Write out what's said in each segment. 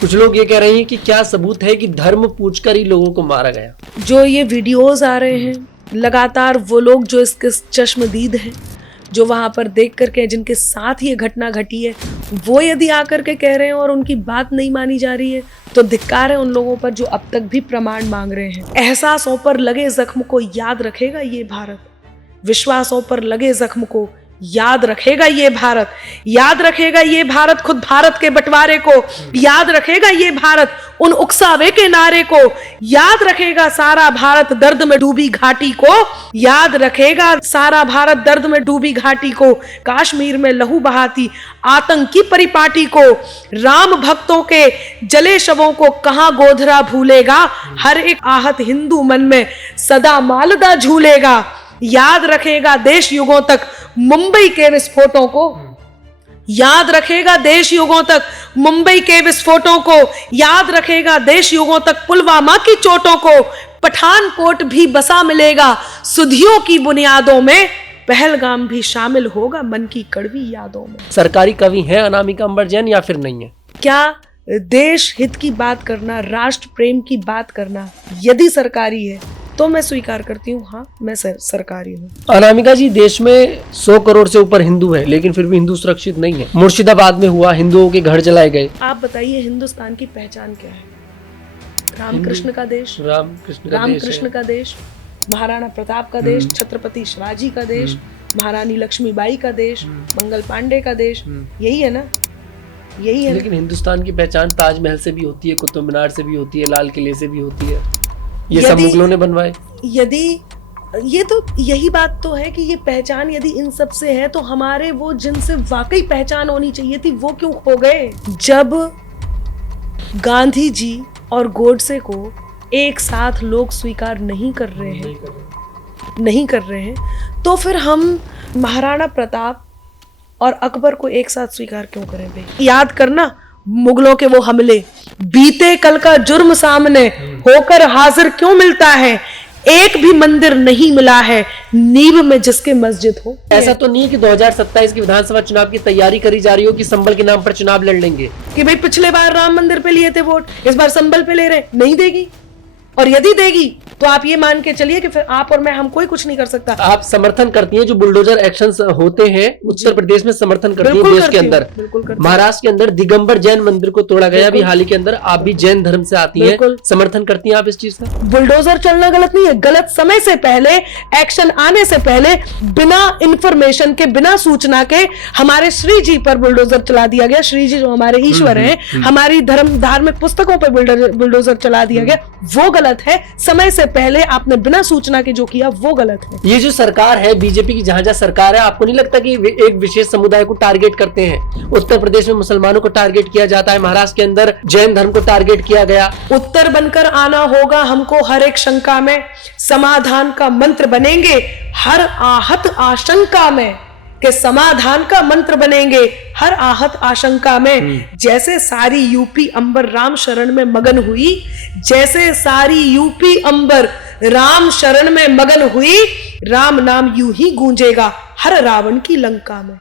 कुछ लोग ये कह रहे हैं कि क्या सबूत है कि धर्म पूछकर ही लोगों को मारा गया। जो ये वीडियोस आ रहे हैं लगातार, वो लोग जो इसके चश्मदीद हैं, जो वहां पर देख करके जिनके साथ ये घटना घटी है, वो यदि आकर के कह रहे हैं और उनकी बात नहीं मानी जा रही है तो धिक्कार है उन लोगों पर जो अब तक भी प्रमाण मांग रहे हैं। एहसासों पर लगे जख्म को याद रखेगा ये भारत, विश्वासों पर लगे जख्म को याद रखेगा ये भारत, याद रखेगा ये भारत खुद भारत के बंटवारे को, याद रखेगा ये भारत उन उकसावे के नारे को, याद रखेगा सारा भारत दर्द में डूबी घाटी को, याद रखेगा सारा भारत दर्द में डूबी घाटी को, कश्मीर में लहू बहाती आतंकी परिपाटी को, राम भक्तों के जले शवों को कहां गोधरा भूलेगा, हर एक आहत हिंदू मन में सदा मालदा झूलेगा, याद रखेगा देश युगों तक मुंबई के विस्फोटों को, याद रखेगा देश युगों तक मुंबई के विस्फोटों को, याद रखेगा देश युगों तक पुलवामा की चोटों को, पठानकोट भी बसा मिलेगा सुधियों की बुनियादों में, पहलगाम भी शामिल होगा मन की कड़वी यादों में। सरकारी कवि हैं अनामिका अंबर जैन या फिर नहीं है? क्या देश हित की बात करना, राष्ट्र प्रेम की बात करना यदि सरकारी है तो मैं स्वीकार करती हूँ, हाँ मैं सरकारी हूँ। अनामिका जी, देश में 100 करोड़ से ऊपर हिंदू है लेकिन फिर भी हिंदू सुरक्षित नहीं है। मुर्शिदाबाद में हुआ, हिंदुओं के घर जलाए गए। आप बताइए हिंदुस्तान की पहचान क्या है? रामकृष्ण का देश, रामकृष्ण का देश, महाराणा प्रताप का देश, छत्रपति शिवाजी का देश, महारानी लक्ष्मीबाई का देश, मंगल पांडे का देश, यही है ना, यही है। लेकिन हिंदुस्तान की पहचान ताजमहल से भी होती है, कुतुब मीनार से भी होती है, लाल किले से भी होती है। ये सब मुगलों ने बनवाए। यदि ये तो यही बात तो है कि ये पहचान यदि इन सब से है तो हमारे वो जिनसे वाकई पहचान होनी चाहिए थी वो क्यों खो गए? जब गांधी जी और गोडसे को एक साथ लोग स्वीकार नहीं कर रहे हैं तो फिर हम महाराणा प्रताप और अकबर को एक साथ स्वीकार क्यों करें भाई? याद करना मुगलों के वो हमले, बीते कल का जुर्म सामने होकर हाजिर क्यों मिलता है, एक भी मंदिर नहीं मिला है नींव में जिसके मस्जिद हो। ऐसा तो नहीं है कि 2027 की विधानसभा चुनाव की तैयारी करी जा रही हो कि संबल के नाम पर चुनाव लड़ लेंगे, कि भाई पिछले बार राम मंदिर पे लिए थे वोट, इस बार संबल पे ले रहे, नहीं देगी। और यदि देगी तो आप ये मान के चलिए कि फिर आप और मैं, हम कोई कुछ नहीं कर सकता। आप समर्थन करती हैं जो बुलडोजर एक्शंस होते हैं उत्तर प्रदेश में, समर्थन करती हैं देश के अंदर? महाराष्ट्र के अंदर दिगंबर जैन मंदिर को तोड़ा गया अभी हाल ही के अंदर, आप भी जैन धर्म से आती हैं, समर्थन करती हैं आप इस चीज का? बुलडोजर चलना गलत नहीं है, गलत समय से पहले, एक्शन आने से पहले, बिना इंफॉर्मेशन के, बिना सूचना के हमारे श्री जी पर बुलडोजर चला दिया गया। श्री जी जो हमारे ईश्वर हैं, हमारी धार्मिक पुस्तकों पर बुलडोजर चला दिया गया, वो गलत है। समय से पहले आपने बिना सूचना के जो किया वो गलत है। ये जो सरकार है बीजेपी की, जहां सरकार है, आपको नहीं लगता कि एक विशेष समुदाय को टारगेट करते हैं? उत्तर प्रदेश में मुसलमानों को टारगेट किया जाता है, महाराष्ट्र के अंदर जैन धर्म को टारगेट किया गया। उत्तर बनकर आना होगा हमको हर एक शंका में, समाधान का मंत्र बनेंगे हर आहत आशंका में, के समाधान का मंत्र बनेंगे हर आहत आशंका में। जैसे सारी यूपी अंबर राम शरण में मगन हुई, जैसे सारी यूपी अंबर राम शरण में मगन हुई, राम नाम यूं ही गूंजेगा हर रावण की लंका में।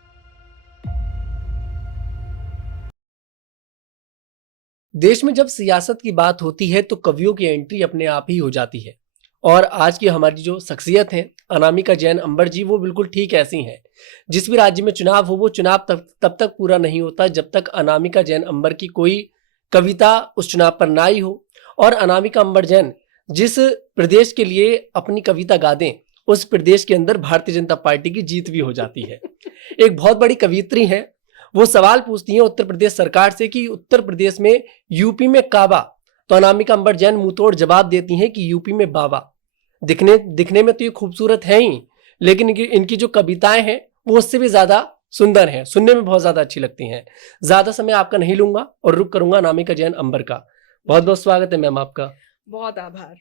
देश में जब सियासत की बात होती है तो कवियों की एंट्री अपने आप ही हो जाती है, और आज की हमारी जो शख्सियत है अनामिका जैन अंबर जी, वो बिल्कुल ठीक ऐसी हैं। जिस भी राज्य में चुनाव हो, वो चुनाव तब तक पूरा नहीं होता जब तक अनामिका जैन अंबर की कोई कविता उस चुनाव पर ना आई हो। और अनामिका अंबर जैन जिस प्रदेश के लिए अपनी कविता गा दें, उस प्रदेश के अंदर भारतीय जनता पार्टी की जीत भी हो जाती है। एक बहुत बड़ी कवियत्री है, वो सवाल पूछती हैं उत्तर प्रदेश सरकार से कि उत्तर प्रदेश में, यूपी में काबा, तो अनामिका अंबर जैन मुंहतोड़ जवाब देती हैं कि यूपी में बाबा। दिखने में तो ये खूबसूरत है ही, लेकिन इनकी जो कविताएं हैं वो उससे भी ज्यादा सुंदर हैं, सुनने में बहुत ज्यादा अच्छी लगती हैं। ज्यादा समय आपका नहीं लूंगा और रुक करूंगा अनामिका जैन अंबर का। बहुत बहुत स्वागत है मैम आपका। बहुत आभार।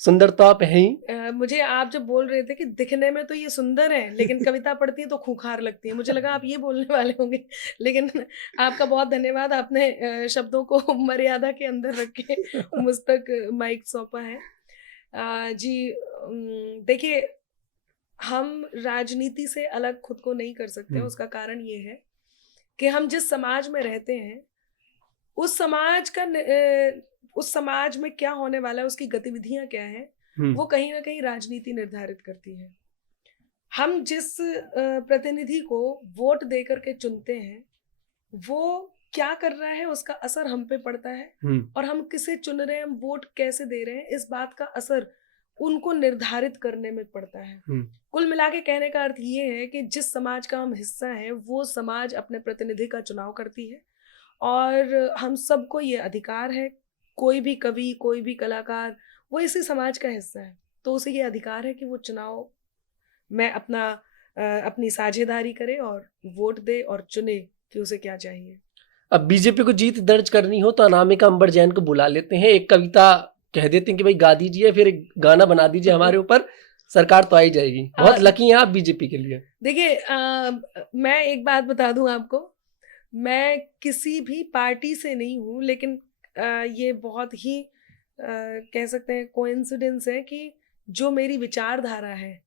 सुंदर तो आप है ही। मुझे आप जब बोल रहे थे कि दिखने में तो ये सुंदर है लेकिन कविता पढ़ती है तो खूंखार लगती है, मुझे लगा आप ये बोलने वाले होंगे, लेकिन आपका बहुत धन्यवाद, आपने शब्दों को मर्यादा के अंदर रख के मुझ तक माइक सौंपा है। जी देखिए, हम राजनीति से अलग खुद को नहीं कर सकते। उसका कारण ये है कि हम जिस समाज में रहते हैं उस समाज में क्या होने वाला है, उसकी गतिविधियां क्या है, वो कहीं ना कहीं राजनीति निर्धारित करती है। हम जिस प्रतिनिधि को वोट दे करके चुनते हैं, वो क्या कर रहा है उसका असर हम पे पड़ता है, और हम किसे चुन रहे हैं, हम वोट कैसे दे रहे हैं, इस बात का असर उनको निर्धारित करने में पड़ता है। कुल मिला के कहने का अर्थ ये है कि जिस समाज का हम हिस्सा हैं, वो समाज अपने प्रतिनिधि का चुनाव करती है, और हम सबको ये अधिकार है, कोई भी कवि, कोई भी कलाकार, वो इसी समाज का हिस्सा है, तो उसे ये अधिकार है कि वो चुनाव में अपनी साझेदारी करे और वोट दे और चुने कि उसे क्या चाहिए। अब बीजेपी को जीत दर्ज करनी हो तो अनामिका अंबर जैन को बुला लेते हैं, एक कविता कह देते हैं कि भाई गा दीजिए, फिर एक गाना बना दीजिए हमारे ऊपर, सरकार तो आ ही जाएगी। बहुत लकी हैं आप बीजेपी के लिए। देखिए, मैं एक बात बता दूं आपको, मैं किसी भी पार्टी से नहीं हूं, लेकिन ये बहुत ही कह सकते हैं कोइंसिडेंस है कि जो मेरी विचारधारा है,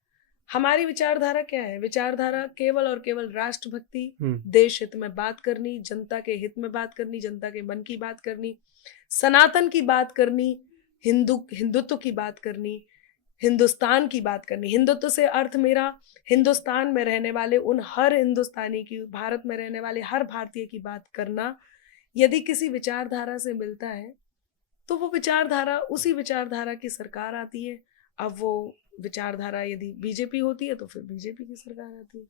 हमारी विचारधारा क्या है, विचारधारा केवल और केवल राष्ट्रभक्ति, देश हित में बात करनी, जनता के हित में बात करनी, जनता के मन की बात करनी, सनातन की बात करनी, हिंदुत्व की बात करनी, हिंदुस्तान की बात करनी। हिंदुत्व से अर्थ मेरा हिंदुस्तान में रहने वाले उन हर हिंदुस्तानी की, भारत में रहने वाले हर भारतीय की बात करना। यदि किसी विचारधारा से मिलता है तो वो विचारधारा, उसी विचारधारा की सरकार आती है। अब वो विचारधारा यदि बीजेपी होती है तो फिर बीजेपी की सरकार आती है।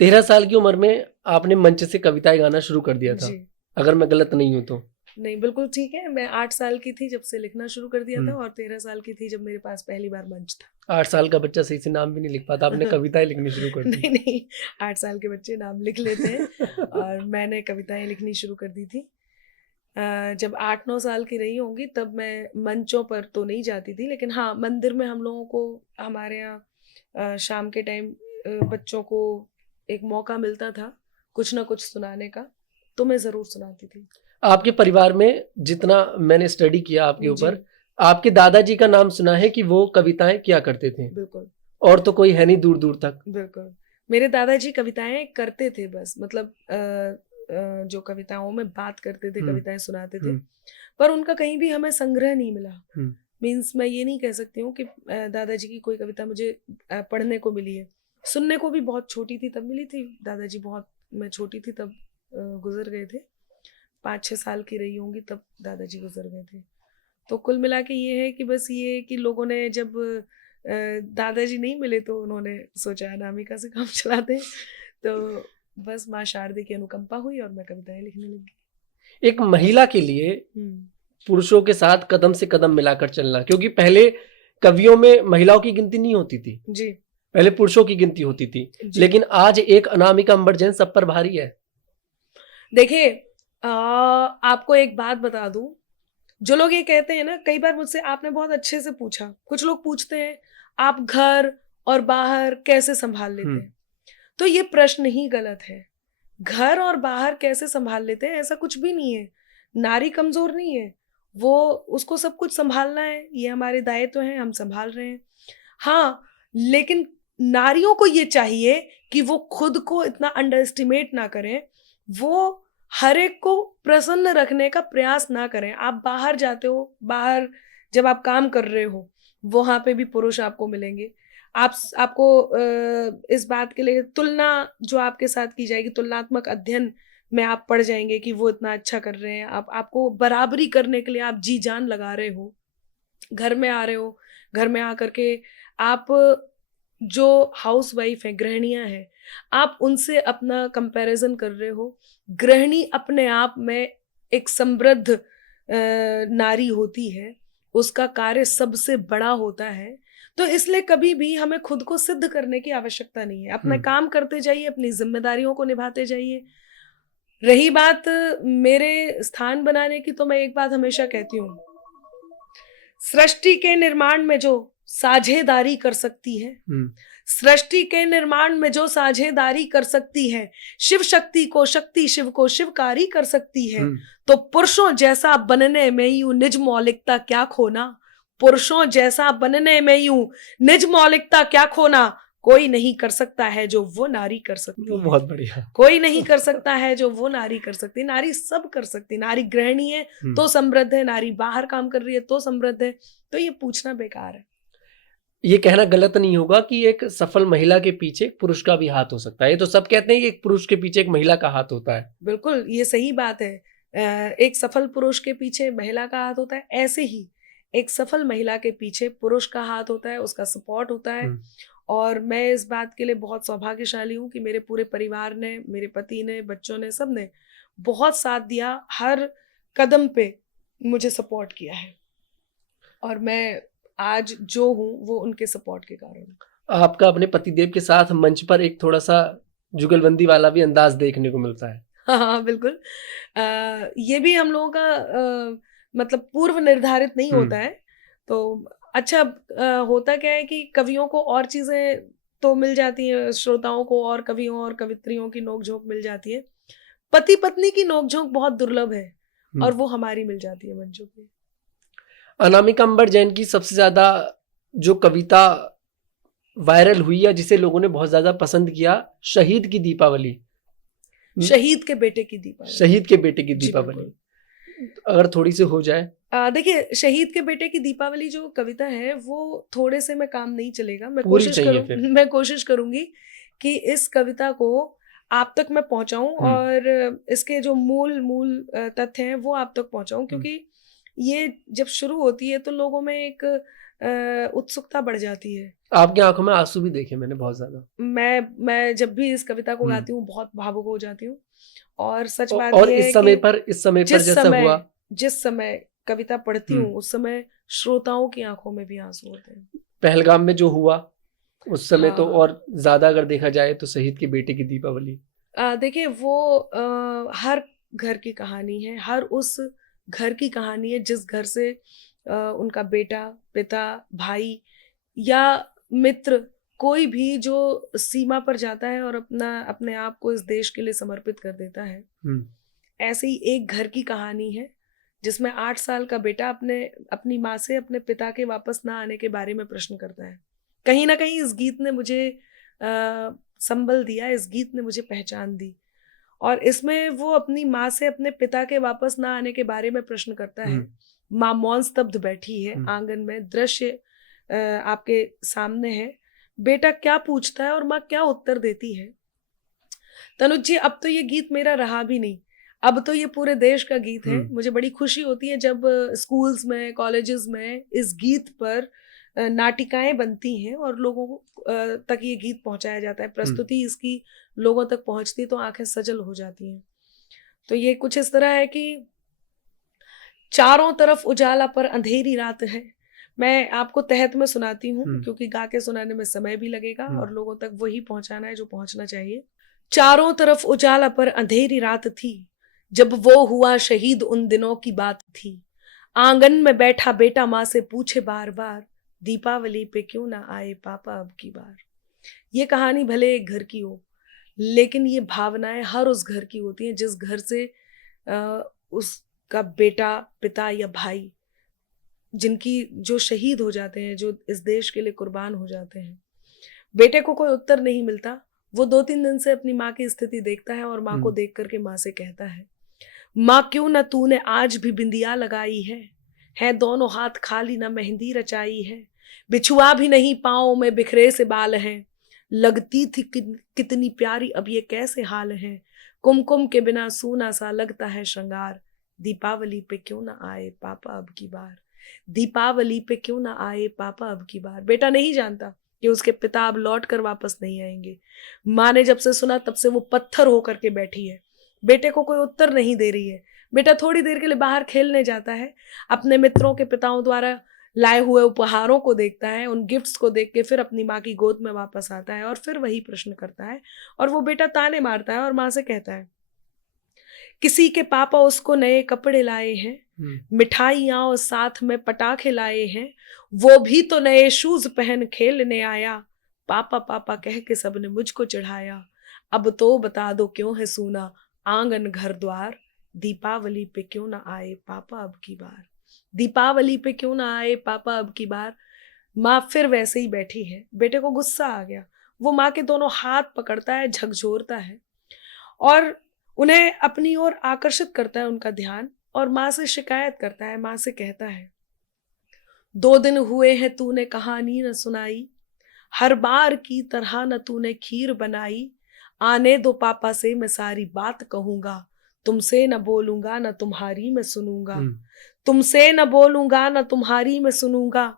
13 साल की उम्र में आपने मंच से कविताएं गाना शुरू कर दिया था, अगर मैं गलत नहीं हूं तो? नहीं, बिल्कुल ठीक है। मैं 8 साल की थी जब से लिखना शुरू कर दिया था, और 13 साल की थी जब मेरे पास पहली बार मंच था। 8 साल का बच्चा सही से नाम भी नहीं लिख पाता, आपने कविताएं लिखनी शुरू कर दी। नहीं, 8 साल के बच्चे नाम लिख लेते हैं और मैंने कविताएं लिखनी शुरू कर दी थी। जब 8-9 साल की रही होंगी तब मैं मंचों पर तो नहीं जाती थी, लेकिन हाँ, मंदिर में हम लोगों को, हमारे यहाँ शाम के टाइम बच्चों को एक मौका मिलता था कुछ ना कुछ सुनाने का, तो मैं जरूर सुनाती थी। आपके परिवार में जितना मैंने स्टडी किया आपके ऊपर, आपके दादाजी का नाम सुना है कि वो कविताएं किया करते थे। बिल्कुल। और तो कोई है नहीं दूर दूर तक। बिल्कुल, मेरे दादाजी कविताएं करते थे, बस मतलब जो कविताओं में बात करते थे, कविताएं सुनाते थे, पर उनका कहीं भी हमें संग्रह नहीं मिला। मीन्स मैं ये नहीं कह सकती हूँ कि दादाजी की कोई कविता मुझे पढ़ने को मिली है। सुनने को भी बहुत छोटी थी तब मिली थी। दादाजी बहुत, मैं छोटी थी तब गुजर गए थे, 5-6 साल की रही होंगी तब दादाजी गुजर गए थे। तो कुल मिला के ये है कि बस ये कि लोगों ने जब दादाजी नहीं मिले तो उन्होंने सोचा अनामिका से काम चलाते हैं, तो बस माँ शारदे की अनुकंपा हुई और मैं कविताएं लिखने लगी। एक महिला के लिए पुरुषों के साथ कदम से कदम मिलाकर चलना, क्योंकि पहले कवियों में महिलाओं की गिनती नहीं होती थी जी, पहले पुरुषों की गिनती होती थी, लेकिन आज एक अनामिका अंबर जैन सब पर भारी है। देखिए, आपको एक बात बता दूं, जो लोग ये कहते हैं ना, कई बार मुझसे, आपने बहुत अच्छे से पूछा, कुछ लोग पूछते हैं आप घर और बाहर कैसे संभाल लेते हैं, तो ये प्रश्न ही गलत है। घर और बाहर कैसे संभाल लेते हैं, ऐसा कुछ भी नहीं है। नारी कमजोर नहीं है, वो, उसको सब कुछ संभालना है, ये हमारे दायित्व हैं, हम संभाल रहे हैं। हाँ, लेकिन नारियों को ये चाहिए कि वो खुद को इतना अंडर एस्टिमेट ना करें, वो हर एक को प्रसन्न रखने का प्रयास ना करें। आप बाहर जाते हो, बाहर जब आप काम कर रहे हो, वहां पे भी पुरुष आपको मिलेंगे। आपको इस बात के लिए तुलना जो आपके साथ की जाएगी, तुलनात्मक अध्ययन में आप पढ़ जाएंगे कि वो इतना अच्छा कर रहे हैं। आपको बराबरी करने के लिए आप जी जान लगा रहे हो, घर में आ रहे हो, घर में आकर के आप जो हाउसवाइफ है, गृहिणियां हैं, आप उनसे अपना कंपैरिजन कर रहे हो। गृहिणी अपने आप में एक समृद्ध नारी होती है, उसका कार्य सबसे बड़ा होता है, तो इसलिए कभी भी हमें खुद को सिद्ध करने की आवश्यकता नहीं है। अपना काम करते जाइए, अपनी जिम्मेदारियों को निभाते जाइए। रही बात मेरे स्थान बनाने की, तो मैं एक बात हमेशा कहती हूँ, सृष्टि के निर्माण में जो साझेदारी कर सकती है, सृष्टि के निर्माण में जो साझेदारी कर सकती है, शिव शक्ति को शक्ति, शिव को शिवकारी कर सकती है, तो पुरुषों जैसा बनने में यूं निज मौलिकता क्या खोना, पुरुषों जैसा बनने में यूं निज मौलिकता क्या खोना, कोई नहीं कर सकता है जो वो नारी कर सकती वो है। बहुत बढ़िया। कोई नहीं कर सकता है जो वो नारी कर सकती है। नारी सब कर सकती है। नारी गृहिणी है तो समृद्ध है, नारी बाहर काम कर रही है तो समृद्ध है। तो ये पूछना बेकार है। ये कहना गलत नहीं होगा कि एक सफल महिला के पीछे एक पुरुष का भी हाथ हो सकता है। ये तो सब कहते हैं कि एक पुरुष के पीछे एक महिला का हाथ होता है। बिल्कुल, ये सही बात है। एक सफल पुरुष के पीछे महिला का हाथ होता है, ऐसे ही एक सफल महिला के पीछे पुरुष का हाथ होता है, उसका सपोर्ट होता है। और मैं इस बात के लिए बहुत सौभाग्यशाली हूँ कि मेरे पूरे परिवार ने, मेरे पति ने, बच्चों ने, सब ने बहुत साथ दिया, हर कदम पे मुझे सपोर्ट किया है। और मैं आज जो हूँ वो उनके सपोर्ट के कारण हूँ। आपका अपने पतिदेव के साथ मंच पर एक थोड़ा सा जुगलबंदी वाला भी अंदाज देखने को मिलता है। हाँ, बिल्कुल। ये भी हम लोगों का मतलब पूर्व निर्धारित नहीं होता है। तो अच्छा, होता क्या है कि कवियों को और चीजें तो मिल जाती हैं, श्रोताओं को और कवियों और कवित्रियों की नोकझोंक मिल जाती है। पति पत्नी की नोकझोंक बहुत दुर्लभ है और वो हमारी मिल जाती है मंचों पे। अनामिका अंबर जैन की सबसे ज्यादा जो कविता वायरल हुई या जिसे लोगों ने बहुत ज्यादा पसंद किया, शहीद की दीपावली। शहीद के बेटे की दीपावली। शहीद के बेटे की जी, दीपावली अगर थोड़ी सी हो जाए। देखिए, शहीद के बेटे की दीपावली जो कविता है वो थोड़े से में काम नहीं चलेगा। मैं पूरी कोशिश चाहिए फिर। मैं कोशिश करूंगी कि इस कविता को आप तक मैं पहुंचाऊं और इसके जो मूल तथ्य हैं वो आप तक पहुंचाऊं, क्योंकि ये जब शुरू होती है तो लोगों में एक उत्सुकता बढ़ जाती है। आपकी आंखों में आंसू भी देखे मैंने बहुत ज्यादा। मैं जब भी इस कविता को गाती हूँ बहुत भावुक हो जाती हूँ। और सच बात और ये है इस समय कि पर जैसा हुआ, जिस समय कविता पढ़ती हूँ उस समय श्रोताओं की आंखों में भी आंसू होते हैं। पहलगाम में जो हुआ उस समय तो हाँ। और ज्यादा अगर देखा जाए तो शहीद के बेटे की दीपावली। देखिए, वो हर घर की कहानी है, हर उस घर की कहानी है जिस घर से उनका बेटा, पिता, भाई या मित्र, कोई भी जो सीमा पर जाता है और अपने आप को इस देश के लिए समर्पित कर देता है। ऐसे ही एक घर की कहानी है जिसमें 8 साल का बेटा अपनी माँ से अपने पिता के वापस ना आने के बारे में प्रश्न करता है। कहीं ना कहीं इस गीत ने मुझे संबल दिया, इस गीत ने मुझे पहचान दी। और इसमें वो अपनी माँ से अपने पिता के वापस ना आने के बारे में प्रश्न करता है। माँ मौन स्तब्ध बैठी है आंगन में, दृश्य आपके सामने है। बेटा क्या पूछता है और माँ क्या उत्तर देती है। तनुज जी, अब तो ये गीत मेरा रहा भी नहीं, अब तो ये पूरे देश का गीत है। मुझे बड़ी खुशी होती है जब स्कूल्स में, कॉलेजेस में इस गीत पर नाटिकाएं बनती हैं और लोगों तक ये गीत पहुंचाया जाता है, प्रस्तुति इसकी लोगों तक पहुंचती है तो आंखें सजल हो जाती हैं। तो ये कुछ इस तरह है कि चारों तरफ उजाला पर अंधेरी रात है। मैं आपको तहत में सुनाती हूँ क्योंकि गा के सुनाने में समय भी लगेगा और लोगों तक वही पहुंचाना है जो पहुंचना चाहिए। चारों तरफ उजाला पर अंधेरी रात थी, जब वो हुआ शहीद उन दिनों की बात थी। आंगन में बैठा बेटा माँ से पूछे बार बार, दीपावली पे क्यों ना आए पापा अब की बार। ये कहानी भले एक घर की हो, लेकिन ये भावनाएं हर उस घर की होती हैं जिस घर से उसका बेटा, पिता या भाई, जिनकी जो शहीद हो जाते हैं, जो इस देश के लिए कुर्बान हो जाते हैं। बेटे को कोई उत्तर नहीं मिलता। वो 2-3 दिन से अपनी माँ की स्थिति देखता है और माँ को देख करके माँ से कहता है, माँ क्यों ना तूने आज भी बिंदिया लगाई है दोनों हाथ खाली ना मेहंदी रचाई है। बिछुआ भी नहीं पाँव में बिखरे से बाल हैं, लगती थी कितनी प्यारी अब ये कैसे हाल है। कुमकुम के बिना सूना सा लगता है श्रृंगार, दीपावली पे क्यों ना आए पापा अब की बार। दीपावली पे क्यों ना आए पापा अब की बार। बेटा नहीं जानता कि उसके पिता अब लौट कर वापस नहीं आएंगे। माँ ने जब से सुना तब से वो पत्थर होकर के बैठी है, बेटे को कोई उत्तर नहीं दे रही है। बेटा थोड़ी देर के लिए बाहर खेलने जाता है, अपने मित्रों के पिताओं द्वारा लाए हुए उपहारों को देखता है, उन गिफ्ट्स को देख के फिर अपनी माँ की गोद में वापस आता है और फिर वही प्रश्न करता है। और वो बेटा ताने मारता है और माँ से कहता है, किसी के पापा उसको नए कपड़े लाए हैं, मिठाइयाँ और साथ में पटाखे लाए हैं, वो भी तो नए शूज पहन खेलने आया। पापा पापा कह के सबने मुझको चढ़ाया, अब तो बता दो क्यों है सूना आंगन घर द्वार। दीपावली पे क्यों ना आए पापा अब की बार। दीपावली पे क्यों ना आए पापा अब की बार। माँ फिर वैसे ही बैठी है। बेटे को गुस्सा आ गया। वो माँ के दोनों हाथ पकड़ता है, झकझोरता है और उन्हें अपनी ओर आकर्षित करता है उनका ध्यान, और माँ से शिकायत करता है। माँ से कहता है, 2 दिन हुए हैं तूने कहानी न सुनाई, हर बार की तरह न तूने खीर बनाई, आने दो पापा से मैं सारी बात कहूंगा, तुमसे न बोलूंगा न तुम्हारी मैं सुनूंगा, तुमसे न बोलूंगा न तुम्हारी मैं सुनूंगा,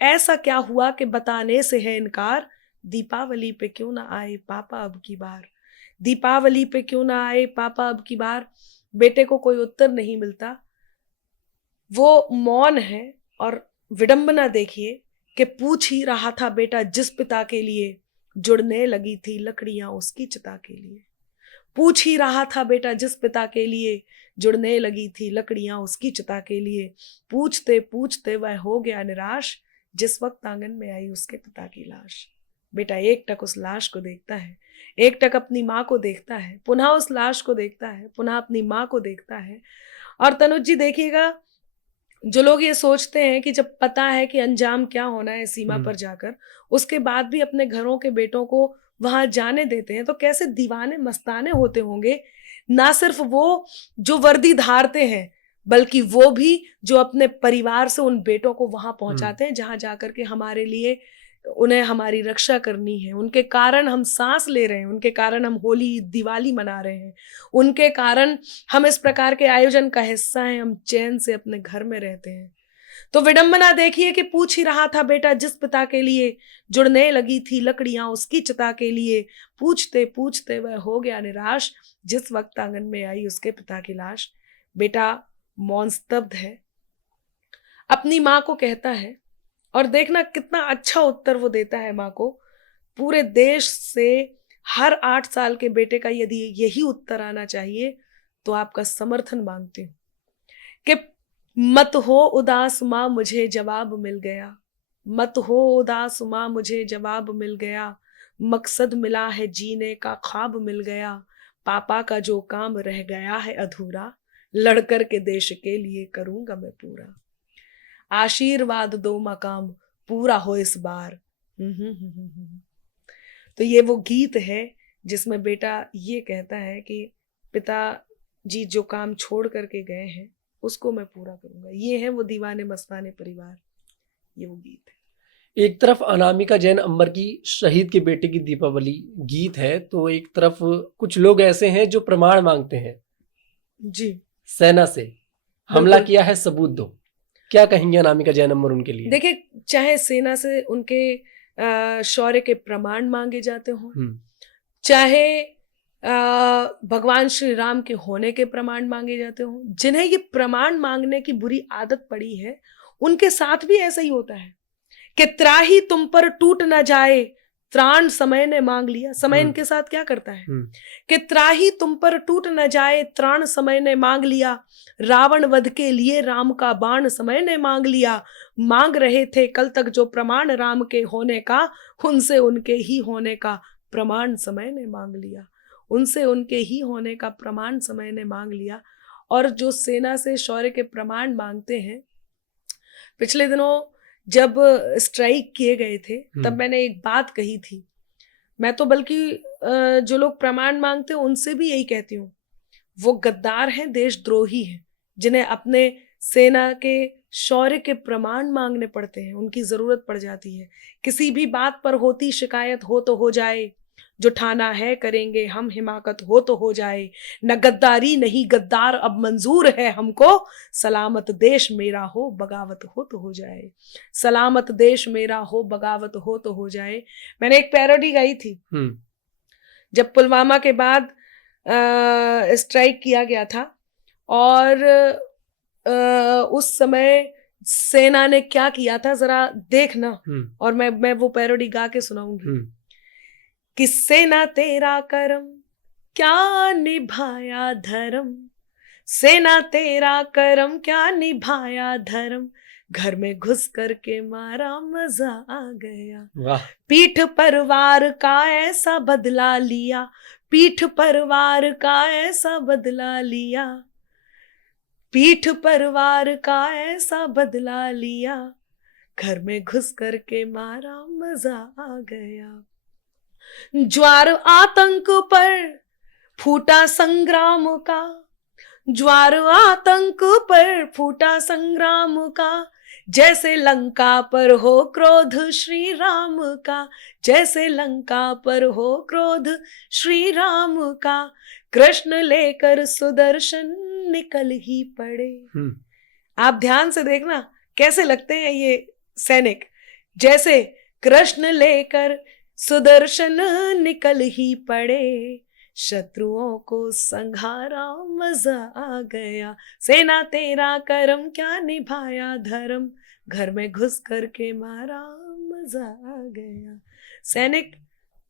ऐसा क्या हुआ कि बताने से है इनकार, दीपावली पे क्यों ना आए पापा अब की बार, दीपावली पे क्यों ना आए पापा अब की बार। बेटे को कोई उत्तर नहीं मिलता, वो मौन है। और विडंबना देखिए कि पूछ ही रहा था बेटा जिस पिता के लिए, जुड़ने लगी थी लकड़ियां उसकी चिता के लिए, पूछ ही रहा था बेटा जिस पिता के लिए, जुड़ने लगी थी लकड़ियां उसकी चिता के लिए, पूछते पूछते वह हो गया निराश, जिस वक्त आंगन में आई उसके पिता की लाश। बेटा एकटक उस लाश को देखता है, एकटक अपनी माँ को देखता है, पुनः उस लाश को देखता है, पुनः अपनी माँ को देखता है। और तनुज जी देखिएगा, जो लोग ये सोचते हैं कि जब पता है कि अंजाम क्या होना है सीमा पर जाकर, उसके बाद भी अपने घरों के बेटों को वहां जाने देते हैं, तो कैसे दीवाने मस्ताने होते होंगे। ना सिर्फ वो जो वर्दी धारते हैं, बल्कि वो भी जो अपने परिवार से उन बेटों को वहां पहुंचाते हैं जहां जाकर के हमारे लिए, उन्हें हमारी रक्षा करनी है। उनके कारण हम सांस ले रहे हैं, उनके कारण हम होली दिवाली मना रहे हैं, उनके कारण हम इस प्रकार के आयोजन का हिस्सा हैं, हम चैन से अपने घर में रहते हैं। तो विडंबना देखिए कि पूछ ही रहा था बेटा जिस पिता के लिए, जुड़ने लगी थी लकड़ियां उसकी चिता के लिए, पूछते पूछते वह हो गया निराश, जिस वक्त आंगन में आई उसके पिता की लाश। बेटा मौन स्तब्ध है, अपनी माँ को कहता है, और देखना कितना अच्छा उत्तर वो देता है माँ को। पूरे देश से हर 8 साल के बेटे का यदि यही उत्तर आना चाहिए तो आपका समर्थन मांगती हूँ कि मत हो उदास माँ मुझे जवाब मिल गया, मत हो उदास माँ मुझे जवाब मिल गया, मकसद मिला है जीने का ख्वाब मिल गया, पापा का जो काम रह गया है अधूरा, लड़कर के देश के लिए करूंगा मैं पूरा, आशीर्वाद दो मकाम पूरा हो इस बार। तो ये वो गीत है जिसमें बेटा ये कहता है कि पिताजी जो काम छोड़ करके गए हैं उसको मैं पूरा करूंगा। ये है वो दीवाने मस्ताने परिवार, ये वो गीत है। एक तरफ अनामिका जैन अंबर की शहीद के बेटे की दीपावली गीत है, तो एक तरफ कुछ लोग ऐसे हैं जो प्रमाण मांगते हैं जी, सेना से हमला किया है सबूत दो। क्या कहेंगे अनामिका जैन अंबर उनके लिए? देखिए, चाहे सेना से उनके शौर्य के प्रमाण मांगे जाते हों, चाहे भगवान श्री राम के होने के प्रमाण मांगे जाते हों, जिन्हें ये प्रमाण मांगने की बुरी आदत पड़ी है उनके साथ भी ऐसा ही होता है कि त्राही तुम पर टूट ना जाए, त्राण समय ने मांग लिया। समय इनके साथ क्या करता है कि त्राही तुम पर टूट न जाए, त्राण समय ने मांग लिया, रावण वध के लिए राम का बाण समय ने मांग लिया, मांग रहे थे कल तक जो प्रमाण राम के होने का, उनसे उनके ही होने का प्रमाण समय ने मांग लिया, उनसे उनके ही होने का प्रमाण समय ने मांग लिया। और जो सेना से शौर्य के प्रमाण मांगते हैं, पिछले दिनों जब स्ट्राइक किए गए थे तब मैंने एक बात कही थी, मैं तो बल्कि जो लोग प्रमाण मांगते हैं उनसे भी यही कहती हूँ, वो गद्दार हैं, देशद्रोही हैं, जिन्हें अपने सेना के शौर्य के प्रमाण मांगने पड़ते हैं, उनकी जरूरत पड़ जाती है। किसी भी बात पर होती शिकायत हो तो हो जाए, जो ठाना है करेंगे हम हिमाकत हो तो हो जाए, न गद्दारी नहीं गद्दार अब मंजूर है हमको, सलामत देश मेरा हो बगावत हो तो हो जाए, सलामत देश मेरा हो बगावत हो तो हो जाए। मैंने एक पैरोडी गाई थी जब पुलवामा के बाद स्ट्राइक किया गया था, और उस समय सेना ने क्या किया था जरा देखना, और मैं वो पैरोडी गा के सुनाऊंगी। कि सेना तेरा करम क्या निभाया धर्म, सेना तेरा करम क्या निभाया धर्म, घर में घुस करके मारा मजा आ गया, पीठ पर वार का ऐसा बदला लिया, पीठ पर वार का ऐसा बदला लिया, पीठ पर वार का ऐसा बदला लिया, घर में घुस करके मारा मजा आ गया। ज्वार आतंक पर फूटा संग्राम का, ज्वार आतंक पर फूटा संग्राम का, जैसे लंका पर हो क्रोध श्री राम का, जैसे लंका पर हो क्रोध श्री राम का, कृष्ण लेकर सुदर्शन निकल ही पड़े। आप ध्यान से देखना कैसे लगते हैं ये सैनिक, जैसे कृष्ण लेकर सुदर्शन निकल ही पड़े, शत्रुओं को संघारा मजा आ गया, सेना तेरा करम क्या निभाया धर्म, घर में घुस करके मारा मजा आ गया। सैनिक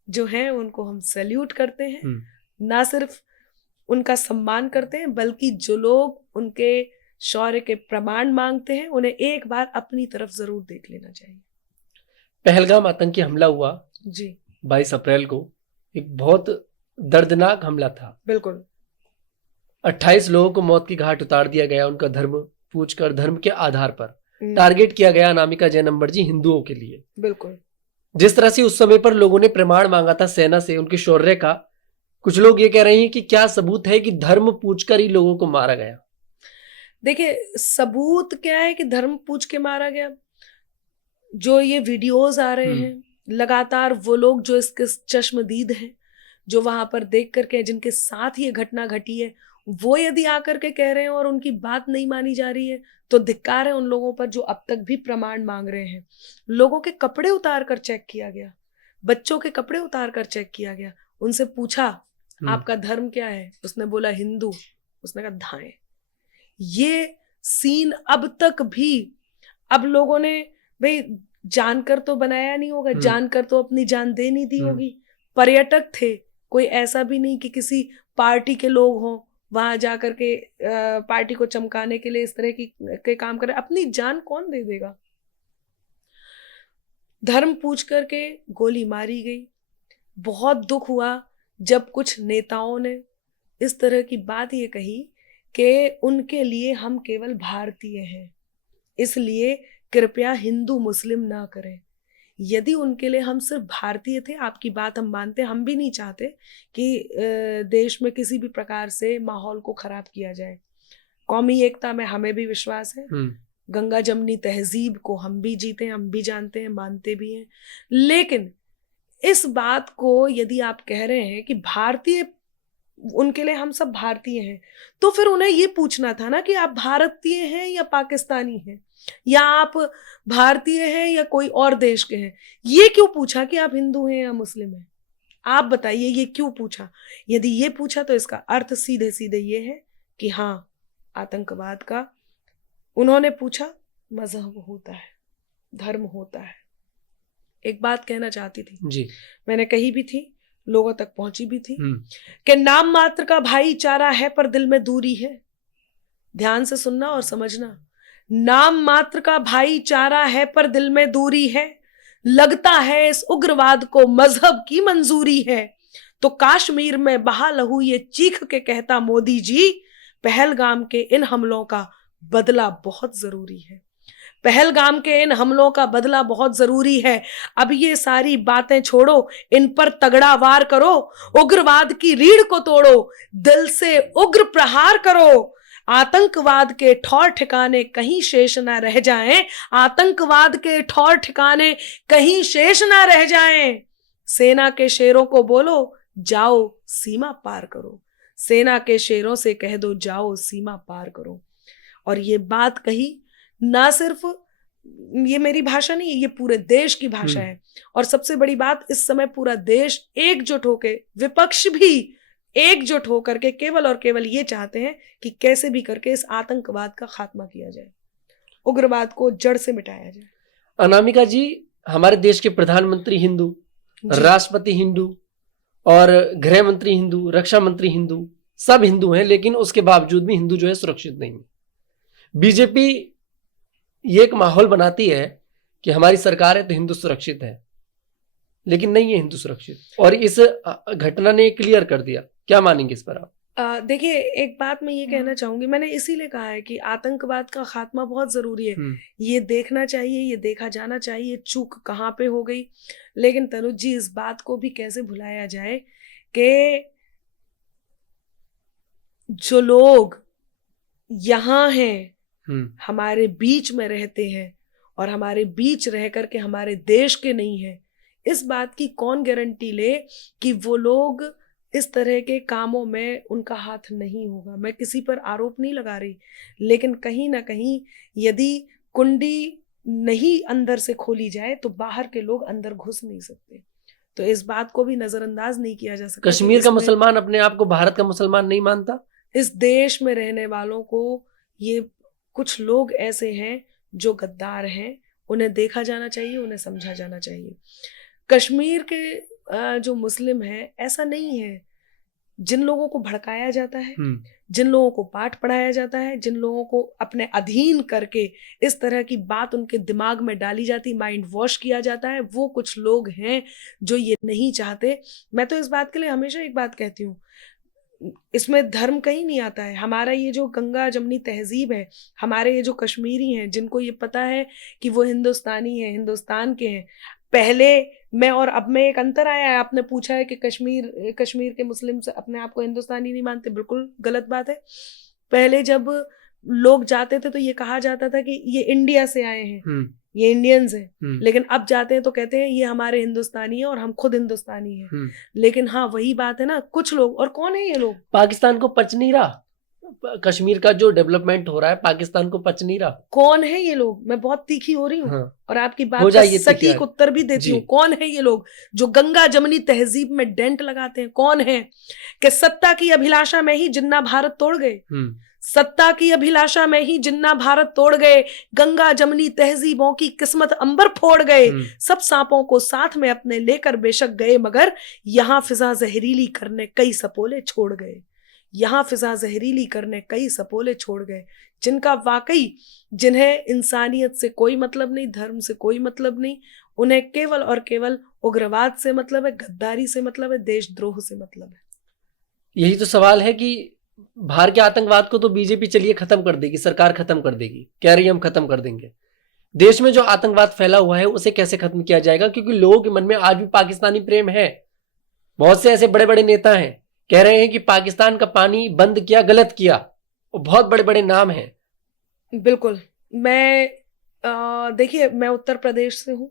जो हैं उनको हम सैल्यूट करते हैं, ना सिर्फ उनका सम्मान करते हैं बल्कि जो लोग उनके शौर्य के प्रमाण मांगते हैं उन्हें एक बार अपनी तरफ जरूर देख लेना चाहिए। पहलगाम आतंकी हमला हुआ जी 22 अप्रैल को, एक बहुत दर्दनाक हमला था। बिल्कुल 28 लोगों को मौत की घाट उतार दिया गया, उनका धर्म पूछकर, धर्म के आधार पर टारगेट किया गया अनामिका जैन अंबर जी हिंदुओं के लिए। बिल्कुल जिस तरह से उस समय पर लोगों ने प्रमाण मांगा था सेना से उनके शौर्य का, कुछ लोग ये कह रहे हैं कि क्या सबूत है कि धर्म पूछकर ही लोगों को मारा गया। देखिए सबूत क्या है कि धर्म पूछ के मारा गया। जो ये वीडियोस आ रहे हैं लगातार, वो लोग जो इसके चश्मदीद हैं, जो वहां पर देख करके, जिनके साथ ये घटना घटी है, वो यदि आकर के कह रहे हैं और उनकी बात नहीं मानी जा रही है तो धिक्कार है उन लोगों पर जो अब तक भी प्रमाण मांग रहे हैं। लोगों के कपड़े उतार कर चेक किया गया, बच्चों के कपड़े उतार कर चेक किया गया, उनसे पूछा आपका धर्म क्या है, उसने बोला हिंदू, उसने कहा धाएं। ये सीन अब तक भी, अब लोगों ने भाई जानकर तो बनाया नहीं होगा, जानकर तो अपनी जान दे नहीं दी होगी। पर्यटक थे, कोई ऐसा भी नहीं कि किसी पार्टी के लोग हों वहां जाकर के पार्टी को चमकाने के लिए इस तरह के काम करें। अपनी जान कौन दे देगा। धर्म पूछ करके गोली मारी गई। बहुत दुख हुआ जब कुछ नेताओं ने इस तरह की बात ये कही कि उनके लिए हम केवल भारतीय हैं, इसलिए कृपया हिंदू मुस्लिम ना करें। यदि उनके लिए हम सिर्फ भारतीय थे, आपकी बात हम मानते, हम भी नहीं चाहते कि देश में किसी भी प्रकार से माहौल को खराब किया जाए। कौमी एकता में हमें भी विश्वास है, गंगा जमनी तहजीब को हम भी जीते, हम भी जानते हैं, मानते भी हैं। लेकिन इस बात को यदि आप कह रहे हैं कि भारतीय, उनके लिए हम सब भारतीय हैं, तो फिर उन्हें ये पूछना था ना कि आप भारतीय हैं या पाकिस्तानी हैं, या आप भारतीय हैं या कोई और देश के हैं। ये क्यों पूछा कि आप हिंदू हैं या मुस्लिम हैं? आप बताइए ये क्यों पूछा? यदि ये पूछा तो इसका अर्थ सीधे सीधे ये है कि हाँ, आतंकवाद का उन्होंने पूछा, मजहब होता है, धर्म होता है। एक बात कहना चाहती थी जी, मैंने कही भी थी, लोगों तक पहुंची भी थी कि नाम मात्र का भाईचारा है पर दिल में दूरी है। ध्यान से सुनना और समझना। नाम मात्र का भाईचारा है पर दिल में दूरी है, लगता है इस उग्रवाद को मजहब की मंजूरी है। तो कश्मीर में बहा लहू ये चीख के कहता मोदी जी, पहलगाम के इन हमलों का बदला बहुत जरूरी है। पहलगाम के इन हमलों का बदला बहुत जरूरी है। अब ये सारी बातें छोड़ो, इन पर तगड़ा वार करो, उग्रवाद की रीढ़ को तोड़ो, दिल से उग्र प्रहार करो। आतंकवाद के ठौर ठिकाने कहीं शेष ना रह जाएं, आतंकवाद के ठौर ठिकाने कहीं शेष ना रह जाएं। सेना के शेरों को बोलो, जाओ सीमा पार करो। सेना के शेरों से कह दो, जाओ सीमा पार करो। और ये बात कही ना सिर्फ, ये मेरी भाषा नहीं है, ये पूरे देश की भाषा है। और सबसे बड़ी बात, इस समय पूरा देश एकजुट होकर, विपक्ष भी एकजुट होकर के केवल और केवल ये चाहते हैं कि कैसे भी करके इस आतंकवाद का खात्मा किया जाए, उग्रवाद को जड़ से मिटाया जाए। अनामिका जी, हमारे देश के प्रधानमंत्री हिंदू, राष्ट्रपति हिंदू और गृह मंत्री हिंदू, रक्षा मंत्री हिंदू, सब हिंदू हैं, लेकिन उसके बावजूद भी हिंदू जो है सुरक्षित नहीं है। बीजेपी ये एक माहौल बनाती है कि हमारी सरकार है तो हिंदू सुरक्षित है, लेकिन नहीं है हिंदू सुरक्षित। और इस घटना ने क्लियर कर दिया। क्या मानेंगे इस पर आप? देखिए, एक बात मैं ये कहना चाहूंगी, मैंने इसीलिए कहा है कि आतंकवाद का खात्मा बहुत जरूरी है। ये देखना चाहिए, ये देखा जाना चाहिए चूक कहाँ पे हो गई। लेकिन तनुज जी, इस बात को भी कैसे भुलाया जाए कि जो लोग यहाँ हैं, हमारे बीच में रहते हैं और हमारे बीच रह करके हमारे देश के नहीं है, इस बात की कौन गारंटी ले कि वो लोग इस तरह के कामों में उनका हाथ नहीं होगा। मैं किसी पर आरोप नहीं लगा रही, लेकिन कहीं ना कहीं यदि कुंडी नहीं अंदर से खोली जाए तो बाहर के लोग अंदर घुस नहीं सकते। तो इस बात को भी नजरअंदाज नहीं किया जा सकता। कश्मीर का मुसलमान अपने आप को भारत का मुसलमान नहीं मानता। इस देश में रहने वालों को ये कुछ लोग ऐसे हैं जो गद्दार हैं, उन्हें देखा जाना चाहिए, उन्हें समझा जाना चाहिए। कश्मीर के जो मुस्लिम हैं, ऐसा नहीं है। जिन लोगों को भड़काया जाता है, जिन लोगों को पाठ पढ़ाया जाता है, जिन लोगों को अपने अधीन करके इस तरह की बात उनके दिमाग में डाली जाती, माइंड वॉश किया जाता है, वो कुछ लोग हैं जो ये नहीं चाहते। मैं तो इस बात के लिए हमेशा एक बात कहती हूँ, इसमें धर्म कहीं नहीं आता है। हमारा ये जो गंगा जमनी तहजीब है, हमारे ये जो कश्मीरी हैं, जिनको ये पता है कि वो हिंदुस्तानी हैं, हिंदुस्तान के हैं, पहले मैं और अब में एक अंतर आया है। आपने पूछा है कि कश्मीर के मुस्लिम अपने आप को हिंदुस्तानी नहीं मानते, बिल्कुल गलत बात है। पहले जब लोग जाते थे तो ये कहा जाता था कि ये इंडिया से आए हैं, ये इंडियंस हैं, लेकिन अब जाते हैं तो कहते हैं ये हमारे हिंदुस्तानी है और हम खुद हिंदुस्तानी हैं। लेकिन हाँ, वही बात है ना, कुछ लोग, और कौन है ये लोग? पाकिस्तान को पच नहीं रहा, कश्मीर का जो डेवलपमेंट हो रहा है पाकिस्तान को पच नहीं रहा। कौन है ये लोग? मैं बहुत तीखी हो रही हूँ। हाँ। और आपकी बात का सटीक उत्तर भी देती हूँ। कौन है ये लोग जो गंगा जमनी तहजीब में डेंट लगाते हैं? कौन है कि सत्ता की अभिलाषा में ही जिन्ना भारत तोड़ गए, सत्ता की अभिलाषा में ही जिन्ना भारत तोड़ गए, गंगा जमनी तहजीबों की किस्मत अंबर फोड़ गए, सब सांपों को साथ में अपने लेकर बेशक गए, मगर यहाँ फिजा जहरीली करने कई सपोले छोड़ गए, यहाँ फिजा जहरीली करने कई सपोले छोड़ गए। जिनका वाकई, जिन्हें इंसानियत से कोई मतलब नहीं, धर्म से कोई मतलब नहीं, उन्हें केवल और केवल उग्रवाद से मतलब है, गद्दारी से मतलब है, देशद्रोह से मतलब है। यही तो सवाल है कि बाहर के आतंकवाद को तो बीजेपी चलिए खत्म कर देगी, सरकार खत्म कर देगी, कह रही है हम खत्म कर देंगे। देश में जो आतंकवाद फैला हुआ है उसे कैसे खत्म किया जाएगा? क्योंकि लोगों के मन में आज भी पाकिस्तानी प्रेम है। बहुत से ऐसे बड़े बड़े नेता हैं, कह रहे हैं कि पाकिस्तान का पानी बंद किया, गलत किया, और बहुत बड़े बड़े नाम हैं। बिल्कुल। मैं देखिए, मैं उत्तर प्रदेश से हूँ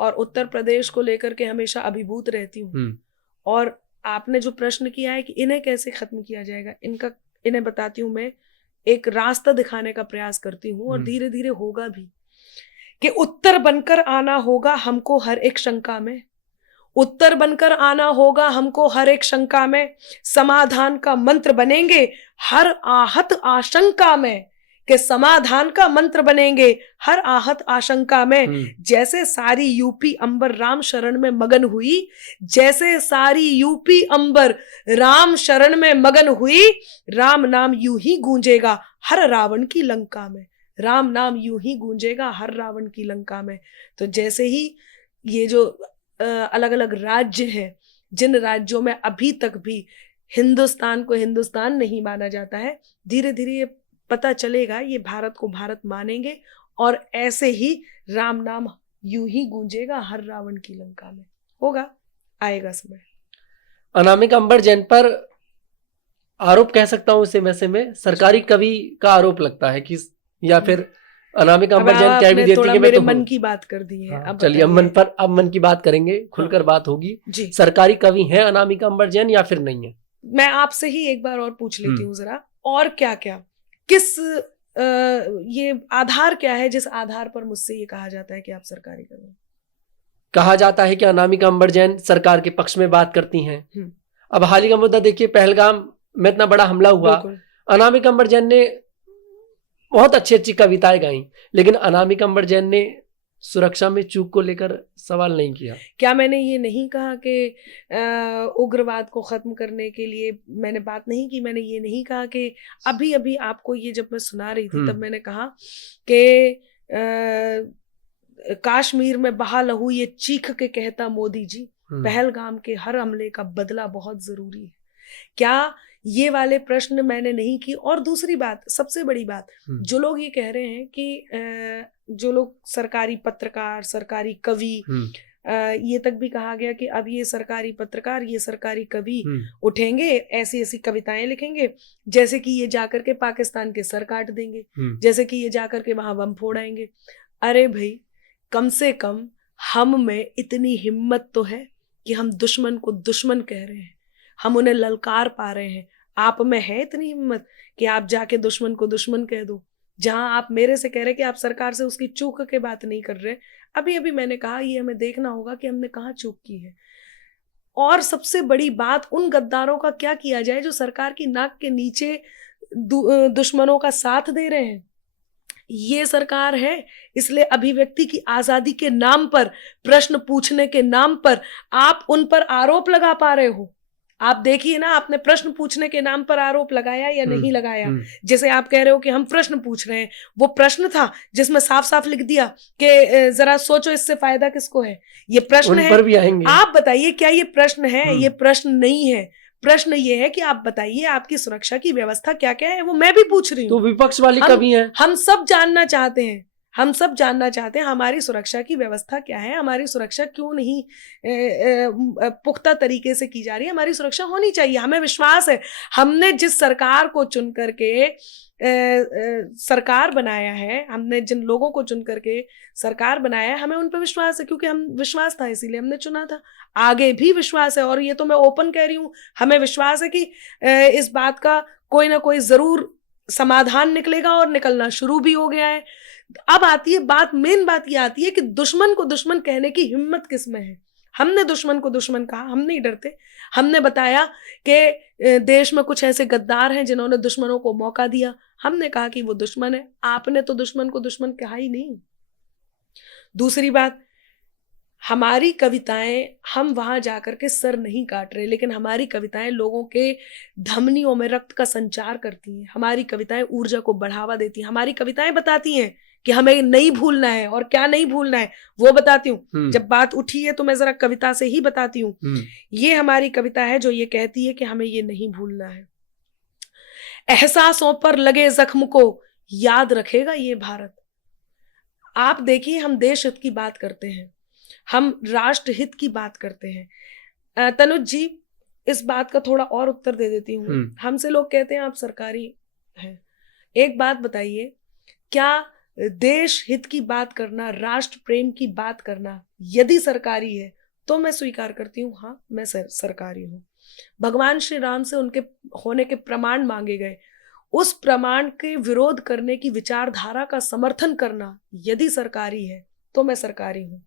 और उत्तर प्रदेश को लेकर के हमेशा अभिभूत रहती हूँ। और आपने जो प्रश्न किया है कि इन्हें कैसे खत्म किया जाएगा, इन्हें बताती हूँ। मैं एक रास्ता दिखाने का प्रयास करती हूँ और धीरे धीरे होगा भी, कि उत्तर बनकर आना होगा हमको हर एक शंका में, उत्तर बनकर आना होगा हमको हर एक शंका में, समाधान का मंत्र बनेंगे हर आहत आशंका में, कि समाधान का मंत्र बनेंगे हर आहत आशंका में। जैसे सारी यूपी अंबर राम शरण में मगन हुई, जैसे सारी यूपी अंबर राम शरण में मगन हुई, राम नाम यूं ही गूंजेगा हर रावण की लंका में, राम नाम यूं ही गूंजेगा हर रावण की लंका में। तो जैसे ही ये जो अलग अलग राज्य हैं, जिन राज्यों में अभी तक भी हिंदुस्तान को हिंदुस्तान नहीं माना जाता है, धीरे धीरे ये पता चलेगा, ये भारत को भारत मानेंगे और ऐसे ही राम नाम यूं ही गूंजेगा हर रावण की लंका में। होगा, आएगा समय। अनामिका अंबर जैन पर आरोप कह सकता हूं इसे, वैसे में सरकारी कवि का आरोप लगता है कि, या फिर अनामिका अंबर जैन कह भी देती है कि मैं तो मन की बात कर दी है। अब चलिए अब मन की बात करेंगे, खुलकर बात होगी। सरकारी कवि है अनामिका अंबर जैन या फिर नहीं है? मैं आपसे ही एक बार और पूछ लेती हूँ जरा, और क्या क्या, किस ये आधार क्या है जिस आधार पर मुझसे ये कहा जाता है कि आप सरकारी कवि? कहा जाता है कि अनामिका अंबर जैन सरकार के पक्ष में बात करती हैं। अब हाल ही का मुद्दा देखिए, पहलगाम में इतना बड़ा हमला हुआ, अनामिका अंबर जैन ने बहुत अच्छी अच्छी कविताएं गाई, लेकिन अनामिका अंबर जैन ने सुरक्षा में चूक को लेकर सवाल नहीं किया। क्या मैंने ये नहीं कहा कि उग्रवाद को खत्म करने के लिए मैंने बात नहीं की, मैंने ये नहीं कहा कि अभी अभी आपको ये जब मैं सुना रही थी तब मैंने कहा कि कश्मीर में बहा लहू ये चीख के कहता मोदी जी, पहलगाम के हर हमले का बदला बहुत जरूरी है। क्या ये वाले प्रश्न मैंने नहीं की। और दूसरी बात, सबसे बड़ी बात, जो लोग ये कह रहे हैं कि जो लोग सरकारी पत्रकार, सरकारी कवि, ये तक भी कहा गया कि अब ये सरकारी पत्रकार, ये सरकारी कवि उठेंगे, ऐसी ऐसी कविताएं लिखेंगे जैसे कि ये जाकर के पाकिस्तान के सर काट देंगे, जैसे कि ये जाकर के वहां बम फोड़ाएंगे। अरे भाई, कम से कम हम में इतनी हिम्मत तो है कि हम दुश्मन को दुश्मन कह रहे हैं, हम उन्हें ललकार पा रहे हैं। आप में है इतनी हिम्मत कि आप जाके दुश्मन को दुश्मन कह दो? जहां आप मेरे से कह रहे कि आप सरकार से उसकी चूक के बात नहीं कर रहे, अभी अभी मैंने कहा ये हमें देखना होगा कि हमने कहाँ चूक की है। और सबसे बड़ी बात, उन गद्दारों का क्या किया जाए जो सरकार की नाक के नीचे दुश्मनों का साथ दे रहे हैं। ये सरकार है, इसलिए अभिव्यक्ति की आजादी के नाम पर, प्रश्न पूछने के नाम पर आप उन पर आरोप लगा पा रहे हो। आप देखिए ना, आपने प्रश्न पूछने के नाम पर आरोप लगाया या नहीं लगाया? जैसे आप कह रहे हो कि हम प्रश्न पूछ रहे हैं, वो प्रश्न था जिसमें साफ साफ लिख दिया कि जरा सोचो इससे फायदा किसको है। ये प्रश्न है, पर भी आएंगे। आप बताइए क्या ये प्रश्न है? ये प्रश्न नहीं है। प्रश्न ये है कि आप बताइए आपकी सुरक्षा की व्यवस्था क्या क्या है, वो मैं भी पूछ रही हूँ। तो विपक्ष वाली कभी है, हम सब जानना चाहते हैं, हम सब जानना चाहते हैं हमारी सुरक्षा की व्यवस्था क्या है, हमारी सुरक्षा क्यों नहीं पुख्ता तरीके से की जा रही है। हमारी सुरक्षा होनी चाहिए, हमें विश्वास है। हमने जिस सरकार को चुन करके सरकार बनाया है, हमने जिन लोगों को चुन करके सरकार बनाया है, हमें उन पर विश्वास है, क्योंकि हम विश्वास था इसीलिए हमने चुना था। आगे भी विश्वास है, और ये तो मैं ओपन कह रही हूँ, हमें विश्वास है कि इस बात का कोई ना कोई जरूर समाधान निकलेगा, और निकलना शुरू भी हो गया है। अब आती है बात, मेन बात ये आती है कि दुश्मन को दुश्मन कहने की हिम्मत किसमें है? हमने दुश्मन को दुश्मन कहा, हम नहीं डरते। हमने बताया कि देश में कुछ ऐसे गद्दार हैं जिन्होंने दुश्मनों को मौका दिया, हमने कहा कि वो दुश्मन है। आपने तो दुश्मन को दुश्मन कहा ही नहीं। दूसरी बात, हमारी कविताएं, हम वहां जाकर के सर नहीं काट रहे, लेकिन हमारी कविताएं लोगों के धमनियों में रक्त का संचार करती हैं। हमारी कविताएं ऊर्जा को बढ़ावा देती हैं। हमारी कविताएं बताती हैं कि हमें नहीं भूलना है, और क्या नहीं भूलना है वो बताती हूँ। जब बात उठी है तो मैं जरा कविता से ही बताती हूँ। ये हमारी कविता है जो ये कहती है कि हमें ये नहीं भूलना है। एहसासों पर लगे जख्म को याद रखेगा ये भारत। आप देखिए, हम देश हित की बात करते हैं, हम राष्ट्र हित की बात करते हैं। तनुज जी, इस बात का थोड़ा और उत्तर दे देती हूँ। हमसे लोग कहते हैं आप सरकारी हैं, एक बात बताइए, क्या देश हित की बात करना, राष्ट्र प्रेम की बात करना यदि सरकारी है तो मैं स्वीकार करती हूँ, हाँ मैं सरकारी हूँ। भगवान श्री राम से उनके होने के प्रमाण मांगे गए, उस प्रमाण के विरोध करने की विचारधारा का समर्थन करना यदि सरकारी है तो मैं सरकारी हूँ।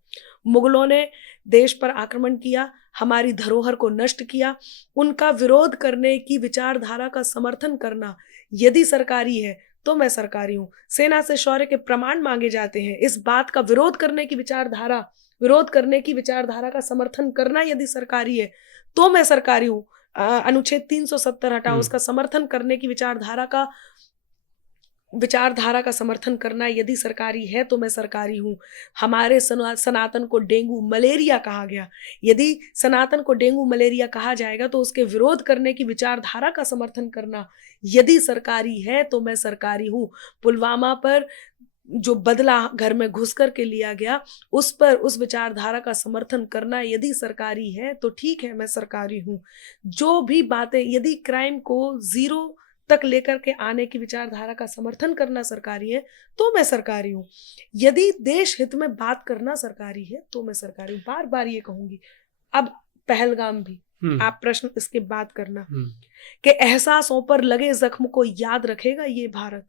मुगलों ने देश पर आक्रमण किया, हमारी धरोहर को नष्ट किया, उनका विरोध करने की विचारधारा का समर्थन करना यदि सरकारी है तो मैं सरकारी हूँ। सेना से शौर्य के प्रमाण मांगे जाते हैं, इस बात का विरोध करने की विचारधारा का समर्थन करना यदि सरकारी है तो मैं सरकारी हूँ। अनुच्छेद 370 हटाओ, उसका समर्थन करने की विचारधारा का समर्थन करना यदि सरकारी है तो मैं सरकारी हूँ। हमारे सनातन को डेंगू मलेरिया कहा गया, यदि सनातन को डेंगू मलेरिया कहा जाएगा तो उसके विरोध करने की विचारधारा का समर्थन करना यदि सरकारी है तो मैं सरकारी हूँ। पुलवामा पर जो बदला घर में घुस कर के लिया गया, उस पर उस विचारधारा का समर्थन करना यदि सरकारी है तो ठीक है, मैं सरकारी हूँ। जो भी बातें, यदि क्राइम को जीरो तक लेकर के आने की विचारधारा का समर्थन करना सरकारी है तो मैं सरकारी हूँ। यदि देश हित में बात करना सरकारी है तो मैं सरकारी हूँ। बार बार ये कहूंगी। अब पहलगाम भी आप प्रश्न इसके बाद करना कि एहसासों पर लगे जख्म को याद रखेगा ये भारत,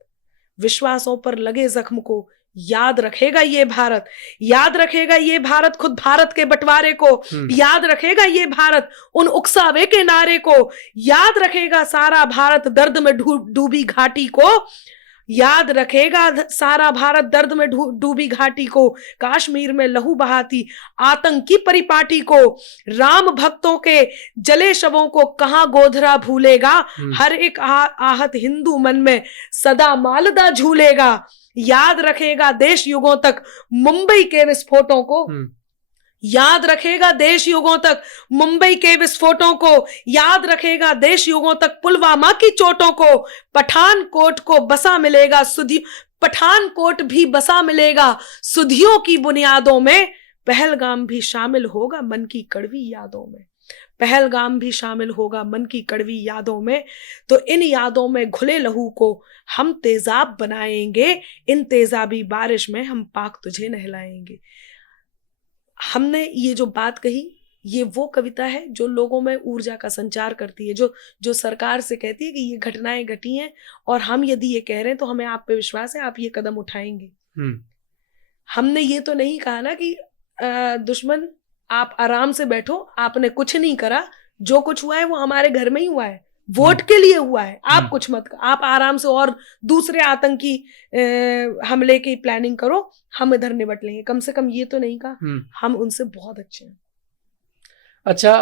विश्वासों पर लगे जख्म को याद रखेगा ये भारत, याद रखेगा ये भारत खुद भारत के बंटवारे को, याद रखेगा ये भारत उन उकसावे के नारे को, याद रखेगा सारा भारत दर्द में डूबी घाटी को, याद रखेगा सारा भारत दर्द में डूबी घाटी को, कश्मीर में लहू बहाती आतंकी परिपाटी को, राम भक्तों के जले शवों को कहां गोधरा भूलेगा, हर एक आहत हिंदू मन में सदा मालदा झूलेगा, याद रखेगा देश युगों तक मुंबई के विस्फोटों को, याद रखेगा देश युगों तक मुंबई के विस्फोटों को, याद रखेगा देश युगों तक पुलवामा की चोटों को। पठानकोट को बसा मिलेगा पठानकोट भी बसा मिलेगा सुधियों की बुनियादों में। पहलगाम भी शामिल होगा मन की कड़वी यादों में, पहलगाम भी शामिल होगा मन की कड़वी यादों में। तो इन यादों में घुले लहू को हम तेजाब बनाएंगे, इन तेजाबी बारिश में हम पाक तुझे नहलाएंगे। हमने ये जो बात कही, ये वो कविता है जो लोगों में ऊर्जा का संचार करती है, जो सरकार से कहती है कि ये घटनाएं घटी हैं और हम यदि ये कह रहे हैं तो हमें आप पे विश्वास है, आप ये कदम उठाएंगे। हमने ये तो नहीं कहा ना कि दुश्मन आप आराम से बैठो, आपने कुछ नहीं करा, जो कुछ हुआ है वो हमारे घर में ही हुआ है, वोट के लिए हुआ है, आप कुछ मत कर, आप आराम से और दूसरे आतंकी हमले की प्लानिंग करो, हम इधर निपट लेंगे। कम से कम ये तो नहीं कहा, हम उनसे बहुत अच्छे हैं। अच्छा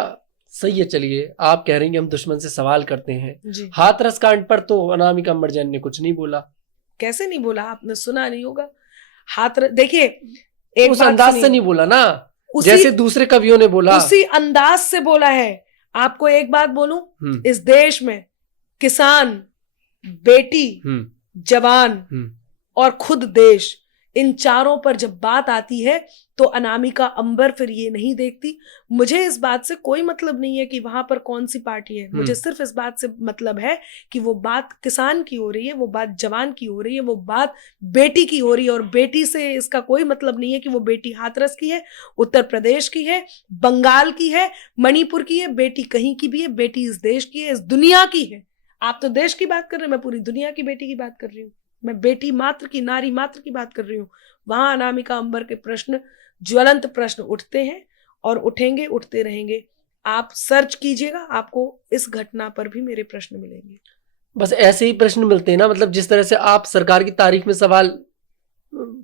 सही है, चलिए आप कह रही हैं हम दुश्मन से सवाल करते हैं जी। हाथरस कांड पर तो अनामिका अंबर जैन ने कुछ नहीं बोला। कैसे नहीं बोला, आपने सुना नहीं होगा। देखिए एक उस बात अंदाज से नहीं बोला ना, जैसे दूसरे कवियों ने बोला, उसी अंदाज से बोला है। आपको एक बात बोलूं, इस देश में किसान, बेटी, जवान और खुद देश, इन चारों पर जब बात आती है तो अनामिका अंबर फिर ये नहीं देखती। मुझे इस बात से कोई मतलब नहीं है कि वहां पर कौन सी पार्टी है, मुझे सिर्फ इस बात से मतलब है कि वो बात किसान की हो रही है, वो बात जवान की हो रही है, वो बात बेटी की हो रही है। और बेटी से इसका कोई मतलब नहीं है कि वो बेटी हाथरस की है, उत्तर प्रदेश की है, बंगाल की है, मणिपुर की है, बेटी कहीं की भी है, बेटी इस देश की है, इस दुनिया की है। आप तो देश की बात कर रहे हैं, मैं पूरी दुनिया की बेटी की बात कर रही हूँ, मैं बेटी मात्र की, नारी मात्र की बात कर रही हूँ। वहां अनामिका अंबर के प्रश्न, ज्वलंत प्रश्न उठते हैं और उठेंगे, उठते रहेंगे। आप सर्च कीजिएगा, आपको इस घटना पर भी मेरे प्रश्न मिलेंगे। बस ऐसे ही प्रश्न मिलते हैं ना, मतलब जिस तरह से आप सरकार की तारीफ में सवाल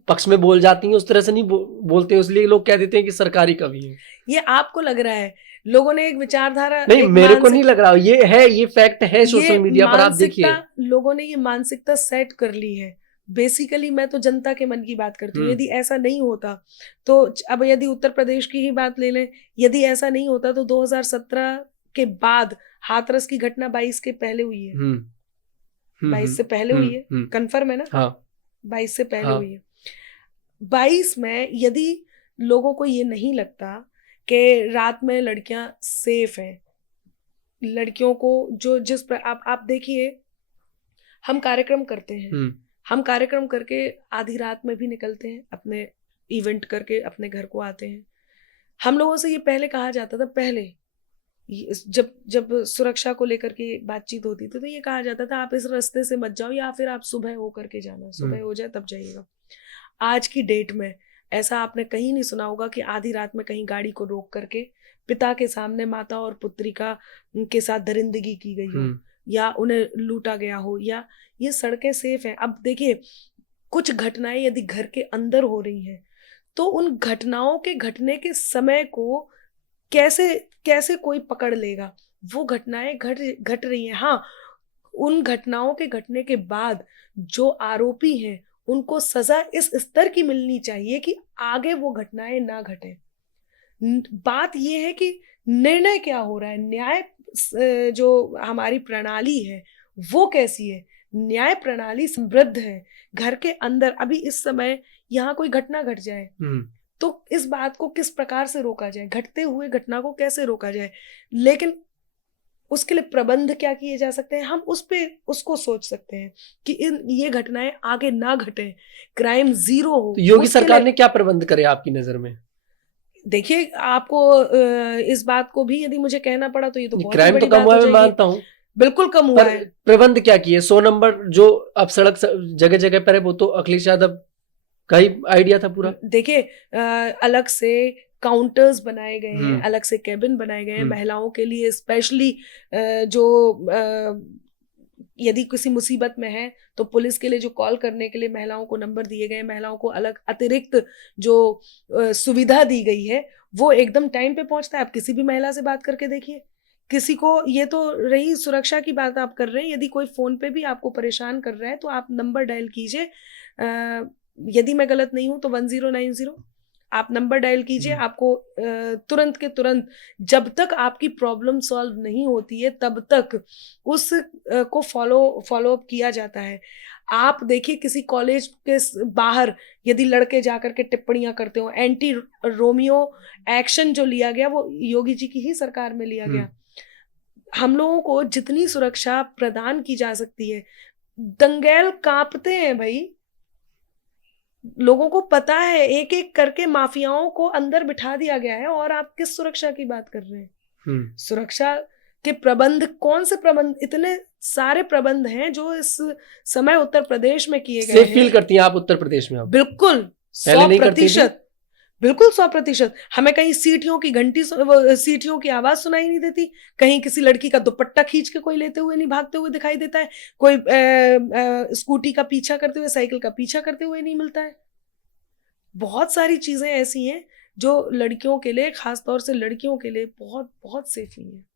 पक्ष में बोल जाती हैं, उस तरह से नहीं बोलते, इसलिए लोग कह देते हैं कि सरकारी कवि हैं। ये आपको लग रहा है, लोगों ने एक विचारधारा, नहीं, मेरे को नहीं लग रहा, ये है, ये फैक्ट है सोशल मीडिया पर, आप देखिए लोगों ने ये मानसिकता सेट कर ली है। बेसिकली मैं तो जनता के मन की बात करती हूँ। यदि ऐसा नहीं होता तो, अब यदि उत्तर प्रदेश की ही बात ले लें, यदि ऐसा नहीं होता तो 2017 के बाद हाथरस की घटना 22 के पहले हुई है। 22 से पहले हुई है, कंफर्म है ना? हाँ, 22 से पहले हुई है। 22 में यदि लोगों को ये नहीं लगता कि रात में लड़कियां सेफ हैं, लड़कियों को जो आप देखिए, हम कार्यक्रम करते हैं, हम कार्यक्रम करके आधी रात में भी निकलते हैं, अपने इवेंट करके अपने घर को आते हैं। हम लोगों से ये पहले कहा जाता था, पहले जब सुरक्षा को लेकर के बातचीत होती थी तो ये कहा जाता था आप इस रास्ते से मत जाओ, या फिर आप सुबह हो करके जाना, सुबह हो जाए तब जाइएगा। आज की डेट में ऐसा आपने कहीं नहीं सुना होगा कि आधी रात में कहीं गाड़ी को रोक करके पिता के सामने माता और पुत्री के साथ दरिंदगी की गई हो, या उन्हें लूटा गया हो, या ये सड़कें सेफ हैं। अब देखिए, कुछ घटनाएं यदि घर के अंदर हो रही हैं तो उन घटनाओं के घटने के समय को कैसे कोई पकड़ लेगा? वो घटनाएं घट रही हैं। हाँ, उन घटनाओं के घटने के बाद जो आरोपी हैं उनको सजा इस स्तर की मिलनी चाहिए कि आगे वो घटनाएं ना घटें। बात ये है कि निर्णय क्या हो रहा है, न्याय जो हमारी प्रणाली है वो कैसी है? न्याय प्रणाली समृद्ध है। घर के अंदर अभी इस समय यहाँ कोई घटना घट जाए तो इस बात को किस प्रकार से रोका जाए, घटते हुए घटना को कैसे रोका जाए, लेकिन उसके लिए प्रबंध क्या किए जा सकते हैं, हम उसको सोच सकते हैं कि ये घटनाएं आगे ना घटे, क्राइम जीरो हो। तो योगी सरकार ने क्या प्रबंध करे आपकी नजर में? देखिए, आपको इस बात को भी यदि मुझे कहना पड़ा तो ये तो बहुत क्राइम तो कम हुआ है, मैं मानता हूँ, बिल्कुल कम हुआ है। प्रबंध क्या किए? 100 नंबर जो अब सड़क जगह जगह पर है वो तो अखिलेश यादव का ही आइडिया था पूरा। देखिए, अलग से काउंटर्स बनाए गए हैं, अलग से कैबिन बनाए गए हैं महिलाओं के लिए स्पेशली, जो यदि किसी मुसीबत में है तो पुलिस के लिए जो कॉल करने के लिए महिलाओं को नंबर दिए गए, महिलाओं को अलग अतिरिक्त जो सुविधा दी गई है वो एकदम टाइम पे पहुंचता है। आप किसी भी महिला से बात करके देखिए, किसी को, ये तो रही सुरक्षा की बात आप कर रहे हैं, यदि कोई फोन पे भी आपको परेशान कर रहा है तो आप नंबर डायल कीजिए, यदि मैं गलत नहीं हूं तो 1090, आप नंबर डायल कीजिए, आपको तुरंत के तुरंत, जब तक आपकी प्रॉब्लम सॉल्व नहीं होती है तब तक उस को फॉलो अप किया जाता है। आप देखिए किसी कॉलेज के बाहर यदि लड़के जाकर के टिप्पणियां करते हो, एंटी रोमियो एक्शन जो लिया गया वो योगी जी की ही सरकार में लिया गया। हम लोगों को जितनी सुरक्षा प्रदान की जा सकती है, दंगैल कांपते हैं भाई, लोगों को पता है, एक एक करके माफियाओं को अंदर बिठा दिया गया है, और आप किस सुरक्षा की बात कर रहे हैं? सुरक्षा के प्रबंध, कौन से प्रबंध? इतने सारे प्रबंध हैं जो इस समय उत्तर प्रदेश में किए गए हैं। फील करती हैं आप उत्तर प्रदेश में? आप बिल्कुल 100%, बिल्कुल 100%। हमें कहीं सीटियों की घंटी, सीटियों की आवाज सुनाई नहीं देती, कहीं किसी लड़की का दुपट्टा खींच के कोई लेते हुए नहीं भागते हुए दिखाई देता है, कोई स्कूटी का पीछा करते हुए, साइकिल का पीछा करते हुए नहीं मिलता है। बहुत सारी चीजें ऐसी हैं जो लड़कियों के लिए, खासतौर से लड़कियों के लिए बहुत बहुत सेफ नहीं है।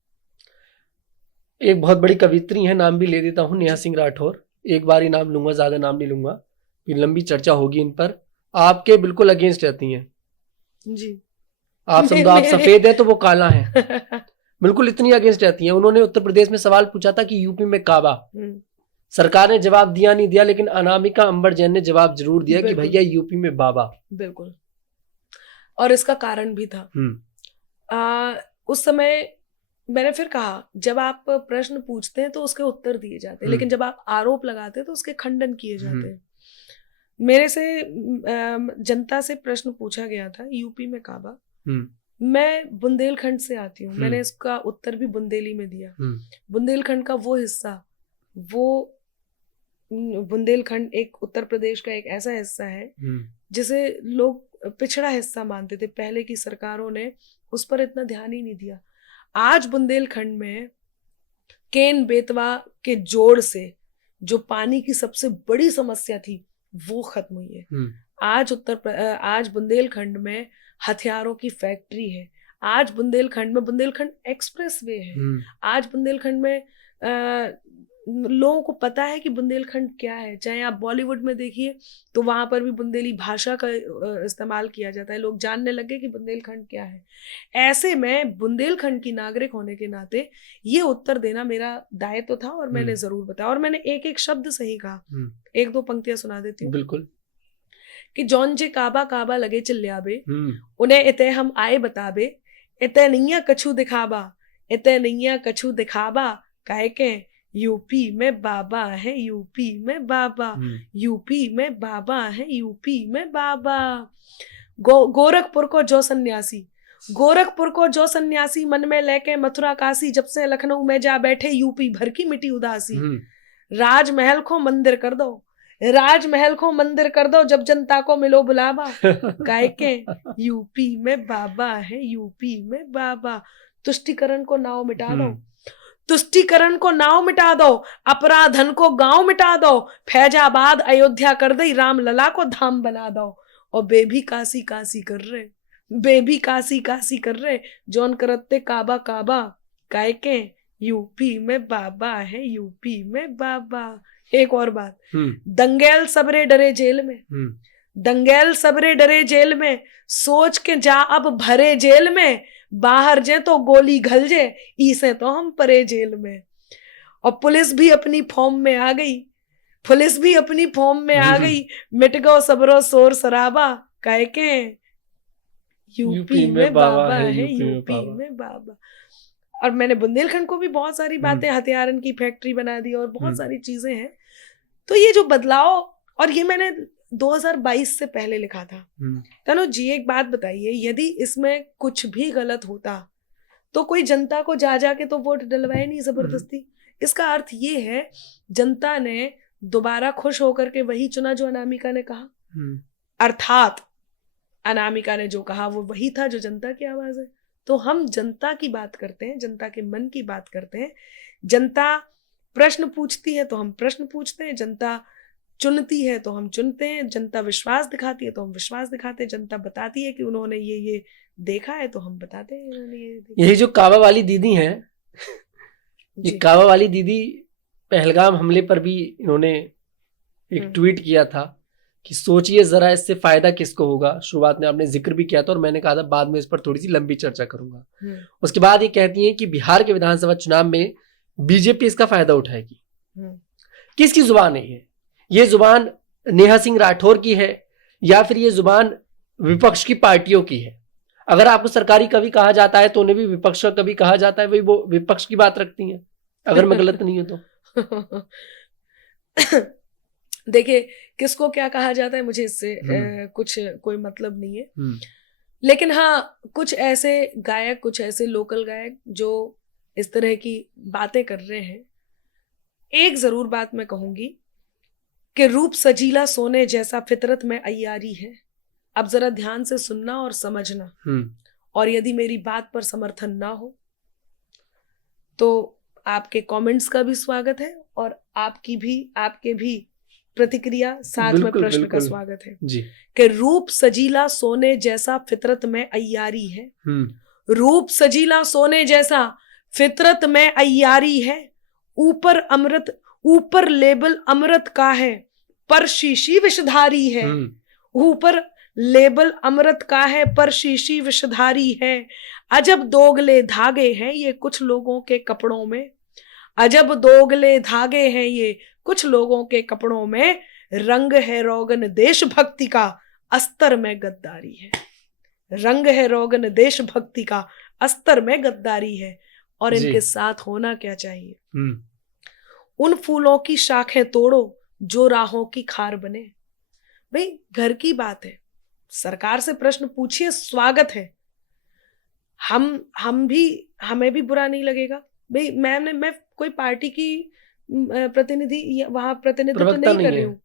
एक बहुत बड़ी कवित्री है, नाम भी ले देता हूँ, नेहा सिंह राठौर। एक बार ही नाम लूंगा, ज्यादा नाम नहीं लूंगा, फिर लंबी चर्चा होगी इन पर। आपके बिल्कुल अगेंस्ट रहती हैं जी। आप समझो, आप सफेद है तो वो काला है, बिल्कुल इतनी अगेंस्ट रहती हैं। उन्होंने उत्तर प्रदेश में सवाल पूछा था कि यूपी में काबा, सरकार ने जवाब दिया नहीं दिया, लेकिन अनामिका अंबर जैन ने जवाब जरूर दिया कि भैया यूपी में बाबा। बिल्कुल, और इसका कारण भी था। उस समय मैंने फिर कहा, जब आप प्रश्न पूछते हैं तो उसके उत्तर दिए जाते हैं, लेकिन जब आप आरोप लगाते हैं तो उसके खंडन किए जाते हैं। मेरे से जनता से प्रश्न पूछा गया था यूपी में काबा, मैं बुंदेलखंड से आती हूँ, मैंने इसका उत्तर भी बुंदेली में दिया। बुंदेलखंड का वो हिस्सा, वो बुंदेलखंड एक उत्तर प्रदेश का एक ऐसा हिस्सा है जिसे लोग पिछड़ा हिस्सा मानते थे, पहले की सरकारों ने उस पर इतना ध्यान ही नहीं दिया। आज बुंदेलखंड में केन बेतवा के जोड़ से जो पानी की सबसे बड़ी समस्या थी वो खत्म हुई है। आज बुंदेलखंड में हथियारों की फैक्ट्री है, आज बुंदेलखंड में बुंदेलखंड एक्सप्रेस वे है, आज बुंदेलखंड में लोगों को पता है कि बुंदेलखंड क्या है। चाहे आप बॉलीवुड में देखिए तो वहां पर भी बुंदेली भाषा का इस्तेमाल किया जाता है, लोग जानने लगे कि बुंदेलखंड क्या है। ऐसे में बुंदेलखंड की नागरिक होने के नाते ये उत्तर देना मेरा दायित्व था और मैंने जरूर बताया, और मैंने एक एक शब्द सही कहा। एक दो पंक्तियां सुना देती हूँ। बिल्कुल। कि जौन जे काबा काबा लगे चिल्लाबे, उन्हें इते हम आए बताबे, इते नैया कछु दिखाबा, इते नैया कछु दिखाबा, काहे के यूपी में बाबा है, यूपी में बाबा, यूपी में बाबा है, यूपी में बाबा। गोरखपुर को जो सन्यासी, गोरखपुर को जो सन्यासी मन में लेके मथुरा काशी, जब से लखनऊ में जा बैठे यूपी भर की मिटी उदासी। राजमहल को मंदिर कर दो, राजमहल को मंदिर कर दो, जब जनता को मिलो बुलावा, काहे के यूपी में बाबा है, यूपी में बाबा। तुष्टिकरण को नाव मिटा दो, तुष्टिकरण को नाव मिटा दो, अपराधन को गांव मिटा दो, फैजाबाद अयोध्या कर दई, राम लला को धाम बना दो। और बेबी काशी काशी कर रहे, बेबी काशी काशी कर रहे, जौन करते काबा काबा, काहे के यूपी में बाबा है, यूपी में बाबा। एक और बात, दंगैल सबरे डरे जेल में, दंगैल सबरे डरे जेल में, सोच के जा अब भरे जेल में, बाहर जे तो गोली घल जे, इसे तो हम परे जेल में। और पुलिस भी अपनी फॉर्म में आ गई, पुलिस भी अपनी फॉर्म में आ गई, मिट गो सबरो शोर शराबा, काहे के यूपी में बाबा है, यूपी में बाबा। और मैंने बुंदेलखंड को भी बहुत सारी बातें, हथियारन की फैक्ट्री बना दी और बहुत सारी चीजें हैं। तो ये जो बदलाव, और ये मैंने 2022 से पहले लिखा था। तनु जी एक बात बताइए, यदि इसमें कुछ भी गलत होता तो कोई जनता को जा के तो वोट डलवाए नहीं जबरदस्ती। इसका अर्थ ये है जनता ने दोबारा खुश होकर के वही चुना जो अनामिका ने कहा, अर्थात अनामिका ने जो कहा वो वही था जो जनता की आवाज है। तो हम जनता की बात करते हैं, जनता के मन की बात करते हैं। जनता प्रश्न पूछती है तो हम प्रश्न पूछते हैं, जनता चुनती है तो हम चुनते हैं, जनता विश्वास दिखाती है तो हम विश्वास दिखाते हैं, जनता बताती है कि उन्होंने ये देखा है तो हम बताते हैं उन्होंने ये देखा। यही जो काबा वाली दीदी हैं, ये काबा वाली दीदी पहलगाम हमले पर भी इन्होंने एक ट्वीट किया था कि सोचिए जरा इससे फायदा किसको होगा। शुरुआत में आपने जिक्र भी किया था और मैंने कहा था बाद में इस पर थोड़ी सी लंबी चर्चा करूंगा। उसके बाद ये कहती हैं कि बिहार के विधानसभा चुनाव में बीजेपी इसका फायदा उठाएगी। किसकी जुबान है ये जुबान नेहा सिंह राठौर की है या फिर ये जुबान विपक्ष की पार्टियों की है? अगर आपको सरकारी कवि कहा जाता है तो उन्हें भी विपक्ष का कवि कहा जाता है, वही वो विपक्ष की बात रखती हैं, अगर मैं गलत नहीं हूं तो। देखिए, किसको क्या कहा जाता है मुझे इससे कुछ कोई मतलब नहीं है, लेकिन हाँ कुछ ऐसे गायक, कुछ ऐसे लोकल गायक जो इस तरह की बातें कर रहे हैं, एक जरूर बात मैं कहूंगी कि रूप सजीला सोने जैसा फितरत में अय्यारी है। अब जरा ध्यान से सुनना और समझना, और यदि मेरी बात पर समर्थन ना हो तो आपके कमेंट्स का भी स्वागत है और आपके भी प्रतिक्रिया साथ में प्रश्न का स्वागत है जी। कि रूप सजीला सोने जैसा फितरत में अय्यारी है। रूप सजीला सोने जैसा फितरत में अय्यारी है, ऊपर लेबल अमृत का है पर शीशी विषधारी है। ऊपर लेबल अमृत का है पर शीशी विषधारी है। अजब दोगले धागे हैं ये कुछ लोगों के कपड़ों में, अजब दोगले धागे हैं ये कुछ लोगों के कपड़ों में। रंग है रोगन देशभक्ति का, अस्तर में गद्दारी है। रंग है रोगन देशभक्ति का, अस्तर में गद्दारी है। और इनके साथ होना क्या चाहिए? उन फूलों की शाखें तोड़ो जो राहों की खार बने। भाई घर की बात है, सरकार से प्रश्न पूछिए, स्वागत है। हमें भी बुरा नहीं लगेगा। भाई मैं कोई पार्टी की प्रतिनिधि वहां प्रतिनिधित्व नहीं कर रही हूँ,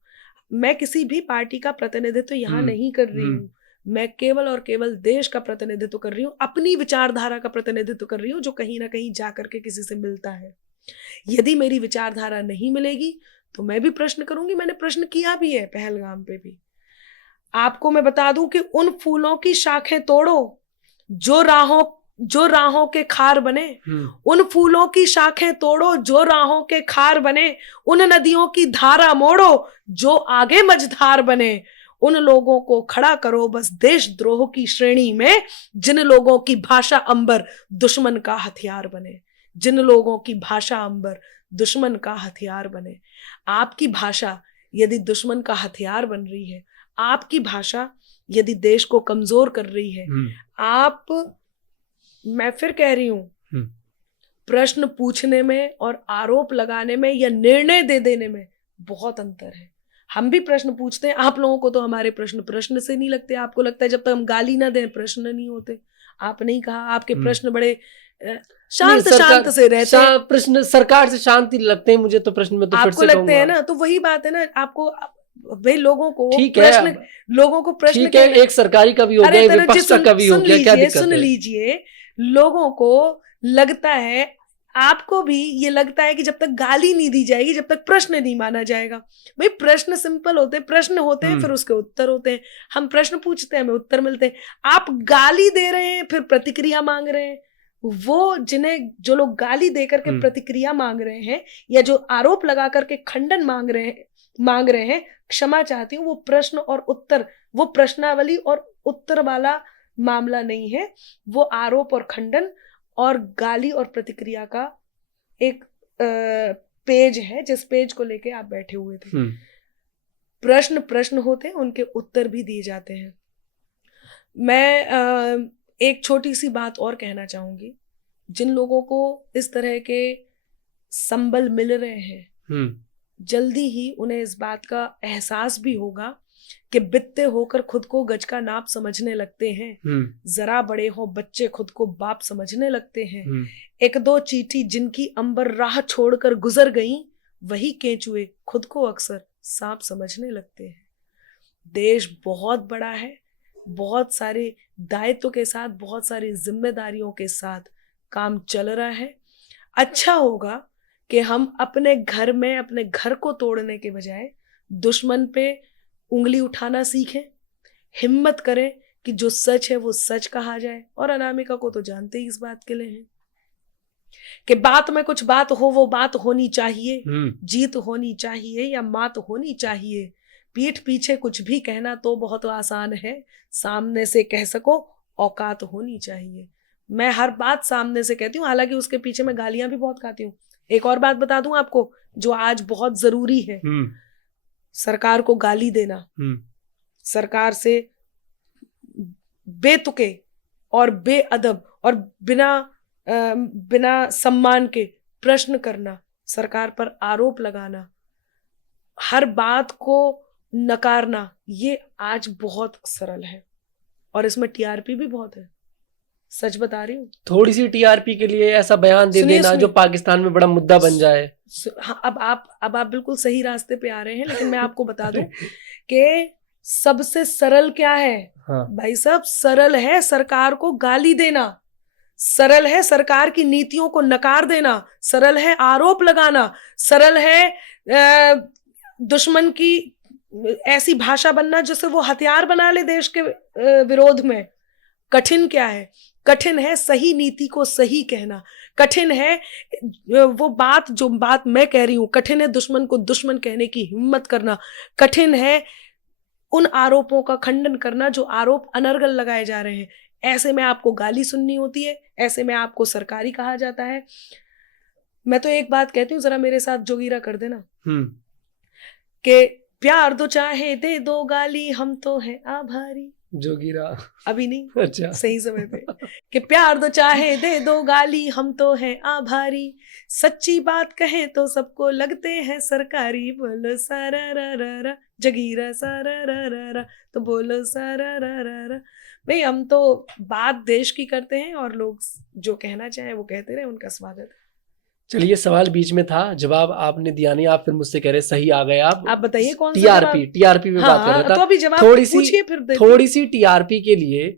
मैं किसी भी पार्टी का प्रतिनिधित्व यहाँ नहीं कर रही हूँ। मैं केवल और केवल देश का प्रतिनिधित्व कर रही हूँ, अपनी विचारधारा का प्रतिनिधित्व कर रही हूँ जो कहीं ना कहीं जाकर के किसी से मिलता है। यदि मेरी विचारधारा नहीं मिलेगी तो मैं भी प्रश्न करूंगी। मैंने प्रश्न किया भी है पहलगाम पे भी। आपको मैं बता दूं कि उन फूलों की शाखें तोड़ो जो राहों के खार बने। उन फूलों की शाखें तोड़ो जो राहों के खार बने। उन नदियों की धारा मोड़ो जो आगे मझधार बने। उन लोगों को खड़ा करो बस देशद्रोह की श्रेणी में जिन लोगों की भाषा अंबर दुश्मन का हथियार बने। जिन लोगों की भाषा अंबर दुश्मन का हथियार बने। आपकी भाषा यदि दुश्मन का हथियार बन रही है, आपकी भाषा यदि देश को कमजोर कर रही है, मैं फिर कह रही हूं, प्रश्न पूछने में और आरोप लगाने में या निर्णय दे देने में बहुत अंतर है। हम भी प्रश्न पूछते हैं, आप लोगों को तो हमारे प्रश्न से नहीं लगते। आपको लगता है जब तक हम गाली ना दें प्रश्न नहीं होते। आप नहीं कहा, आपके प्रश्न बड़े शांत से रहते हैं। प्रश्न सरकार से शांति लगते हैं मुझे तो प्रश्न में तो आपको लगते हैं ना, तो वही बात है ना। आपको भाई लोगों को प्रश्न ठीक है, एक सरकारी कवि हो गया, विपक्ष का कवि हो गया, क्या दिक्कत है? सुन लीजिए, लोगों को लगता है, आपको भी ये लगता है कि जब तक गाली नहीं दी जाएगी, जब तक प्रश्न नहीं माना जाएगा। भाई प्रश्न सिंपल होते हैं, प्रश्न होते हैं फिर उसके उत्तर होते हैं। हम प्रश्न पूछते हैं, हमें उत्तर मिलते हैं। आप गाली दे रहे हैं फिर प्रतिक्रिया मांग रहे हैं। वो जो लोग गाली देकर के प्रतिक्रिया मांग रहे हैं या जो आरोप लगा करके खंडन मांग रहे हैं, क्षमा चाहती हूँ, वो प्रश्न और उत्तर, वो प्रश्नावली और उत्तर वाला मामला नहीं है। वो आरोप और खंडन और गाली और प्रतिक्रिया का एक पेज है, जिस पेज को लेके आप बैठे हुए थे। प्रश्न होते हैं, उनके उत्तर भी दिए जाते हैं। मैं एक छोटी सी बात और कहना चाहूंगी। जिन लोगों को इस तरह के संबल मिल रहे हैं, जल्दी ही उन्हें इस बात का एहसास भी होगा कि बित्ते होकर खुद को गज का नाप समझने लगते हैं। जरा बड़े हो बच्चे खुद को बाप समझने लगते हैं। एक दो चींटी जिनकी अंबर राह छोड़कर गुजर गई, वही केंचुए खुद को अक्सर सांप समझने लगते हैं। देश बहुत बड़ा है, बहुत सारे दायित्व के साथ, बहुत सारी जिम्मेदारियों के साथ काम चल रहा है। अच्छा होगा कि हम अपने घर में अपने घर को तोड़ने के बजाय दुश्मन पे उंगली उठाना सीखें। हिम्मत करें कि जो सच है वो सच कहा जाए। और अनामिका को तो जानते ही इस बात के लिए हैं कि बात में कुछ बात हो, वो बात होनी चाहिए। जीत होनी चाहिए या मात होनी चाहिए। पीठ पीछे कुछ भी कहना तो बहुत आसान है, सामने से कह सको औकात होनी चाहिए। मैं हर बात सामने से कहती हूँ, हालांकि उसके पीछे मैं गालियां भी बहुत खाती हूँ। एक और बात बता दूं आपको जो आज बहुत जरूरी है, सरकार को गाली देना, सरकार से बेतुके और बेअदब और बिना सम्मान के प्रश्न करना, सरकार पर आरोप लगाना, हर बात को नकारना, ये आज बहुत सरल है और इसमें टीआरपी भी बहुत है। सच बता रही हूँ। थोड़ी सी टीआरपी के लिए ऐसा बयान दे देना जो पाकिस्तान में बड़ा मुद्दा बन जाए। हाँ, अब आप बिल्कुल सही रास्ते पे आ रहे हैं, लेकिन मैं आपको बता दूं कि सबसे सरल क्या है। हाँ। भाई साहब, सरल है सरकार को गाली देना, सरल है सरकार की नीतियों को नकार देना, सरल है आरोप लगाना, सरल है दुश्मन की ऐसी भाषा बनना जिससे वो हथियार बना ले देश के विरोध में। कठिन क्या है? कठिन है सही नीति को सही कहना, कठिन है वो बात जो बात मैं कह रही हूं, कठिन है दुश्मन को दुश्मन कहने की हिम्मत करना, कठिन है उन आरोपों का खंडन करना जो आरोप अनर्गल लगाए जा रहे हैं। ऐसे में आपको गाली सुननी होती है, ऐसे में आपको सरकारी कहा जाता है। मैं तो एक बात कहती हूँ, जरा मेरे साथ जोगीरा कर देना कि प्यार दो चाहे दे दो गाली, हम तो हैं आभारी। जोगीरा अभी नहीं, अच्छा, सही समय पे कि प्यार दो चाहे दे दो गाली, हम तो हैं आभारी, सच्ची बात कहें तो सबको लगते हैं सरकारी, बोलो सारा रा रा रा, जगीरा सारा रा रा रा, तो बोलो सारा रा रा रा। भाई हम तो बात देश की करते हैं और लोग जो कहना चाहे वो कहते रहे, उनका स्वागत है। चलिए, सवाल बीच में था, जवाब आपने दिया नहीं, आप फिर मुझसे कह रहे सही आ गए आप बताइए कौन सा टीआरपी में बात कर रहा था। तो अभी जवाब पूछिए फिर थोड़ी सी टीआरपी के लिए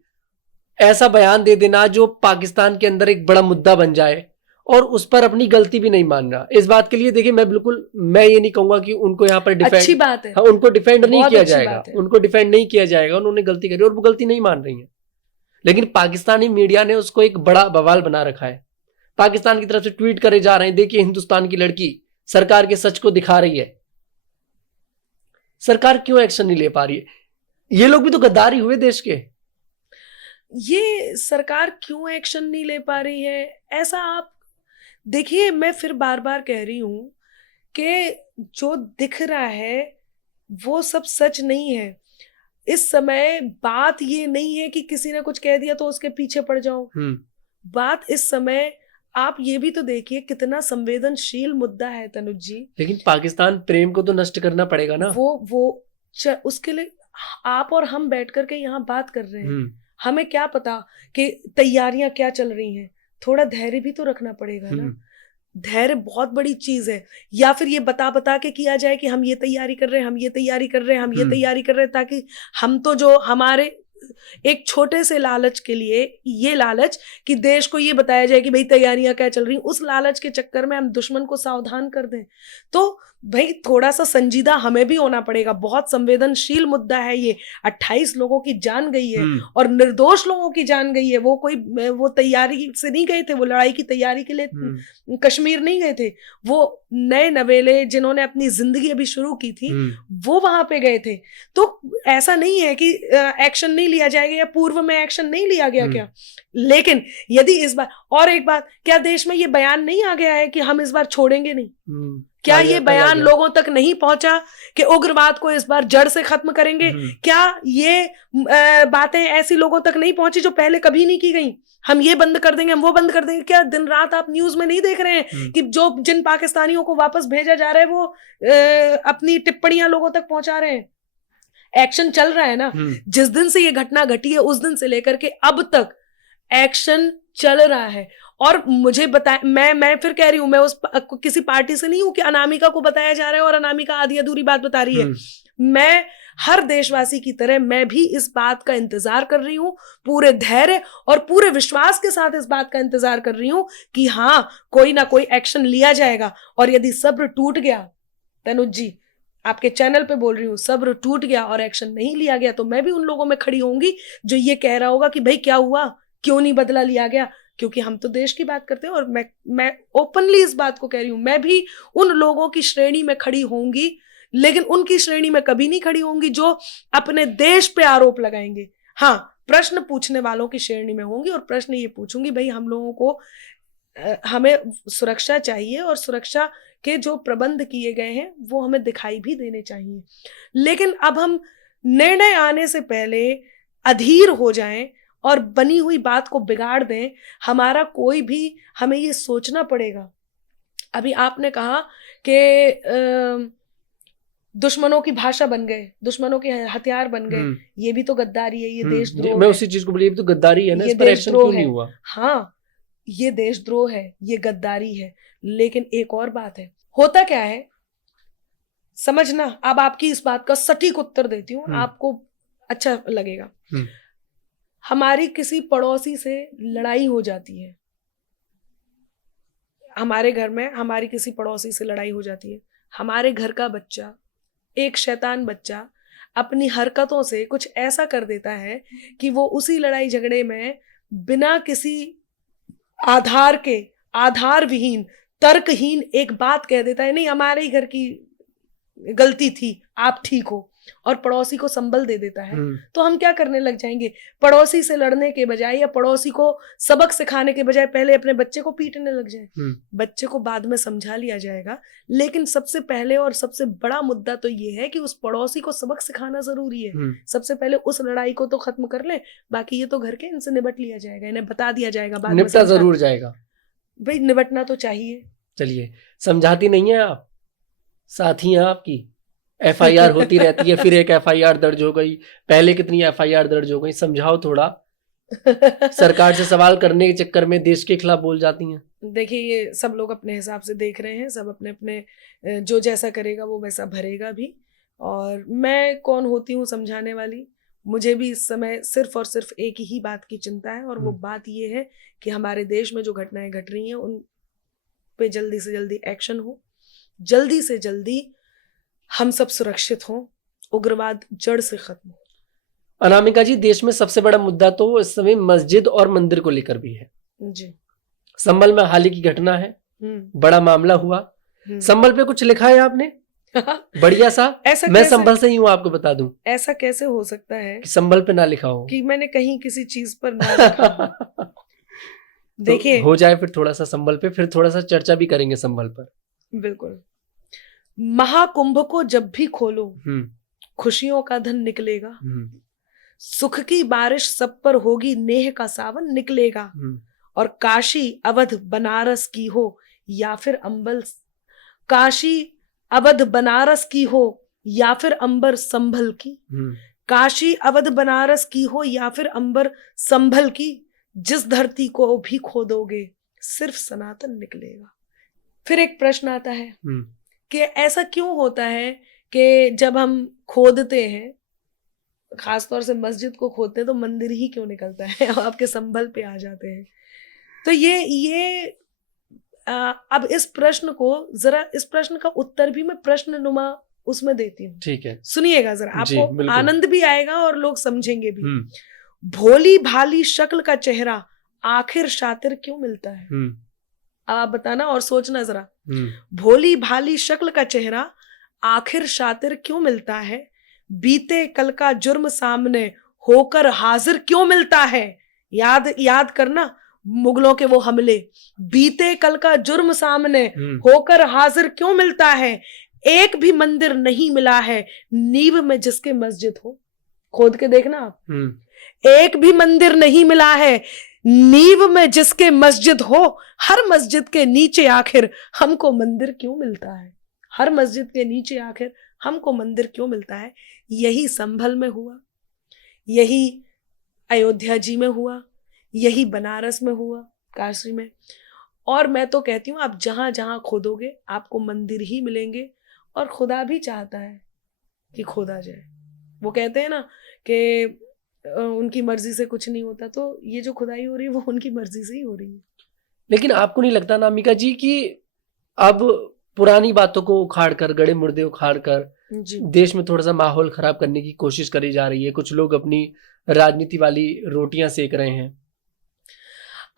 ऐसा बयान दे देना जो पाकिस्तान के अंदर एक बड़ा मुद्दा बन जाए और उस पर अपनी गलती भी नहीं मानना। इस बात के लिए देखिए, मैं ये नहीं कहूंगा कि उनको यहाँ पर डिफेंड, अच्छी बात है, हाँ, उनको डिफेंड नहीं किया जाएगा, उनको डिफेंड नहीं किया जाएगा, उन्होंने गलती करी और वो गलती नहीं मान रही है। लेकिन पाकिस्तानी मीडिया ने उसको एक बड़ा बवाल बना रखा है। पाकिस्तान की तरफ से ट्वीट करे जा रहे हैं, देखिए हिंदुस्तान की लड़की सरकार के सच को दिखा रही है। सरकार क्यों एक्शन नहीं ले पा रही है? ये लोग भी तो गद्दारी हुए देश के। ये सरकार क्यों एक्शन नहीं ले पा रही है, ऐसा आप देखिए। मैं फिर बार बार कह रही हूं कि जो दिख रहा है वो सब सच नहीं है। इस समय बात ये नहीं है कि किसी ने कुछ कह दिया तो उसके पीछे पड़ जाओ। बात इस समय आप ये भी तो देखिए कितना संवेदनशील मुद्दा है तनुज जी। लेकिन पाकिस्तान प्रेम को तो नष्ट करना पड़ेगा ना। उसके लिए आप और हम बैठ करके यहाँ बात कर रहे हैं, हमें क्या पता कि तैयारियां क्या चल रही हैं। थोड़ा धैर्य भी तो रखना पड़ेगा ना। धैर्य बहुत बड़ी चीज है। या फिर ये बता के किया जाए कि हम ये तैयारी कर रहे हैं, हम ये तैयारी कर रहे हैं, हम ये तैयारी कर रहे हैं, ताकि हम तो जो हमारे एक छोटे से लालच के लिए, ये लालच कि देश को ये बताया जाए कि भाई तैयारियां क्या चल रही, उस लालच के चक्कर में हम दुश्मन को सावधान कर दें। तो भाई थोड़ा सा संजीदा हमें भी होना पड़ेगा। बहुत संवेदनशील मुद्दा है ये। 28 लोगों की जान गई है और निर्दोष लोगों की जान गई है। वो तैयारी से नहीं गए थे, वो लड़ाई की तैयारी के लिए कश्मीर नहीं गए थे। वो नए नवेले जिन्होंने अपनी जिंदगी अभी शुरू की थी वो वहां पे गए थे। तो ऐसा नहीं है कि एक्शन नहीं लिया जाएगा या पूर्व में एक्शन नहीं लिया गया क्या। लेकिन यदि इस बार, और एक बात, क्या देश में ये बयान नहीं आ गया है कि हम इस बार छोड़ेंगे नहीं? क्या ये बयान लोगों तक नहीं पहुंचा कि उग्रवाद को इस बार जड़ से खत्म करेंगे? क्या ये बातें ऐसी लोगों तक नहीं पहुंची जो पहले कभी नहीं की गई? हम ये बंद कर देंगे, हम वो बंद कर देंगे। क्या दिन रात आप न्यूज में नहीं देख रहे हैं कि जिन पाकिस्तानियों को वापस भेजा जा रहा है वो अपनी टिप्पणियां लोगों तक पहुंचा रहे हैं? एक्शन चल रहा है ना। जिस दिन से ये घटना घटी है उस दिन से लेकर के अब तक एक्शन चल रहा है। और मुझे बताए, मैं फिर कह रही हूं, मैं उस किसी पार्टी से नहीं हूं कि अनामिका को बताया जा रहा है और अनामिका आधी अधूरी बात बता रही है। मैं हर देशवासी की तरह मैं भी इस बात का इंतजार कर रही हूं, पूरे धैर्य और पूरे विश्वास के साथ इस बात का इंतजार कर रही हूं कि हाँ, कोई ना कोई एक्शन लिया जाएगा। और यदि सब्र टूट गया, तनुज जी आपके चैनल पे बोल रही हूँ, सब्र टूट गया और एक्शन नहीं लिया गया, तो मैं भी उन लोगों में खड़ी होंगी जो ये कह रहा होगा कि भाई क्या हुआ, क्यों नहीं बदला लिया गया। क्योंकि हम तो देश की बात करते हैं और मैं ओपनली इस बात को कह रही हूं, मैं भी उन लोगों की श्रेणी में खड़ी होंगी लेकिन उनकी श्रेणी में कभी नहीं खड़ी होंगी जो अपने देश पे आरोप लगाएंगे। हाँ, प्रश्न पूछने वालों की श्रेणी में होंगी और प्रश्न ये पूछूंगी, भाई हम लोगों को हमें सुरक्षा चाहिए और सुरक्षा के जो प्रबंध किए गए हैं वो हमें दिखाई भी देने चाहिए। लेकिन अब हम निर्णय आने से पहले अधीर हो जाएं और बनी हुई बात को बिगाड़ दें, हमारा कोई भी, हमें ये सोचना पड़ेगा। अभी आपने कहा कि दुश्मनों की भाषा बन गए, दुश्मनों के हथियार बन गए, ये भी तो गद्दारी है, ये देशद्रोह मैं है। उसी चीज को बोली, तो गद्दारी है ना, ये इस पर एक्शन क्यों नहीं देशद्रोह हुआ? है। हाँ, ये देशद्रोह है, ये गद्दारी है। लेकिन एक और बात है, होता क्या है समझना, अब आपकी इस बात का सटीक उत्तर देती हूँ, आपको अच्छा लगेगा। हमारी किसी पड़ोसी से लड़ाई हो जाती है, हमारे घर में हमारी किसी पड़ोसी से लड़ाई हो जाती है, हमारे घर का बच्चा, एक शैतान बच्चा अपनी हरकतों से कुछ ऐसा कर देता है कि वो उसी लड़ाई झगड़े में बिना किसी आधार के, आधार विहीन, तर्कहीन एक बात कह देता है, नहीं हमारे ही घर की गलती थी, आप ठीक हो, और पड़ोसी को संबल दे देता है। तो हम क्या करने लग जाएंगे, पड़ोसी से लड़ने के बजाय या पड़ोसी को सबक सिखाने के बजाय पहले अपने बच्चे को पीटने लग जाए। बच्चे को बाद में समझा लिया जाएगा, लेकिन सबसे पहले और सबसे बड़ा मुद्दा तो ये है कि उस पड़ोसी को सबक सिखाना जरूरी है। सबसे पहले उस लड़ाई को तो खत्म कर ले, बाकी ये तो घर के, इनसे निपट लिया जाएगा, इन्हें बता दिया जाएगा, बाद में निपटा जरूर जाएगा। भाई निपटना तो चाहिए। चलिए, समझाती नहीं है आप, साथी हैं आपकी, एफआईआर होती रहती है, फिर एक एफआईआर दर्ज हो गई, पहले कितनी एफआईआर दर्ज हो गई, समझाओ थोड़ा। सरकार से सवाल करने के चक्कर में देश के खिलाफ बोल जाती हैं। देखिए, ये सब लोग अपने हिसाब से देख रहे हैं, सब अपने अपने, जो जैसा करेगा वो वैसा भरेगा भी। और मैं कौन होती हूँ समझाने वाली, मुझे भी इस समय सिर्फ और सिर्फ एक ही बात की चिंता है, और वो बात ये है कि हमारे देश में जो घटनाएं घट रही हैं उन पे जल्दी से जल्दी एक्शन हो, जल्दी से जल्दी हम सब सुरक्षित हों, उग्रवाद जड़ से खत्म हो। अनामिका जी, देश में सबसे बड़ा मुद्दा तो इस समय मस्जिद और मंदिर को लेकर भी है जी। संभल में हाल ही की घटना है, बड़ा मामला हुआ। संभल पे कुछ लिखा है आपने बढ़िया सा? ऐसा मैं संभल से ही हूँ, आपको बता दूं। ऐसा कैसे हो सकता है कि संभल पे ना लिखा हो, कि मैंने कहीं किसी चीज पर ना लिखा। देखिए, तो हो जाए फिर थोड़ा सा संभल पे, फिर थोड़ा सा चर्चा भी करेंगे संभल पर। बिल्कुल। महाकुंभ को जब भी खोलो खुशियों का धन निकलेगा, सुख की बारिश सब पर होगी, नेह का सावन निकलेगा, और काशी अवध बनारस की हो या फिर अंबल, काशी अवध बनारस की हो या फिर अंबर संभल की, काशी अवध बनारस की हो या फिर अंबर संभल की, जिस धरती को भी खोदोगे सिर्फ सनातन निकलेगा। फिर एक प्रश्न आता है कि ऐसा क्यों होता है कि जब हम खोदते हैं, खासतौर से मस्जिद को खोदते हैं, तो मंदिर ही क्यों निकलता है, आपके संभल पे आ जाते हैं। तो ये अब इस प्रश्न को जरा, इस प्रश्न का उत्तर भी मैं प्रश्न नुमा उसमें देती हूँ। ठीक है, सुनिएगा जरा, आपको आनंद भी आएगा और लोग समझेंगे भी। भोली भाली शक्ल का चेहरा आखिर शातिर क्यों मिलता है? आप बताना और सोचना जरा। भोली भाली शक्ल का चेहरा आखिर शातिर क्यों मिलता है? बीते कल का जुर्म सामने होकर हाजिर क्यों मिलता है? याद करना मुगलों के वो हमले, बीते कल का जुर्म सामने होकर हाजिर क्यों मिलता है? एक भी मंदिर नहीं मिला है नींव में जिसके मस्जिद हो। खोद के देखना आप, एक भी मंदिर नहीं मिला है नींव में जिसके मस्जिद हो। हर मस्जिद के नीचे आखिर हमको मंदिर क्यों मिलता है? हर मस्जिद के नीचे आखिर हमको मंदिर क्यों मिलता है? यही संभल में हुआ, यही अयोध्या जी में हुआ, यही बनारस में हुआ, काशी में। और मैं तो कहती हूँ, आप जहां जहां खोदोगे आपको मंदिर ही मिलेंगे, और खुदा भी चाहता है कि खोदा जाए। वो कहते हैं ना कि उनकी मर्जी से कुछ नहीं होता, तो ये जो खुदाई हो रही है वो उनकी मर्जी से ही हो रही है। लेकिन आपको नहीं लगता अनामिका जी कि अब पुरानी बातों को उखाड़ कर, गड़े मुर्दे उखाड़ कर देश में थोड़ा सा माहौल खराब करने की कोशिश करी जा रही है? कुछ लोग अपनी राजनीति वाली रोटियां सेक रहे हैं।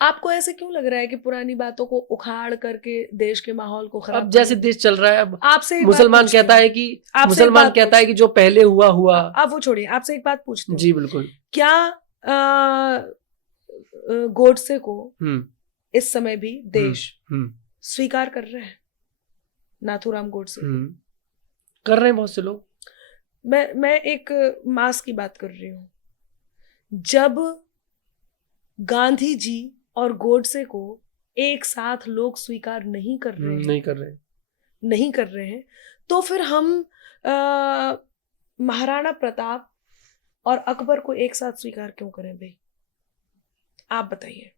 आपको ऐसे क्यों लग रहा है कि पुरानी बातों को उखाड़ करके देश के माहौल को खराब अब जैसे देश चल रहा है, अब आपसे एक मुसलमान बात कहता है कि मुसलमान कहता है कि जो पहले हुआ हुआ। आप वो छोड़िए, आपसे एक बात पूछती हूँ। जी बिल्कुल। क्या गोडसे को इस समय भी देश स्वीकार कर रहे हैं? नाथूराम गोडसे कर रहे हैं बहुत से लोग। मैं एक मास की बात कर रही हूँ। जब गांधी जी और गोडसे को एक साथ लोग स्वीकार नहीं कर रहे हैं, तो फिर हम महाराणा प्रताप और अकबर को एक साथ स्वीकार क्यों करें भाई? आप बताइए।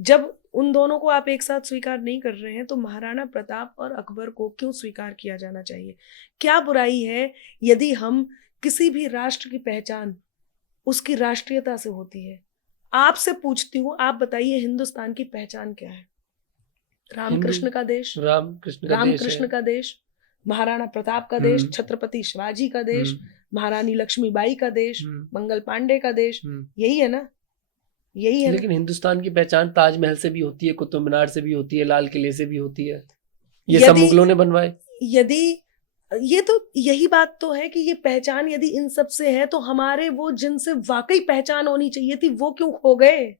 जब उन दोनों को आप एक साथ स्वीकार नहीं कर रहे हैं, तो महाराणा प्रताप और अकबर को क्यों स्वीकार किया जाना चाहिए? क्या बुराई है यदि हम किसी भी राष्ट्र की पहचान उसकी राष्ट्रीयता से होती है? आपसे पूछती हूँ, आप बताइए हिंदुस्तान की पहचान क्या है? रामकृष्ण का देश, रामकृष्ण का देश, महाराणा प्रताप का देश, छत्रपति शिवाजी का देश, महारानी लक्ष्मीबाई का देश, मंगल पांडे का देश, यही है ना? यही है। लेकिन हिंदुस्तान की पहचान ताजमहल से भी होती है, कुतुब मीनार से भी होती है, लाल किले से भी होती है। ये सब मुगलों ने बनवाए। यदि ये तो यही बात तो है कि ये पहचान यदि इन सब से है, तो हमारे वो जिनसे वाकई पहचान होनी चाहिए थी वो क्यों खो गए?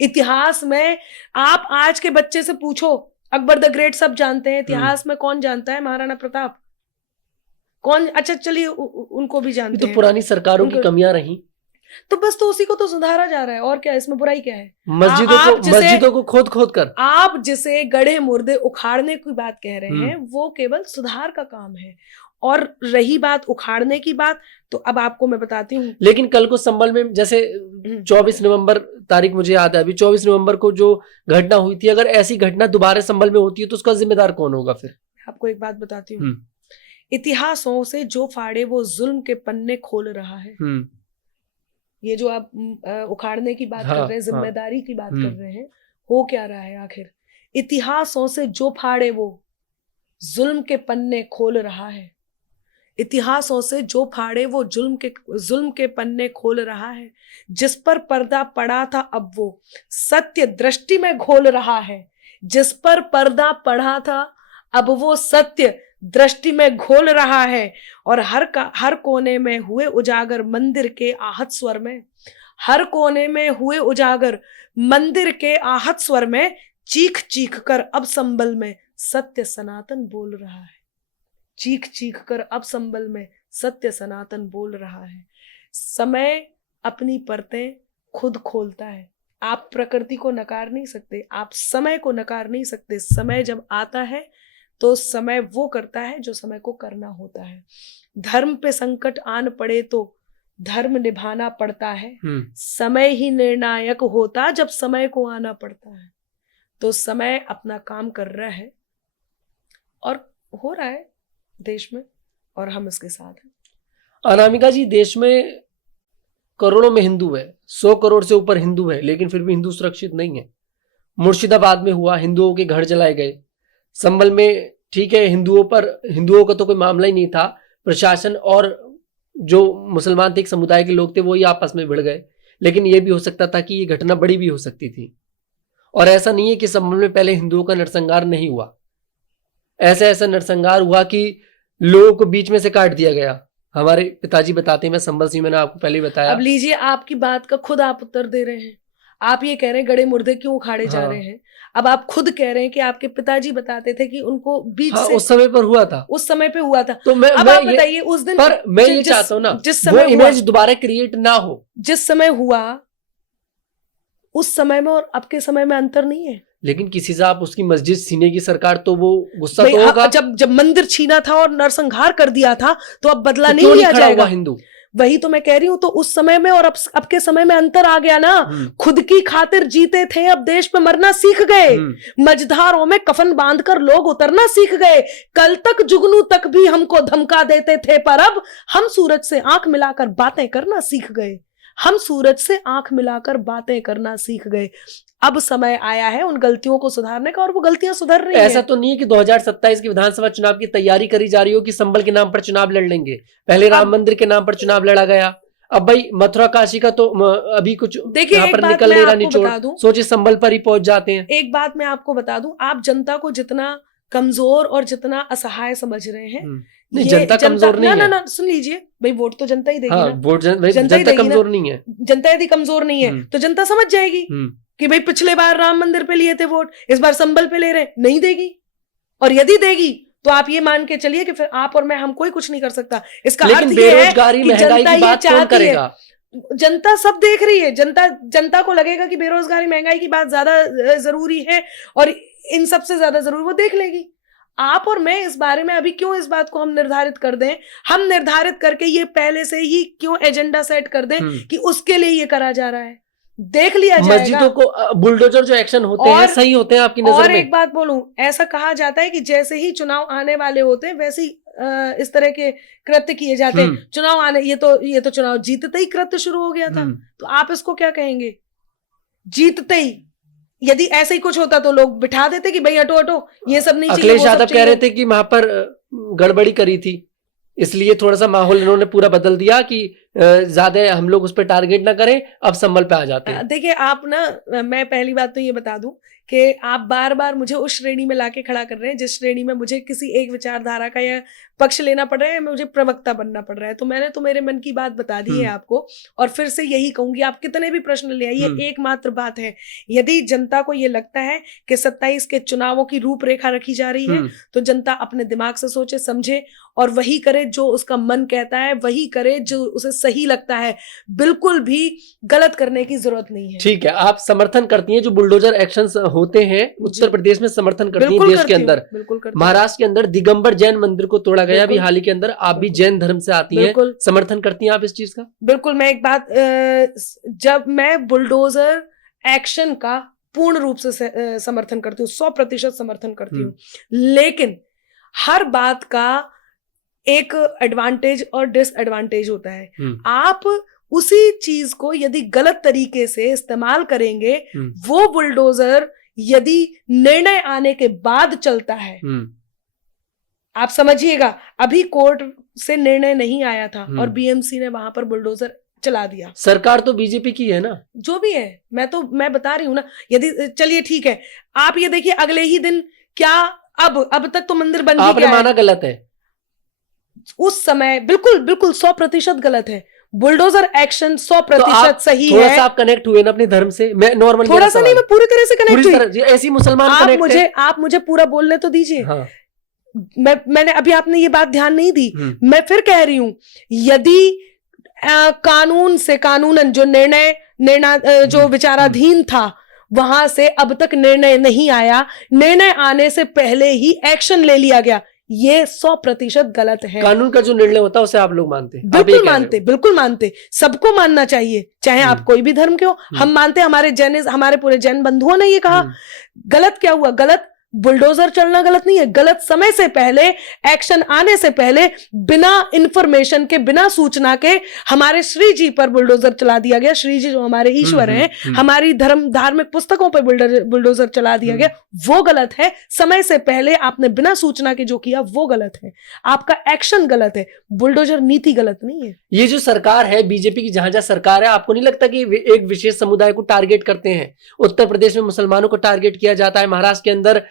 इतिहास में आप आज के बच्चे से पूछो, अकबर द ग्रेट सब जानते हैं, इतिहास में कौन जानता है महाराणा प्रताप? कौन? अच्छा चलिए उनको भी जानते हैं। तो पुरानी सरकारों की कमियां रही, तो बस तो उसी को तो सुधारा जा रहा है, और क्या इसमें बुराई क्या है? मस्जिदों को खोद कर आप जिसे गढ़े मुर्दे उखाड़ने की बात कह रहे हैं, वो केवल सुधार का काम है। और रही बात उखाड़ने की बात, तो अब आपको मैं बताती हूँ। लेकिन कल को संभल में जैसे 24 नवंबर तारीख मुझे याद है अभी, 24 नवंबर को जो घटना हुई थी, अगर ऐसी घटना दोबारा संभल में होती है तो उसका जिम्मेदार कौन होगा? फिर आपको एक बात बताती हूँ, इतिहासों से जो फाड़े वो जुल्म के पन्ने खोल रहा है। ये जो आप उखाड़ने की बात कर रहे हैं, जिम्मेदारी की बात कर रहे हैं, हो क्या रहा है आखिर? इतिहासों से जो फाड़े वो जुल्म के पन्ने खोल रहा है। इतिहासों से जो फाड़े वो जुल्म के पन्ने खोल रहा है। जिस पर पर्दा पड़ा था अब वो सत्य दृष्टि में घोल रहा है। जिस पर पर्दा पड़ा था अब वो सत्य दृष्टि में घोल रहा है। और हर कोने में हुए उजागर मंदिर के आहत स्वर में, हर कोने में हुए उजागर मंदिर के आहत स्वर में, चीख चीख कर अब संबल में सत्य सनातन बोल रहा है। चीख चीख कर अब संबल में सत्य सनातन बोल रहा है। समय अपनी परतें खुद खोलता है। आप प्रकृति को नकार नहीं सकते, आप समय को नकार नहीं सकते। समय जब आता है तो समय वो करता है जो समय को करना होता है। धर्म पे संकट आन पड़े तो धर्म निभाना पड़ता है। समय ही निर्णायक होता जब समय को आना पड़ता है। तो समय अपना काम कर रहा है और हो रहा है देश में, और हम इसके साथ हैं। अनामिका जी, देश में करोड़ों में हिंदू है, 100 करोड़ से ऊपर हिंदू है, लेकिन फिर भी हिंदू सुरक्षित नहीं है। मुर्शिदाबाद में हुआ, हिंदुओं के घर जलाए गए। संभल में ठीक है, हिंदुओं का तो कोई मामला ही नहीं था। प्रशासन और जो मुसलमान थे, एक समुदाय के लोग थे, वो ही आपस में भिड़ गए। लेकिन ये भी हो सकता था कि ये घटना बड़ी भी हो सकती थी। और ऐसा नहीं है कि संभल में पहले हिंदुओं का नरसंहार नहीं हुआ। ऐसा नरसंहार हुआ कि लोगों को बीच में से काट दिया गया। हमारे पिताजी बताते हैं, मैं संभल से, मैंने आपको पहले बताया। अब लीजिए, आपकी बात का खुद आप उत्तर दे रहे हैं। आप ये कह रहे हैं गड़े मुर्दे क्यों उखाड़े जा रहे हैं। अब आप खुद कह रहे हैं कि आपके पिताजी बताते थे कि उनको बीच से उस समय पर हुआ था, उस समय पे हुआ था। तो अब आप बताइए उस दिन, पर मैं ये चाहता हूं ना, जिस समय वो इमेज दोबारा क्रिएट ना हो। जिस समय हुआ उस समय में और अब के समय में अंतर नहीं है। लेकिन किसी से आप उसकी मस्जिद छीने की सरकार, तो वो गुस्सा तो होगा। जब मंदिर छीना था और नरसंहार कर दिया था, तो अब बदला नहीं लिया जाएगा। हिंदू, वही तो मैं कह रही हूं। तो उस समय में और अब के समय में अंतर आ गया ना। खुद की खातिर जीते थे, अब देश पे मरना सीख गए। मझधारों में कफन बांधकर लोग उतरना सीख गए। कल तक जुगनू तक भी हमको धमका देते थे, पर अब हम सूरज से आंख मिलाकर बातें करना सीख गए। हम सूरज से आंख मिलाकर बातें करना सीख गए। अब समय आया है उन गलतियों को सुधारने का, और वो गलतियां सुधर रही हैं। ऐसा तो नहीं है कि 2027 की विधानसभा चुनाव की तैयारी करी जा रही हो कि संबल के नाम पर चुनाव लड़ लेंगे। पहले राम मंदिर के नाम पर चुनाव लड़ा गया, अब भाई मथुरा काशी का तो अभी कुछ देखिए, यहाँ एक पर बात निकल मैं नहीं रहा आपको बता निचोड़, दूं, सोचिए संबल पर ही पहुंच जाते हैं। एक बात मैं आपको बता दूं, आप जनता को जितना कमजोर और जितना असहाय समझ रहे हैं, नहीं, ये जनता कमजोर नहीं है। ना सुन लीजिए भाई, वोट तो जनता ही देगी हाँ, ना। वोट जनता ही जनता देगी ना। कमजोर नहीं है। जनता यदि कमजोर नहीं है तो जनता समझ जाएगी कि भाई पिछले बार राम मंदिर पे लिए थे वोट, इस बार संबल पे ले रहे, नहीं देगी। और यदि देगी तो आप ये मान के चलिए कि फिर आप और मैं, हम कोई कुछ नहीं कर सकता। इसका लेकिन अर्थ ये है बेरोजगारी कि महंगाई जनता की ये बात कौन चाहती है। करेगा? जनता सब देख रही है। जनता को लगेगा कि बेरोजगारी महंगाई की बात ज्यादा जरूरी है और इन सबसे ज्यादा जरूरी, वो देख लेगी। आप और मैं इस बारे में अभी क्यों इस बात को हम निर्धारित कर दें, हम निर्धारित करके ये पहले से ही क्यों एजेंडा सेट कर दें कि उसके लिए ये करा जा रहा है, देख लिया जाएगा। मस्जिदों को बुलडोजर जो एक्शन होते हैं सही होते हैं आपकी नजर और में? एक बात बोलूं, ऐसा कहा जाता है कि जैसे ही चुनाव आने वाले होते हैं वैसे ही इस तरह के कृत्य किए जाते हैं। चुनाव आने, ये तो चुनाव जीतते ही कृत्य शुरू हो गया था, तो आप इसको क्या कहेंगे? जीतते ही यदि ऐसे ही कुछ होता तो लोग बिठा देते कि भाई हटो हटो, ये सब नहीं चाहिए। अखिलेश यादव कह रहे थे कि वहां पर गड़बड़ी करी थी, इसलिए थोड़ा सा माहौल इन्होंने पूरा बदल दिया कि ज्यादा हम लोग उस पर टारगेट ना करें, अब संभल पे आ जाते हैं। देखिए आप ना, मैं पहली बात तो ये बता दूं कि आप बार बार मुझे उस श्रेणी में लाके खड़ा कर रहे हैं जिस श्रेणी में मुझे किसी एक विचारधारा का या पक्ष लेना पड़ रहा है, मुझे प्रवक्ता बनना पड़ रहा है। तो मैंने तो मेरे मन की बात बता दी है आपको, और फिर से यही कहूंगी, आप कितने भी प्रश्न ले आइए, एकमात्र बात है, यदि जनता को ये लगता है कि 27 के चुनावों की रूपरेखा रखी जा रही है तो जनता अपने दिमाग से सोचे समझे और वही करे जो उसका मन कहता है, वही करे जो उसे सही लगता है। बिल्कुल भी गलत करने की जरूरत नहीं है। ठीक है, आप समर्थन करती हैं जो बुलडोजर एक्शंस होते हैं उत्तर प्रदेश में, समर्थन करती हैं देश के अंदर। महाराष्ट्र के अंदर दिगंबर जैन मंदिर को तोड़ा गया अभी हाल ही के अंदर, आप भी जैन धर्म से आती हैं, समर्थन करती हैं आप इस चीज का? बिल्कुल। मैं एक बात, जब मैं बुलडोजर एक्शन का पूर्ण रूप से समर्थन करती हूँ, 100% समर्थन करती हूँ, लेकिन हर बात का एक एडवांटेज और डिसएडवांटेज होता है। आप उसी चीज को यदि गलत तरीके से इस्तेमाल करेंगे, वो बुलडोजर यदि निर्णय आने के बाद चलता है, आप समझिएगा, अभी कोर्ट से निर्णय नहीं आया था और बीएमसी ने वहां पर बुलडोजर चला दिया। सरकार तो बीजेपी की है ना, जो भी है, मैं बता रही हूं ना। यदि चलिए ठीक है, आप ये देखिए अगले ही दिन क्या, अब तक तो मंदिर बन गया, आपने माना गलत है उस समय, बिल्कुल 100% गलत है। बुलडोजर एक्शन 100% सही थोड़ा है। सा आप कनेक्ट हुए ना अपनी धर्म से? मैं नॉर्मल थोड़ा सा नहीं, मैं पूरी तरह से कनेक्ट हुई। ऐसी मुसलमान आप मुझे पूरा बोलने तो दीजिए। हाँ। मैंने अभी, आपने ये बात ध्यान नहीं दी, मैं फिर कह रही हूं, यदि कानून से कानूनन जो निर्णय जो विचाराधीन था वहां से अब तक निर्णय नहीं आया, निर्णय आने से पहले ही एक्शन ले लिया गया, ये 100% गलत है। कानून का जो निर्णय होता है उसे आप लोग मानते हैं? बिल्कुल मानते, सबको मानना चाहिए, चाहे आप कोई भी धर्म के हो। हम मानते, हमारे पूरे जैन बंधुओं ने ये कहा। गलत क्या हुआ? गलत बुलडोजर चलना गलत नहीं है, गलत समय से पहले, एक्शन आने से पहले, बिना इंफॉर्मेशन के, बिना सूचना के हमारे श्री जी पर बुलडोजर चला दिया गया। श्री जी जो हमारे ईश्वर हैं, हमारी धार्मिक पुस्तकों पर बुलडोजर चला दिया गया, वो गलत है। समय से पहले आपने बिना सूचना के जो किया वो गलत है, आपका एक्शन गलत है, बुलडोजर नीति गलत नहीं है। ये जो सरकार है बीजेपी की, जहां सरकार है, आपको नहीं लगता कि एक विशेष समुदाय को टारगेट करते हैं? उत्तर प्रदेश में मुसलमानों को टारगेट किया जाता है, महाराष्ट्र के अंदर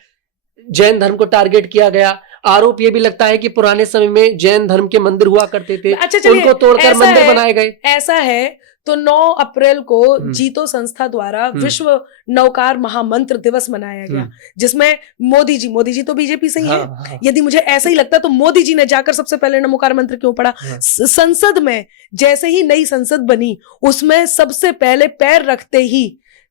जैन धर्म को टारगेट किया गया। आरोप ये भी लगता है कि पुराने समय में जैन धर्म के मंदिर हुआ करते थे, उनको तोड़कर मंदिर बनाए गए। ऐसा है तो 9 अप्रैल को जीतो संस्था द्वारा विश्व नौकार महामंत्र दिवस मनाया गया, जिसमें मोदी जी तो बीजेपी से ही है। यदि मुझे ऐसा ही लगता तो मोदी जी ने जाकर सबसे पहले नमोकार मंत्र क्यों पढ़ा? संसद में जैसे ही नई संसद बनी, उसमें सबसे पहले पैर रखते ही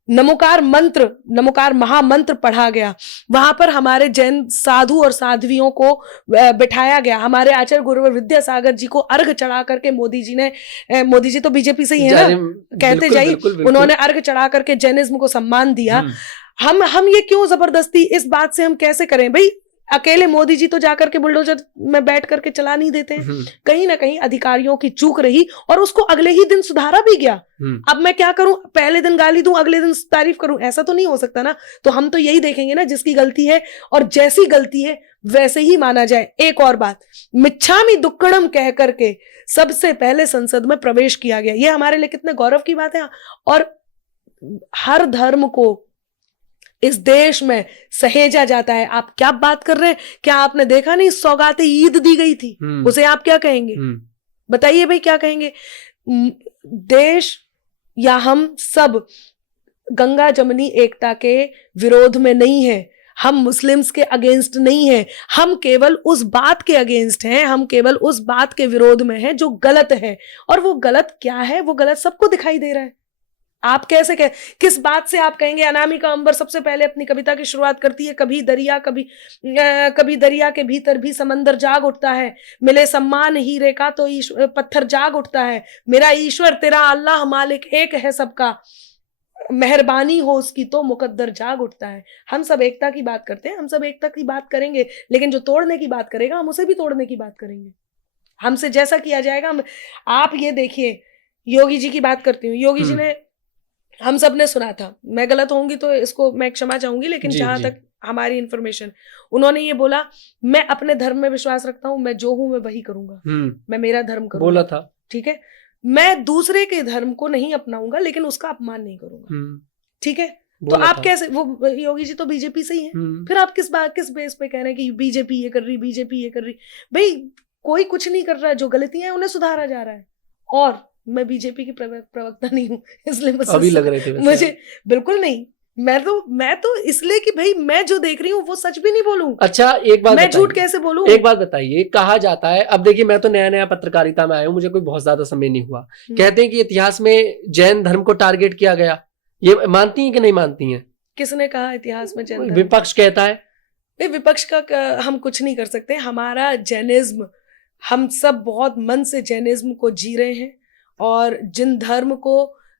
नमोकार महामंत्र पढ़ा गया। वहां पर हमारे जैन साधु और साध्वियों को बिठाया गया। हमारे आचार्य गुरुवर विद्यासागर जी को अर्घ चढ़ा करके मोदी जी तो बीजेपी से ही है ना, कहते जाइए, उन्होंने अर्घ चढ़ा करके जैनिज्म को सम्मान दिया। हम ये क्यों जबरदस्ती, इस बात से हम कैसे करें भाई? अकेले मोदी जी तो जाकर के बुलडोजर में बैठ करके चला नहीं देते हैं। कहीं ना कहीं अधिकारियों की चूक रही और उसको अगले ही दिन सुधारा भी गया। अब मैं क्या करूं, पहले दिन गाली दूं अगले दिन तारीफ करूं, ऐसा तो नहीं हो सकता ना। तो हम तो यही देखेंगे ना जिसकी गलती है और जैसी गलती है वैसे ही माना जाए। एक और बात, मिच्छामि दुक्कड़म कह करके सबसे पहले संसद में प्रवेश किया गया, ये हमारे लिए कितने गौरव की बात है। और हर धर्म को इस देश में सहेजा जाता है। आप क्या बात कर रहे हैं? क्या आपने देखा नहीं सौगातें ईद दी गई थी, उसे आप क्या कहेंगे? बताइए भाई, क्या कहेंगे? देश या हम सब गंगा जमनी एकता के विरोध में नहीं है, हम मुस्लिम्स के अगेंस्ट नहीं है, हम केवल उस बात के अगेंस्ट हैं, हम केवल उस बात के विरोध में हैं जो गलत है। और वो गलत क्या है? वो गलत सबको दिखाई दे रहा है। आप कैसे किस बात से आप कहेंगे? अनामिका अंबर सबसे पहले अपनी कविता की शुरुआत करती है, कभी दरिया कभी दरिया के भीतर भी समंदर जाग उठता है, मिले सम्मान हीरे का तो पत्थर जाग उठता है, मेरा ईश्वर तेरा अल्लाह मालिक एक है सबका, मेहरबानी हो उसकी तो मुकद्दर जाग उठता है। हम सब एकता की बात करते हैं, हम सब एकता की बात करेंगे, लेकिन जो तोड़ने की बात करेगा हम उसे भी तोड़ने की बात करेंगे। हमसे जैसा किया जाएगा आप ये देखिए, योगी जी की बात करती हूँ। योगी जी ने, हम सब ने सुना था, मैं गलत होंगी तो इसको मैं क्षमा चाहूंगी, लेकिन जहां तक हमारी इंफॉर्मेशन, उन्होंने ये बोला, मैं अपने धर्म में विश्वास रखता हूं, मैं जो हूं मैं वही करूंगा, मैं मेरा धर्म करूंगा, बोला था। ठीक है, मैं दूसरे के धर्म को नहीं अपनाऊंगा लेकिन उसका अपमान नहीं करूंगा। ठीक है, तो आप कैसे, वो योगी जी तो बीजेपी से ही है, फिर आप किस बेस पे कह रहे हैं कि बीजेपी ये कर रही, बीजेपी ये कर रही? भाई कोई कुछ नहीं कर रहा है, जो गलतियां हैं उन्हें सुधारा जा रहा है। और मैं बीजेपी की प्रवक्ता नहीं हूँ, इसलिए अभी लग रहे थे मुझे, बिल्कुल नहीं। मैं तो इसलिए कि भाई मैं जो देख रही हूँ वो सच भी नहीं बोलूं। अच्छा, एक बात मैं झूठ कैसे बोलूं? एक बात बताइए, कहा जाता है, अब देखिए मैं तो नया नया पत्रकारिता में आया हूँ, मुझे कोई बहुत ज्यादा समय नहीं हुआ, कहते हैं कि इतिहास में जैन धर्म को टारगेट किया गया, ये मानती हैं कि नहीं मानती हैं? किसने कहा इतिहास में जैन धर्म? विपक्ष कहता है। विपक्ष का हम कुछ नहीं कर सकते। हमारा जैनिज्म, हम सब बहुत मन से जैनिज्म को जी रहे हैं, और जिन धर्म को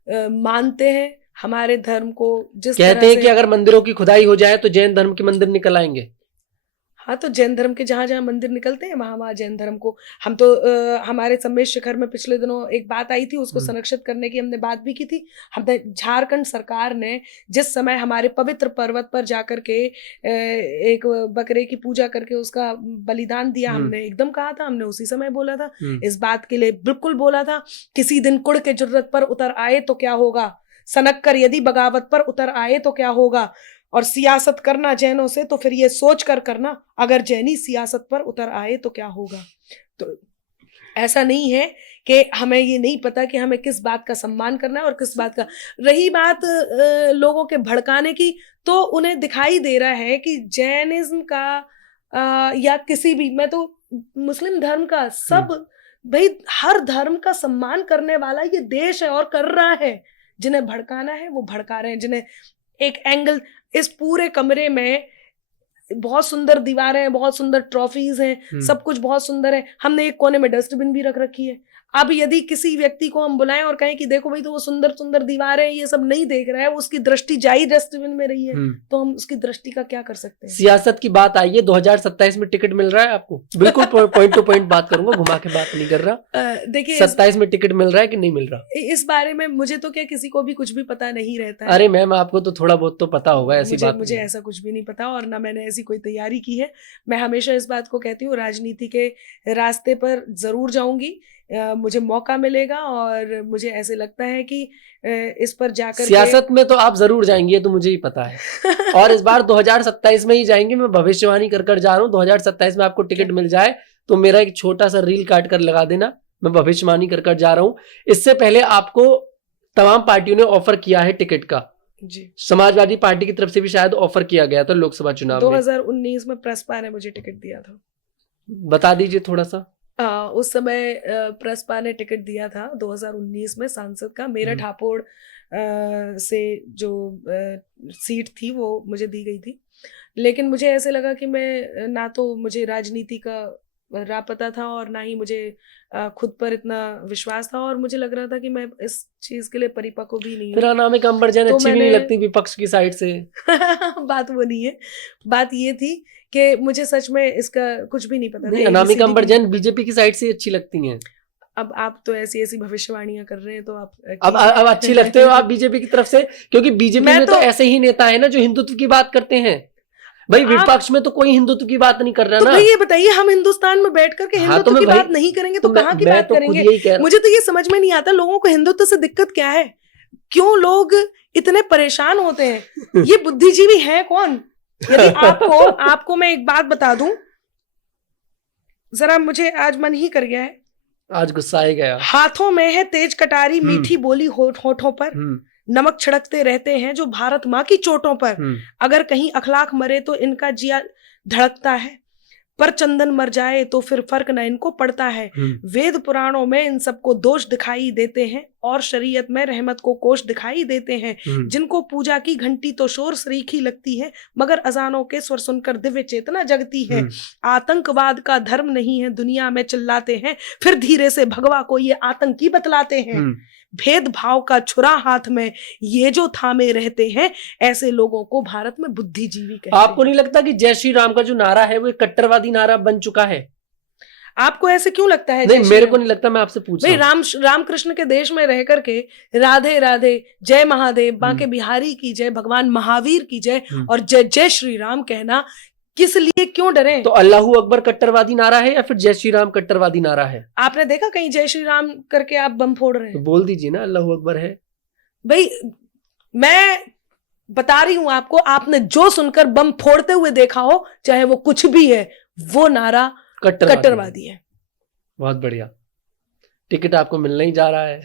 मानते हैं, हमारे धर्म को जिस कहते हैं कि अगर मंदिरों की खुदाई हो जाए तो जैन धर्म के मंदिर निकल आएंगे। हाँ, तो जैन धर्म के जहां जहां मंदिर निकलते हैं वहां जैन धर्म को हम तो हमारे सम्मेद शिखर में पिछले दिनों एक बात आई थी, उसको संरक्षित करने की हमने बात भी की थी। हमने, झारखंड सरकार ने जिस समय हमारे पवित्र पर्वत पर जाकर के एक बकरे की पूजा करके उसका बलिदान दिया, हमने एकदम कहा था, हमने उसी समय बोला था, इस बात के लिए बिल्कुल बोला था, किसी दिन कुड़ के जुर्रत पर उतर आए तो क्या होगा, सनक कर यदि बगावत पर उतर आए तो क्या होगा, और सियासत करना जैनों से तो फिर ये सोच कर करना, अगर जैनी सियासत पर उतर आए तो क्या होगा। तो ऐसा नहीं है कि हमें ये नहीं पता कि हमें किस बात का सम्मान करना है और किस बात का। रही बात लोगों के भड़काने की, तो उन्हें दिखाई दे रहा है कि जैनिज्म का या किसी भी, मैं तो मुस्लिम धर्म का, सब भाई हर धर्म का सम्मान करने वाला ये देश है और कर रहा है। जिन्हें भड़काना है वो भड़का रहे हैं, जिन्हें एक एंगल, इस पूरे कमरे में बहुत सुंदर दीवारें हैं, बहुत सुंदर ट्रॉफीज हैं, सब कुछ बहुत सुंदर है, हमने एक कोने में डस्टबिन भी रख रखी है। अब यदि किसी व्यक्ति को हम बुलाएं और कहें कि देखो भाई तो वो सुंदर सुंदर दीवारें ये सब नहीं देख रहा है, उसकी दृष्टि जाई डस्टबिन में रही है, तो हम उसकी दृष्टि का क्या कर सकते हैं? सियासत की बात आई है, 2027 में टिकट मिल रहा है आपको? बिल्कुल पॉइंट टू पॉइंट बात करूंगा, घुमा के बात नहीं कर रहा। देखिए 27 में टिकट मिल रहा है कि नहीं मिल रहा, इस बारे में मुझे तो क्या किसी को भी कुछ भी पता नहीं रहता है। अरे मैम आपको तो थोड़ा बहुत तो पता होगा, ऐसी बात मुझे ऐसा कुछ भी नहीं पता, और ना मैंने ऐसी कोई तैयारी की है। मैं हमेशा इस बात को कहती हूँ, राजनीति के रास्ते पर जरूर जाऊंगी, मुझे मौका मिलेगा, और मुझे ऐसे लगता है कि इस पर जाकर सियासत में तो आप जरूर जाएंगे, तो मुझे ही पता है। और इस बार 2027 में ही जाएंगे, मैं भविष्यवाणी कर जा रहा हूँ। 2027 में आपको टिकट मिल जाए तो मेरा एक छोटा सा रील काट कर लगा देना, मैं भविष्यवाणी कर जा रहा हूँ। इससे पहले आपको तमाम पार्टियों ने ऑफर किया है टिकट का जी। समाजवादी पार्टी की तरफ से भी शायद ऑफर किया गया था लोकसभा चुनाव 2019 में प्रसपा ने मुझे टिकट दिया था। बता दीजिए थोड़ा सा। उस समय प्रसपा ने टिकट दिया था 2019 में सांसद का, मेरठ हापुड़ से जो सीट थी वो मुझे दी गई थी। लेकिन मुझे ऐसे लगा कि मैं ना तो मुझे राजनीति का लापता था और ना ही मुझे खुद पर इतना विश्वास था, और मुझे लग रहा था कि मैं इस चीज के लिए परिपक्व भी नहीं फिर हूँ। अनामिका अंबर जैन तो अच्छी भी नहीं मैंने लगती विपक्ष की साइड से। बात वो नहीं है, बात ये थी कि मुझे सच में इसका कुछ भी नहीं पता था, नहीं, ABCD अनामिका भी अंबर नहीं जैन पता। बीजेपी की साइड से अच्छी लगती हैं। अब आप तो ऐसी ऐसी भविष्यवाणियां कर रहे हैं, तो आप अब अच्छी लगते हो आप बीजेपी की तरफ से, क्योंकि बीजेपी मैं में तो तो ऐसे ही नेता है ना जो हिंदुत्व की बात करते हैं। भाई आप विपक्ष में तो कोई हिंदुत्व की बात नहीं कर रहा तो ना। भाई ये बताइए, हम हिंदुस्तान में बैठ करके हाँ तो हिंदुत्व मैं की भाई, बात नहीं करेंगे तो तो कहाँ की मैं बात तो खुद करेंगे? यही कह रहा मुझे तो ये समझ में नहीं आता लोगों को हिंदुत्व से दिक्कत क्या है, क्यों लोग इतने परेशान होते हैं? ये बुद्धिजीवी है कौन? यदि आपको मैं एक बात बता दूं, जरा मुझे आज मन ही कर गया है, आज गुस्सा आ गया। हाथों में है तेज कटारी, मीठी बोली होठों पर, नमक छिड़कते रहते हैं जो भारत माँ की चोटों पर। अगर कहीं अखलाक मरे तो इनका जिया धड़कता है, पर चंदन मर जाए तो फिर फर्क न इनको पड़ता है। वेद पुराणों में इन सबको दोष दिखाई देते हैं और शरीयत में रहमत को कोष दिखाई देते हैं। जिनको पूजा की घंटी तो शोर सरीखी लगती है, मगर अजानों के स्वर सुनकर दिव्य चेतना जगती है। आतंकवाद का धर्म नहीं है दुनिया में चिल्लाते हैं, फिर धीरे से भगवा को ये आतंकी बतलाते हैं। भेदभाव का छुरा हाथ में ये जो थामे रहते हैं, ऐसे लोगों को भारत में बुद्धिजीवी कहते हैं। आपको नहीं लगता कि जय श्री राम का जो नारा है वो एक कट्टरवादी नारा बन चुका है? आपको ऐसे क्यों लगता है? नहीं, मेरे को नहीं लगता, मैं आपसे पूछ रहा हूं। रामकृष्ण के देश में रह करके राधे राधे, जय महादेव, बांके बिहारी की जय, भगवान महावीर की जय और जय जय श्री राम कहना किस लिए, क्यों डरे? तो अल्लाहू अकबर कट्टरवादी नारा है या फिर जय श्री राम कट्टरवादी नारा है? आपने देखा कहीं जय श्री राम करके आप बम फोड़ रहे हैं? तो बोल दीजिए ना अल्लाहू अकबर है। भाई मैं बता रही हूं आपको, आपने जो सुनकर बम फोड़ते हुए देखा हो, चाहे वो कुछ भी है, वो नारा कट्टरवादी है। बहुत बढ़िया, टिकट आपको मिलने ही जा रहा है।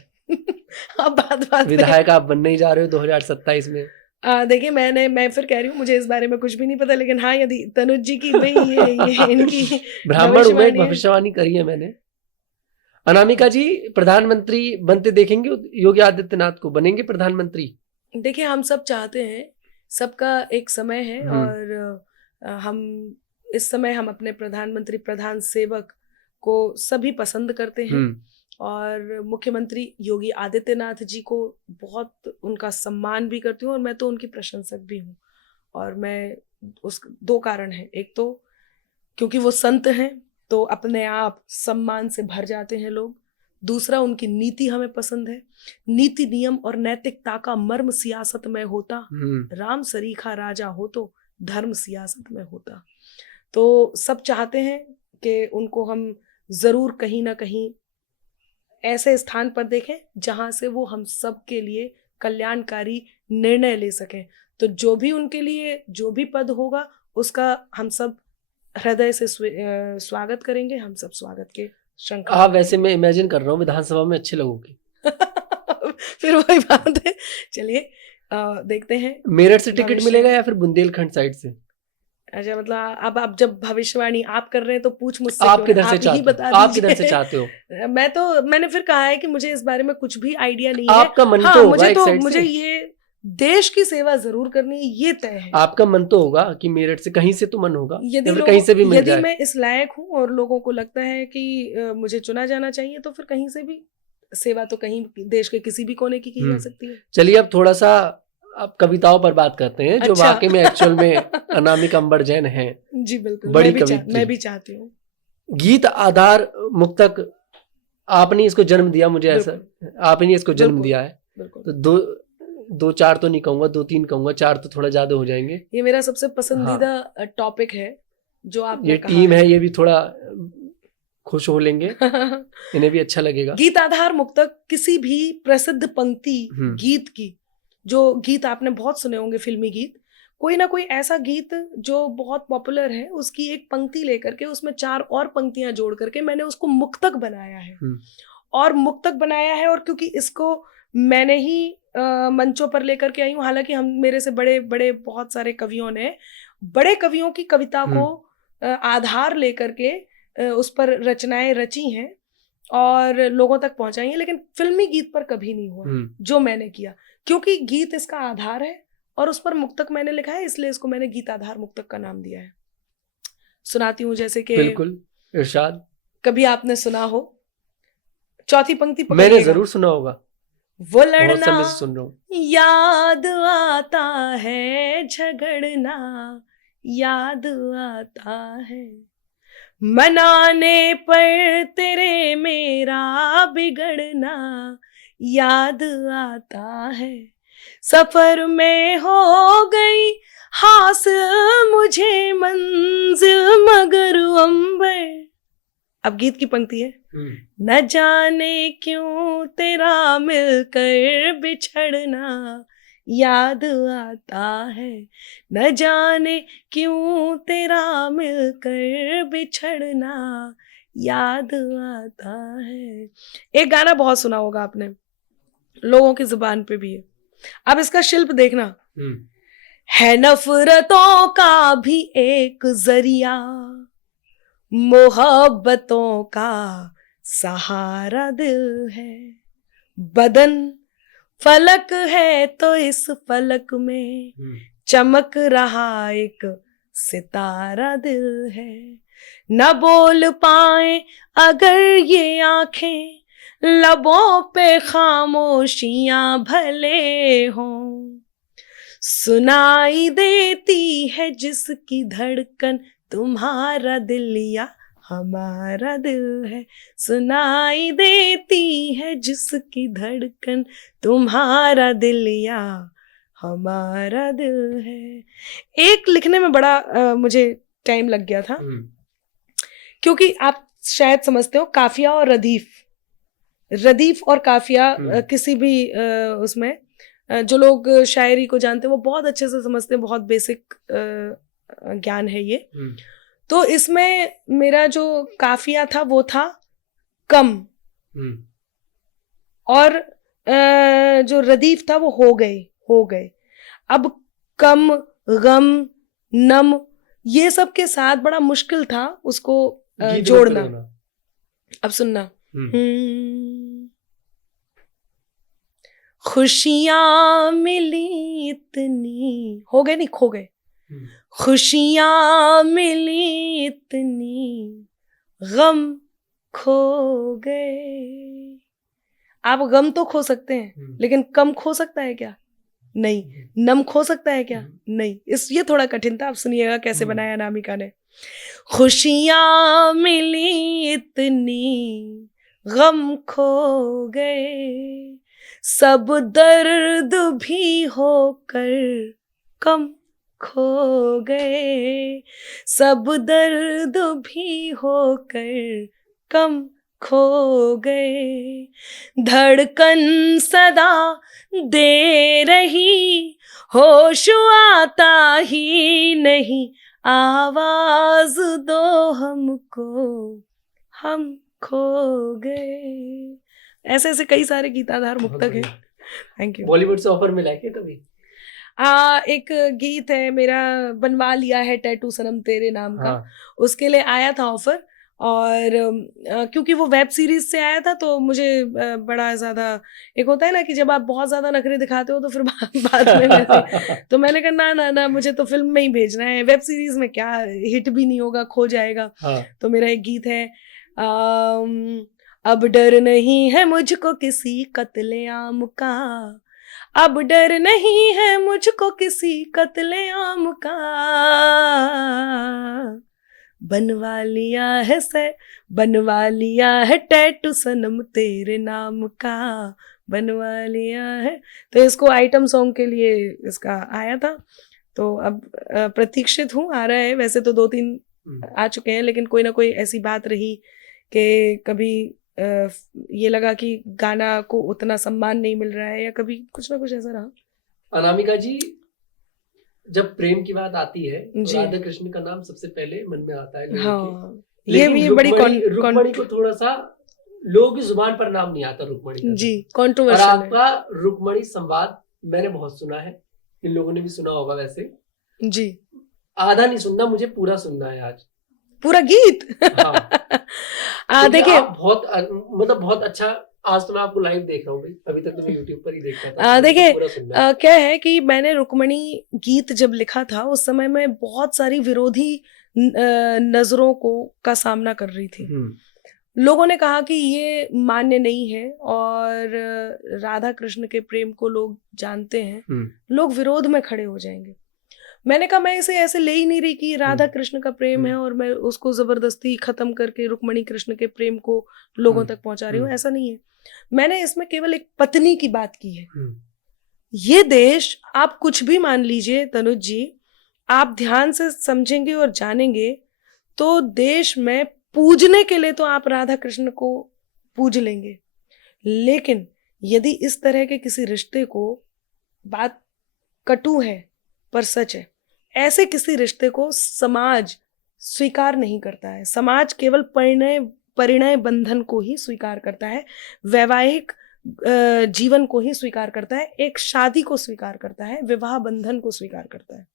अब बात विधायक आप बनने ही जा रहे हो 2027 में। देखिए मैं फिर कह रही हूँ, मुझे इस बारे में कुछ भी नहीं पता, लेकिन हाँ यदि तनुज जी की भाई ये इनकी ब्राह्मण में भविष्यवाणी करी है मैंने। अनामिका जी प्रधानमंत्री बनते देखेंगे योगी आदित्यनाथ को? बनेंगे प्रधानमंत्री? देखिए हम सब चाहते हैं, सबका एक समय है, और हम इस समय हम अपने प्रधानमंत्री प्रधान सेवक को सभी पसंद करते हैं, और मुख्यमंत्री योगी आदित्यनाथ जी को बहुत उनका सम्मान भी करती हूँ, और मैं तो उनकी प्रशंसक भी हूँ। और मैं उस दो कारण हैं, एक तो क्योंकि वो संत हैं तो अपने आप सम्मान से भर जाते हैं लोग, दूसरा उनकी नीति हमें पसंद है। नीति नियम और नैतिकता का मर्म सियासत में होता, राम सरीखा राजा हो तो धर्म सियासत में होता। तो सब चाहते हैं कि उनको हम जरूर कहीं ना कहीं ऐसे स्थान पर देखें जहां से वो हम सब के लिए कल्याणकारी निर्णय ले सकें। तो जो भी उनके लिए जो भी पद होगा उसका हम सब हृदय से स्वागत करेंगे, हम सब स्वागत के शंख। आप वैसे मैं इमेजिन कर रहा हूँ विधानसभा में अच्छे लगोगे। फिर वही बात है, चलिए देखते हैं। मेरठ से टिकट मिलेगा या फिर बुंदेलखंड साइड से? अच्छा, मतलब अब आप जब भविष्यवाणी आप कर रहे हैं तो पूछ मुझसे, आप किधर से चाहते हो? मैंने फिर कहा है कि मुझे इस बारे में कुछ भी आइडिया नहीं है। आपका मन हाँ, तो होगा मुझे ये देश की सेवा जरूर करनी है, ये तय है। आपका मन तो होगा कि मेरठ से कहीं से तो मन होगा, कहीं से भी मिल जाए। यदि मैं इस लायक हूँ और लोगों को लगता है कि मुझे चुना जाना चाहिए, तो फिर कहीं से भी सेवा तो कहीं देश के किसी भी कोने की जा सकती है। चलिए अब थोड़ा सा अब कविताओं पर बात करते हैं। जो वाकई में एक्चुअल में अनामिका अंबर जैन है। जी बिल्कुल, बड़ी मैं भी चाहती हूँ। गीत आधार मुक्तक आपने इसको जन्म दिया, मुझे ऐसा आपने इसको जन्म दिया है। तो दो चार तो नहीं कहूंगा, 2-3 कहूंगा, 4 तो थोड़ा ज्यादा हो जाएंगे। ये मेरा सबसे पसंदीदा टॉपिक है जो आप ये टीम है, ये भी थोड़ा खुश हो लेंगे, इन्हें भी अच्छा लगेगा। गीत आधार मुक्तक किसी भी प्रसिद्ध पंक्ति गीत की, जो गीत आपने बहुत सुने होंगे, फिल्मी गीत, कोई ना कोई ऐसा गीत जो बहुत पॉपुलर है, उसकी एक पंक्ति लेकर के उसमें 4 और पंक्तियां जोड़ करके मैंने उसको मुक्तक बनाया है। और क्योंकि इसको मैंने ही मंचों पर लेकर के आई हूँ, हालांकि हम मेरे से बड़े बड़े बहुत सारे कवियों ने बड़े कवियों की कविता को आधार लेकर के उस पर रचनाएं रची हैं और लोगों तक पहुंचाई हैं, लेकिन फिल्मी गीत पर कभी नहीं हुआ जो मैंने किया, क्योंकि गीत इसका आधार है और उस पर मुक्तक मैंने लिखा है, इसलिए इसको मैंने गीत आधार मुक्तक का नाम दिया है। सुनाती हूँ, जैसे कि बिल्कुल। इरशाद। कभी आपने सुना हो? चौथी पंक्ति मैंने पकड़िएगा। जरूर सुना होगा, वो बहुत लड़ना समय से सुन रहा हूँ। याद आता है, झगड़ना याद आता है, मनाने पर तेरे मेरा बिगड़ना याद आता है, सफर में हो गई हासिल मुझे मंजिल मगर अंबर। अब गीत की पंक्ति है, न जाने क्यों तेरा मिलकर बिछड़ना याद आता है, न जाने क्यों तेरा मिलकर बिछड़ना याद आता है। एक गाना बहुत सुना होगा आपने, लोगों की जुबान पे भी है। अब इसका शिल्प देखना, है नफरतों का भी एक जरिया, मोहब्बतों का सहारा दिल है, बदन फलक है तो इस फलक में चमक रहा एक सितारा दिल है, न बोल पाए अगर ये आंखें, लबों पे खामोशियां भले हों, सुनाई देती है जिसकी धड़कन तुम्हारा दिल या हमारा दिल है, सुनाई देती है जिसकी धड़कन तुम्हारा दिल या हमारा दिल है। एक लिखने में बड़ा मुझे टाइम लग गया था, क्योंकि आप शायद समझते हो काफिया और रदीफ, रदीफ और काफिया किसी भी उसमें जो लोग शायरी को जानते हैं वो बहुत अच्छे से समझते हैं, बहुत बेसिक ज्ञान है ये। तो इसमें मेरा जो काफिया था वो था कम, और जो रदीफ था वो हो गए। अब कम, गम, नम, ये सब के साथ बड़ा मुश्किल था उसको जोड़ना। अब सुनना, खुशियां मिली इतनी, हो गए नहीं खो गए, खुशियां मिली इतनी गम खो गए। आप गम तो खो सकते हैं लेकिन कम खो सकता है क्या? नहीं। नम खो सकता है क्या? नहीं। ये थोड़ा कठिन था, आप सुनिएगा कैसे बनाया अनामिका ने। खुशियां मिली इतनी गम खो गए, सब दर्द भी होकर कम खो गए, सब दर्द भी होकर कम खो गए, धड़कन सदा दे रही होश आता ही नहीं, आवाज दो हमको हम खो गए। ऐसे ऐसे कई सारे गीताधार मुक्तक हैं। Thank you. बॉलीवुड से ऑफर मिला है क्या कभी? एक गीत है मेरा, बनवा लिया है टैटू सनम तेरे नाम का, हाँ। उसके लिए आया था ऑफर, और क्योंकि वो वेब सीरीज से आया था तो मुझे बड़ा ज़्यादा, एक होता है ना कि जब आप बहुत ज़्यादा नखरे दिखाते हो तो फिर बाद में मैंने तो मैंने कहा ना ना ना, मुझे तो फिल्म में ही भेजना है, वेब सीरीज में क्या, हिट भी नहीं होगा, खो जाएगा। हाँ। तो मेरा एक गीत है, अब डर नहीं है मुझको किसी कत्लेआम का, अब डर नहीं है मुझको किसी कत्लेआम का, बनवा लिया है टैटू सनम तेरे नाम का, बनवा लिया है। तो इसको आइटम सॉन्ग के लिए इसका आया था, तो अब प्रतीक्षित हूँ, आ रहा है। वैसे तो 2-3 आ चुके हैं, लेकिन कोई ना कोई ऐसी बात रही कि कभी ये लगा कि गाना को उतना सम्मान नहीं मिल रहा है, या कभी कुछ ना कुछ ऐसा रहा। अनामिका जी, जब प्रेम की बात आती है तो जी। राधा कृष्ण का नाम सबसे पहले मन में आता है लोगों हाँ, के। ये भी बड़ी रुक्मणी को थोड़ा सा लोगों की जुबान पर नाम नहीं आता रुक्मणी का। जी, और कंट्रोवर्शियल है। आपका रुक्मणी संवाद मैंने बहुत सुना है, इन लोगों ने भी सुना होगा वैसे जी। आधा नहीं सुनना, मुझे पूरा सुनना है आज, पूरा गीत। हाँ। देखिए, आप बहुत मतलब बहुत अच्छा, आज तो मैं आपको लाइव देख रहा हूँ भाई, अभी तक तो मैं यूट्यूब पर ही देखता था। देखिए, क्या है कि मैंने रुक्मणी गीत जब लिखा था उस समय में बहुत सारी विरोधी नजरों का सामना कर रही थी। लोगों ने कहा कि ये मान्य नहीं है और राधा कृष्ण के प्रेम को लोग जानते हैं, लोग विरोध में खड़े हो जाएंगे। मैंने कहा मैं इसे ऐसे ले ही नहीं रही कि राधा कृष्ण का प्रेम है और मैं उसको जबरदस्ती खत्म करके रुक्मणी कृष्ण के प्रेम को लोगों तक पहुंचा रही हूँ, ऐसा नहीं है। मैंने इसमें केवल एक पत्नी की बात की है। ये देश, आप कुछ भी मान लीजिए तनुज जी, आप ध्यान से समझेंगे और जानेंगे तो देश में पूजने के लिए तो आप राधा कृष्ण को पूज लेंगे, लेकिन यदि इस तरह के किसी रिश्ते को, बात कटु है पर सच है, ऐसे किसी रिश्ते को समाज स्वीकार नहीं करता है। समाज केवल परिणय बंधन को ही स्वीकार करता है, वैवाहिक जीवन को ही स्वीकार करता है, एक शादी को स्वीकार करता है, विवाह बंधन को स्वीकार करता है।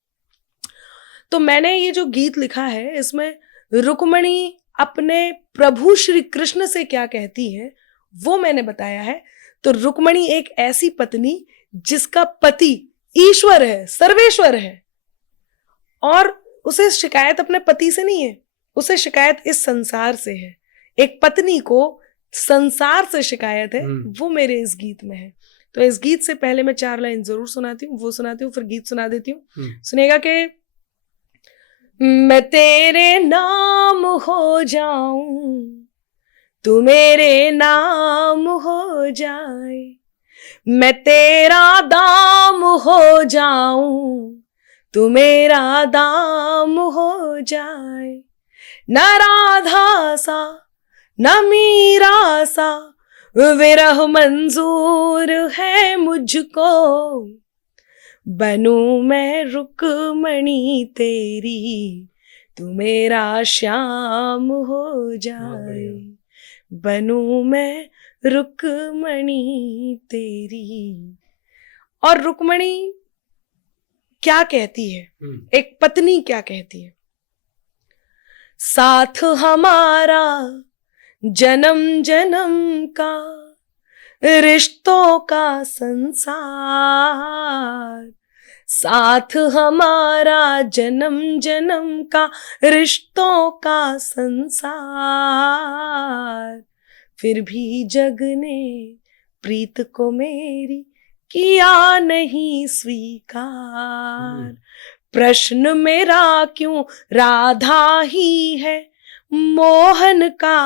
तो मैंने ये जो गीत लिखा है इसमें रुक्मणी अपने प्रभु श्री कृष्ण से क्या कहती है वो मैंने बताया है। तो रुक्मणी एक ऐसी पत्नी जिसका पति ईश्वर है, सर्वेश्वर है, और उसे शिकायत अपने पति से नहीं है, उसे शिकायत इस संसार से है। एक पत्नी को संसार से शिकायत है, वो मेरे इस गीत में है। तो इस गीत से पहले मैं 4 लाइन जरूर सुनाती हूँ, वो सुनाती हूँ, फिर गीत सुना देती हूँ। सुनेगा कि मैं तेरे नाम हो जाऊं, तू मेरे नाम हो जाए, मैं तेरा दाम हो जाऊं, तू मेरा दाम हो जाए। न राधा सा न मीरा सा विरह मंजूर है मुझको, बनूं मैं रुक्मणी तेरी, तू मेरा श्याम हो जाए, बनूं मैं रुक्मणी तेरी। और रुक्मणी क्या कहती है, एक पत्नी क्या कहती है? साथ हमारा जन्म जन्म का रिश्तों का संसार, साथ हमारा जन्म जन्म का रिश्तों का संसार, फिर भी जग ने प्रीत को मेरी किया नहीं स्वीकार। प्रश्न मेरा क्यों राधा ही है मोहन का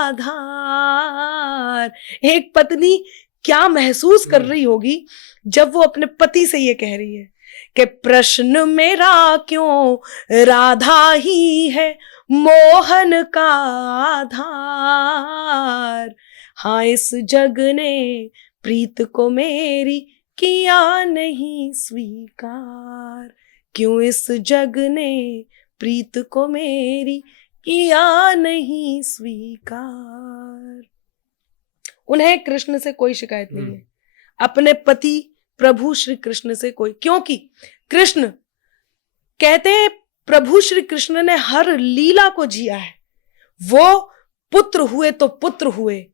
आधार। एक पत्नी क्या महसूस कर रही होगी जब वो अपने पति से ये कह रही है कि प्रश्न मेरा क्यों राधा ही है मोहन का आधार। हाँ, इस जग ने प्रीत को मेरी किया नहीं स्वीकार, क्यों इस जग ने प्रीत को मेरी किया नहीं स्वीकार। उन्हें कृष्ण से कोई शिकायत नहीं है, अपने पति प्रभु श्री कृष्ण से कोई, क्योंकि कृष्ण कहते हैं प्रभु श्री कृष्ण ने हर लीला को जिया है। वो पुत्र हुए तो पुत्र हुए,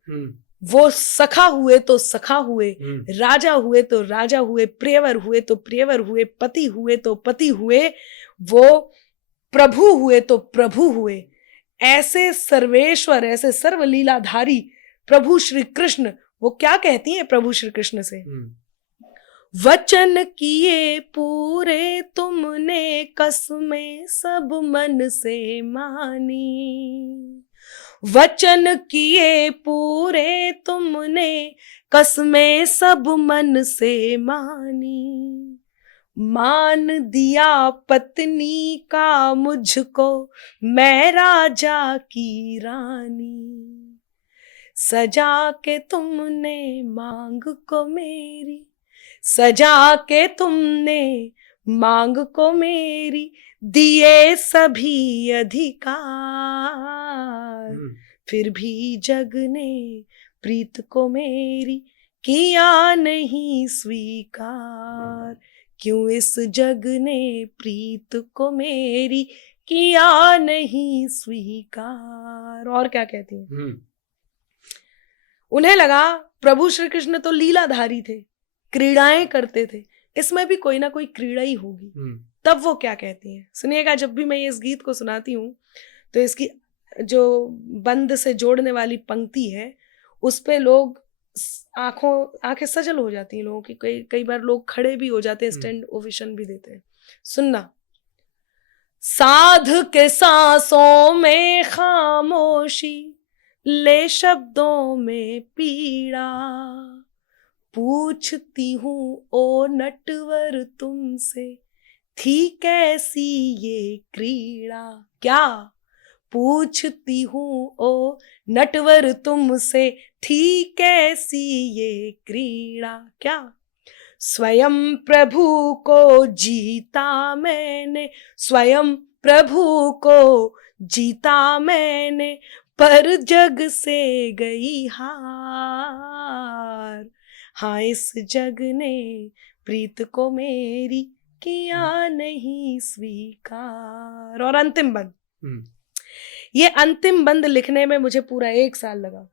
वो सखा हुए तो सखा हुए, राजा हुए तो राजा हुए, प्रियवर हुए तो प्रियवर हुए, पति हुए तो पति हुए, वो प्रभु हुए तो प्रभु हुए। ऐसे सर्वेश्वर, ऐसे सर्वलीलाधारी प्रभु श्री कृष्ण, वो क्या कहती हैं प्रभु श्री कृष्ण से? वचन किए पूरे तुमने, कसमें सब मन से मानी। वचन किए पूरे तुमने, कसमें सब मन से मानी। मान दिया पत्नी का मुझको, मैं राजा की रानी। सजा के तुमने मांग को मेरी, सजा के तुमने मांग को मेरी, दिए सभी अधिकार। फिर भी जग ने प्रीत को मेरी किया नहीं स्वीकार, क्यों इस जग ने प्रीत को मेरी किया नहीं स्वीकार। और क्या कहती है? उन्हें लगा प्रभु श्री कृष्ण तो लीलाधारी थे, क्रीड़ाएं करते थे, इसमें भी कोई ना कोई क्रीड़ा ही होगी। तब वो क्या कहती हैं, सुनिएगा। जब भी मैं इस गीत को सुनाती हूँ तो इसकी जो बंद से जोड़ने वाली पंक्ति है उस पे लोग आंखें सजल हो जाती हैं लोगों की। कई बार लोग खड़े भी हो जाते हैं, स्टैंड ओवेशन भी देते हैं। सुनना। साध के सांसों में खामोशी, ले शब्दों में पीड़ा, पूछती हूँ ओ नटवर तुमसे, थी कैसी ये क्रीड़ा। क्या? पूछती हूँ ओ नटवर तुमसे, थी कैसी ये क्रीड़ा। क्या? स्वयं प्रभु को जीता मैंने, स्वयं प्रभु को जीता मैंने, पर जग से गई हार। हाँ, इस जग ने प्रीत को मेरी किया नहीं स्वीकार। और अंतिम बंद। ये अंतिम बंद लिखने में मुझे पूरा 1 साल लगा।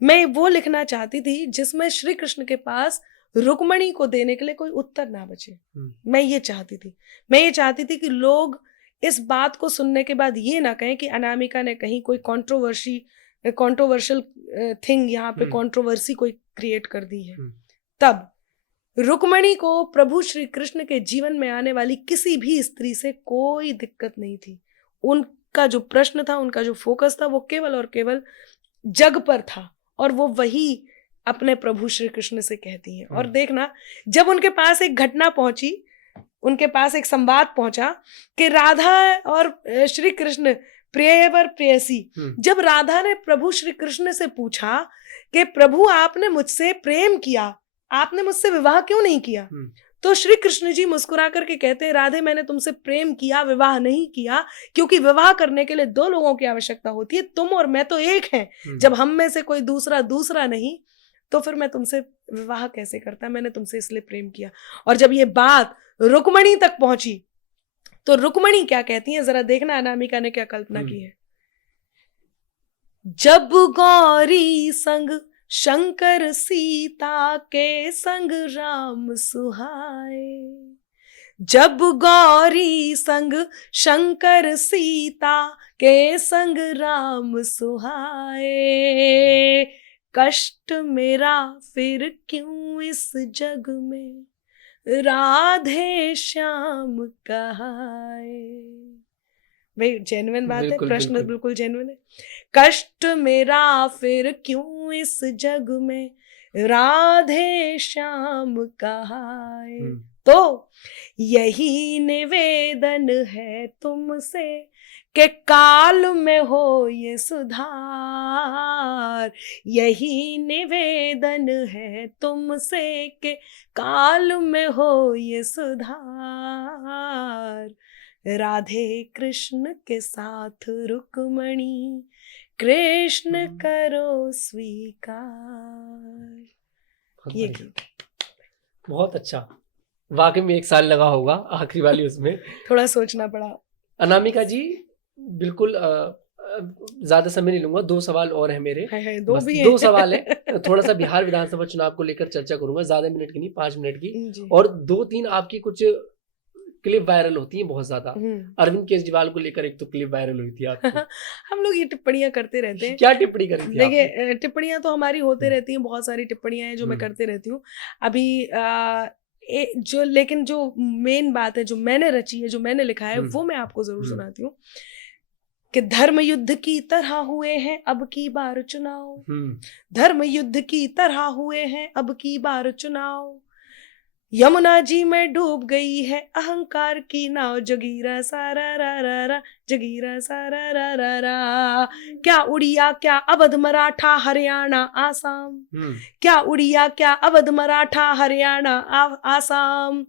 मैं वो लिखना चाहती थी जिसमें श्री कृष्ण के पास रुक्मणी को देने के लिए कोई उत्तर ना बचे। मैं ये चाहती थी। मैं ये चाहती थी कि लोग इस बात को सुनने के बाद ये ना कहें कि अनामिका ने कहीं कोई कॉन्ट्रोवर्शियल थिंग यहाँ पे कॉन्ट्रोवर्सी कोई क्रिएट कर दी है। तब रुक्मणी को प्रभु श्री कृष्ण के जीवन में आने वाली किसी भी स्त्री से कोई दिक्कत नहीं थी। उनका जो प्रश्न था, उनका जो फोकस था, वो केवल और केवल जग पर था, और वो वही अपने प्रभु श्री कृष्ण से कहती हैं। और देखना, जब उनके पास एक घटना पहुंची, उनके पास एक संवाद पहुंचा कि राधा और श्री कृष्ण प्रियवर प्रेयसी। जब राधा ने प्रभु श्री कृष्ण से पूछा कि प्रभु आपने मुझसे प्रेम किया, आपने मुझसे विवाह क्यों नहीं किया, तो श्री कृष्ण जी मुस्कुरा करके कहते हैं, राधे मैंने तुमसे प्रेम किया, विवाह नहीं किया, क्योंकि विवाह करने के लिए 2 लोगों की आवश्यकता होती है, तुम और मैं तो एक हैं। जब हम में से कोई दूसरा नहीं, तो फिर मैं तुमसे विवाह कैसे करता, मैंने तुमसे इसलिए प्रेम किया। और जब ये बात रुक्मणी तक पहुंची तो रुक्मणी क्या कहती है, जरा देखना अनामिका ने क्या कल्पना की है। जब गौरी संग शंकर सीता के संग राम सुहाए, जब गौरी संग शंकर सीता के संग राम सुहाए, कष्ट मेरा फिर क्यों इस जग में, राधे श्याम कहाए। भाई जेन्युइन बात है, प्रश्न बिल्कुल जेन्युइन है। कष्ट मेरा फिर क्यों इस जग में, राधे श्याम कहाए। तो यही निवेदन है तुमसे कि काल में हो ये सुधार, यही निवेदन है तुमसे कि काल में हो ये सुधार। राधे कृष्ण के साथ रुक्मणी, कृष्ण करो स्वीकार। ये गीत बहुत अच्छा, वाकई में 1 साल लगा होगा आखिरी वाली उसमें। थोड़ा सोचना पड़ा। अनामिका जी, बिल्कुल ज्यादा समय नहीं लूंगा, 2 सवाल और हैं मेरे। है, 2 भी हैं। 2 सवाल है। थोड़ा सा बिहार विधानसभा चुनाव को लेकर चर्चा करूंगा, ज्यादा मिनट की नहीं, 5 मिनट की। और 2-3 आपकी कुछ क्लिप वायरल होती हैं बहुत ज्यादा। अरविंद केजरीवाल को लेकर एक तो क्लिप वायरल हुई थी आपकी। हम लोग ये टिप्पणियां करते रहते हैं। क्या टिप्पणी करी थी? देखिए, टिप्पणियां तो हमारी होते रहती हैं, बहुत सारी टिप्पणियां हैं जो मैं करते रहती हूँ। अभी लेकिन जो मेन बात है, जो मैंने रची है, जो मैंने लिखा है, वो मैं आपको जरूर सुनाती हूँ कि धर्म युद्ध की तरह हुए हैं अब की बार चुनाव, धर्म युद्ध की तरह हुए हैं अब की बार चुनाव, यमुना जी में डूब गई है अहंकार की नाव, जगीरा सारा रा रा रा, जगीरा सारा रा रा रा। क्या उड़िया, क्या अवध, मराठा, हरियाणा, आसाम, क्या उड़िया, क्या अवध, मराठा, हरियाणा, आसाम,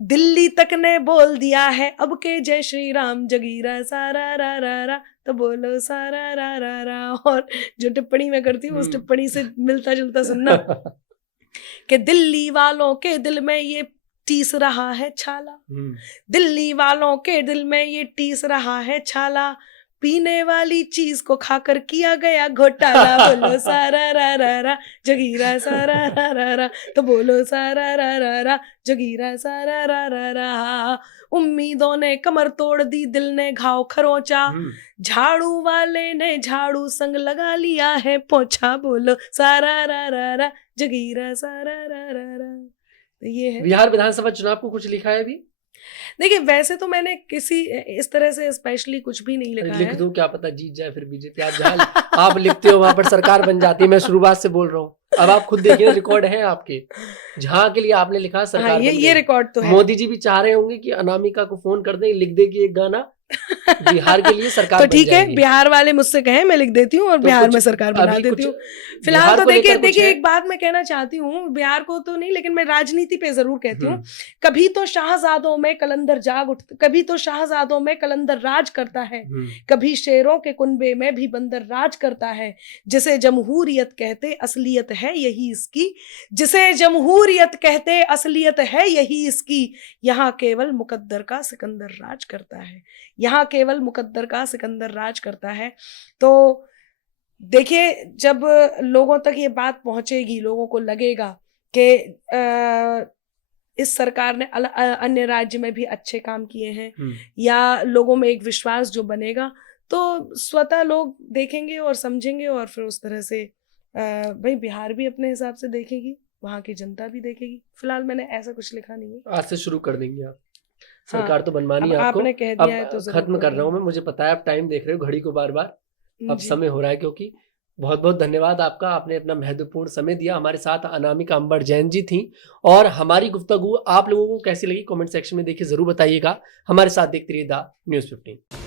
दिल्ली तक ने बोल दिया है अब के जय श्री राम, जगीरा सारा रा रा रा, तो बोलो सारा रा रा रा। और जो टिप्पणी मैं करती हूँ उस टिप्पणी से मिलता जुलता सुनना कि दिल्ली वालों के दिल में ये टीस रहा है छाला, दिल्ली वालों के दिल में ये टीस रहा है छाला, पीने वाली चीज को खाकर किया गया घोटाला, बोलो सारा रा रा रा जगीरा सारा रा रा रा, तो बोलो सारा रा रा रा जगीरा सारा रा रा रा। उम्मीदों ने कमर तोड़ दी, दिल ने घाव खरोचा, झाड़ू वाले ने झाड़ू संग लगा लिया है पोछा, बोलो सारा रा रा रा जगीरा सारा रा रा रा। तो ये है बिहार विधानसभा चुनाव को कुछ लिखा है अभी? देखिए, वैसे तो मैंने किसी इस तरह से स्पेशली कुछ भी नहीं लिखा लिख है। दो, क्या पता जीत जाए फिर बीजेपी। आप जहाँ आप लिखते हो वहां पर सरकार बन जाती है। मैं शुरुआत से बोल रहा हूँ, अब आप खुद देखिए, रिकॉर्ड है आपके, जहाँ के लिए आपने लिखा सरकार हाँ, बन ये गई। रिकॉर्ड तो है। मोदी जी भी चाह रहे होंगे कि अनामिका को फोन कर दें, लिख देगी एक गाना बिहार के लिए सरकार तो बन ठीक है, जाएगी। बिहार वाले मुझसे कहें, मैं लिख देती हूँ और तो बिहार कुछ में सरकार बना अभी देती कुछ हूँ। फिलहाल बिहार तो को लेकर देखिए कुछ देखिए है? एक बात मैं कहना चाहती हूँ, बिहार को तो नहीं, लेकिन मैं राजनीति पे जरूर कहती हूँ। हम्म, कभी तो शाहजादों में कलंदर जाग उठता, कभी तो शाहजादों में कलंदर राज करता है, कभी शेरों के कुनबे में भी बंदर राज करता है। जिसे जमहूरियत कहते असलियत है यही इसकी, जिसे जमहूरियत कहते असलियत है यही इसकी। यहाँ केवल मुकद्दर का सिकंदर राज करता है, यहाँ केवल मुकद्दर का सिकंदर राज करता है। तो देखिए, जब लोगों तक ये बात पहुंचेगी, लोगों को लगेगा कि इस सरकार ने अन्य राज्य में भी अच्छे काम किए हैं, या लोगों में एक विश्वास जो बनेगा, तो स्वतः लोग देखेंगे और समझेंगे, और फिर उस तरह से भाई बिहार भी अपने हिसाब से देखेगी, वहां की जनता भी देखेगी। फिलहाल मैंने ऐसा कुछ लिखा नहीं है। आज से शुरू कर देंगे आप, हाँ, सरकार तो बनवानी अब है आपको। आपने कह दिया है तो अब जरूर खत्म कर रहा हूँ मैं, मुझे पता है आप टाइम देख रहे हो घड़ी को बार बार, अब जी। समय हो रहा है, क्योंकि बहुत बहुत धन्यवाद आपका, आपने अपना महत्वपूर्ण समय दिया। हमारे साथ अनामिका अंबर जैन जी थी, और हमारी गुफ्तगू आप लोगों को कैसी लगी कमेंट सेक्शन में देखिए जरूर बताइएगा। हमारे साथ देखते रहिए द न्यूज़ 15।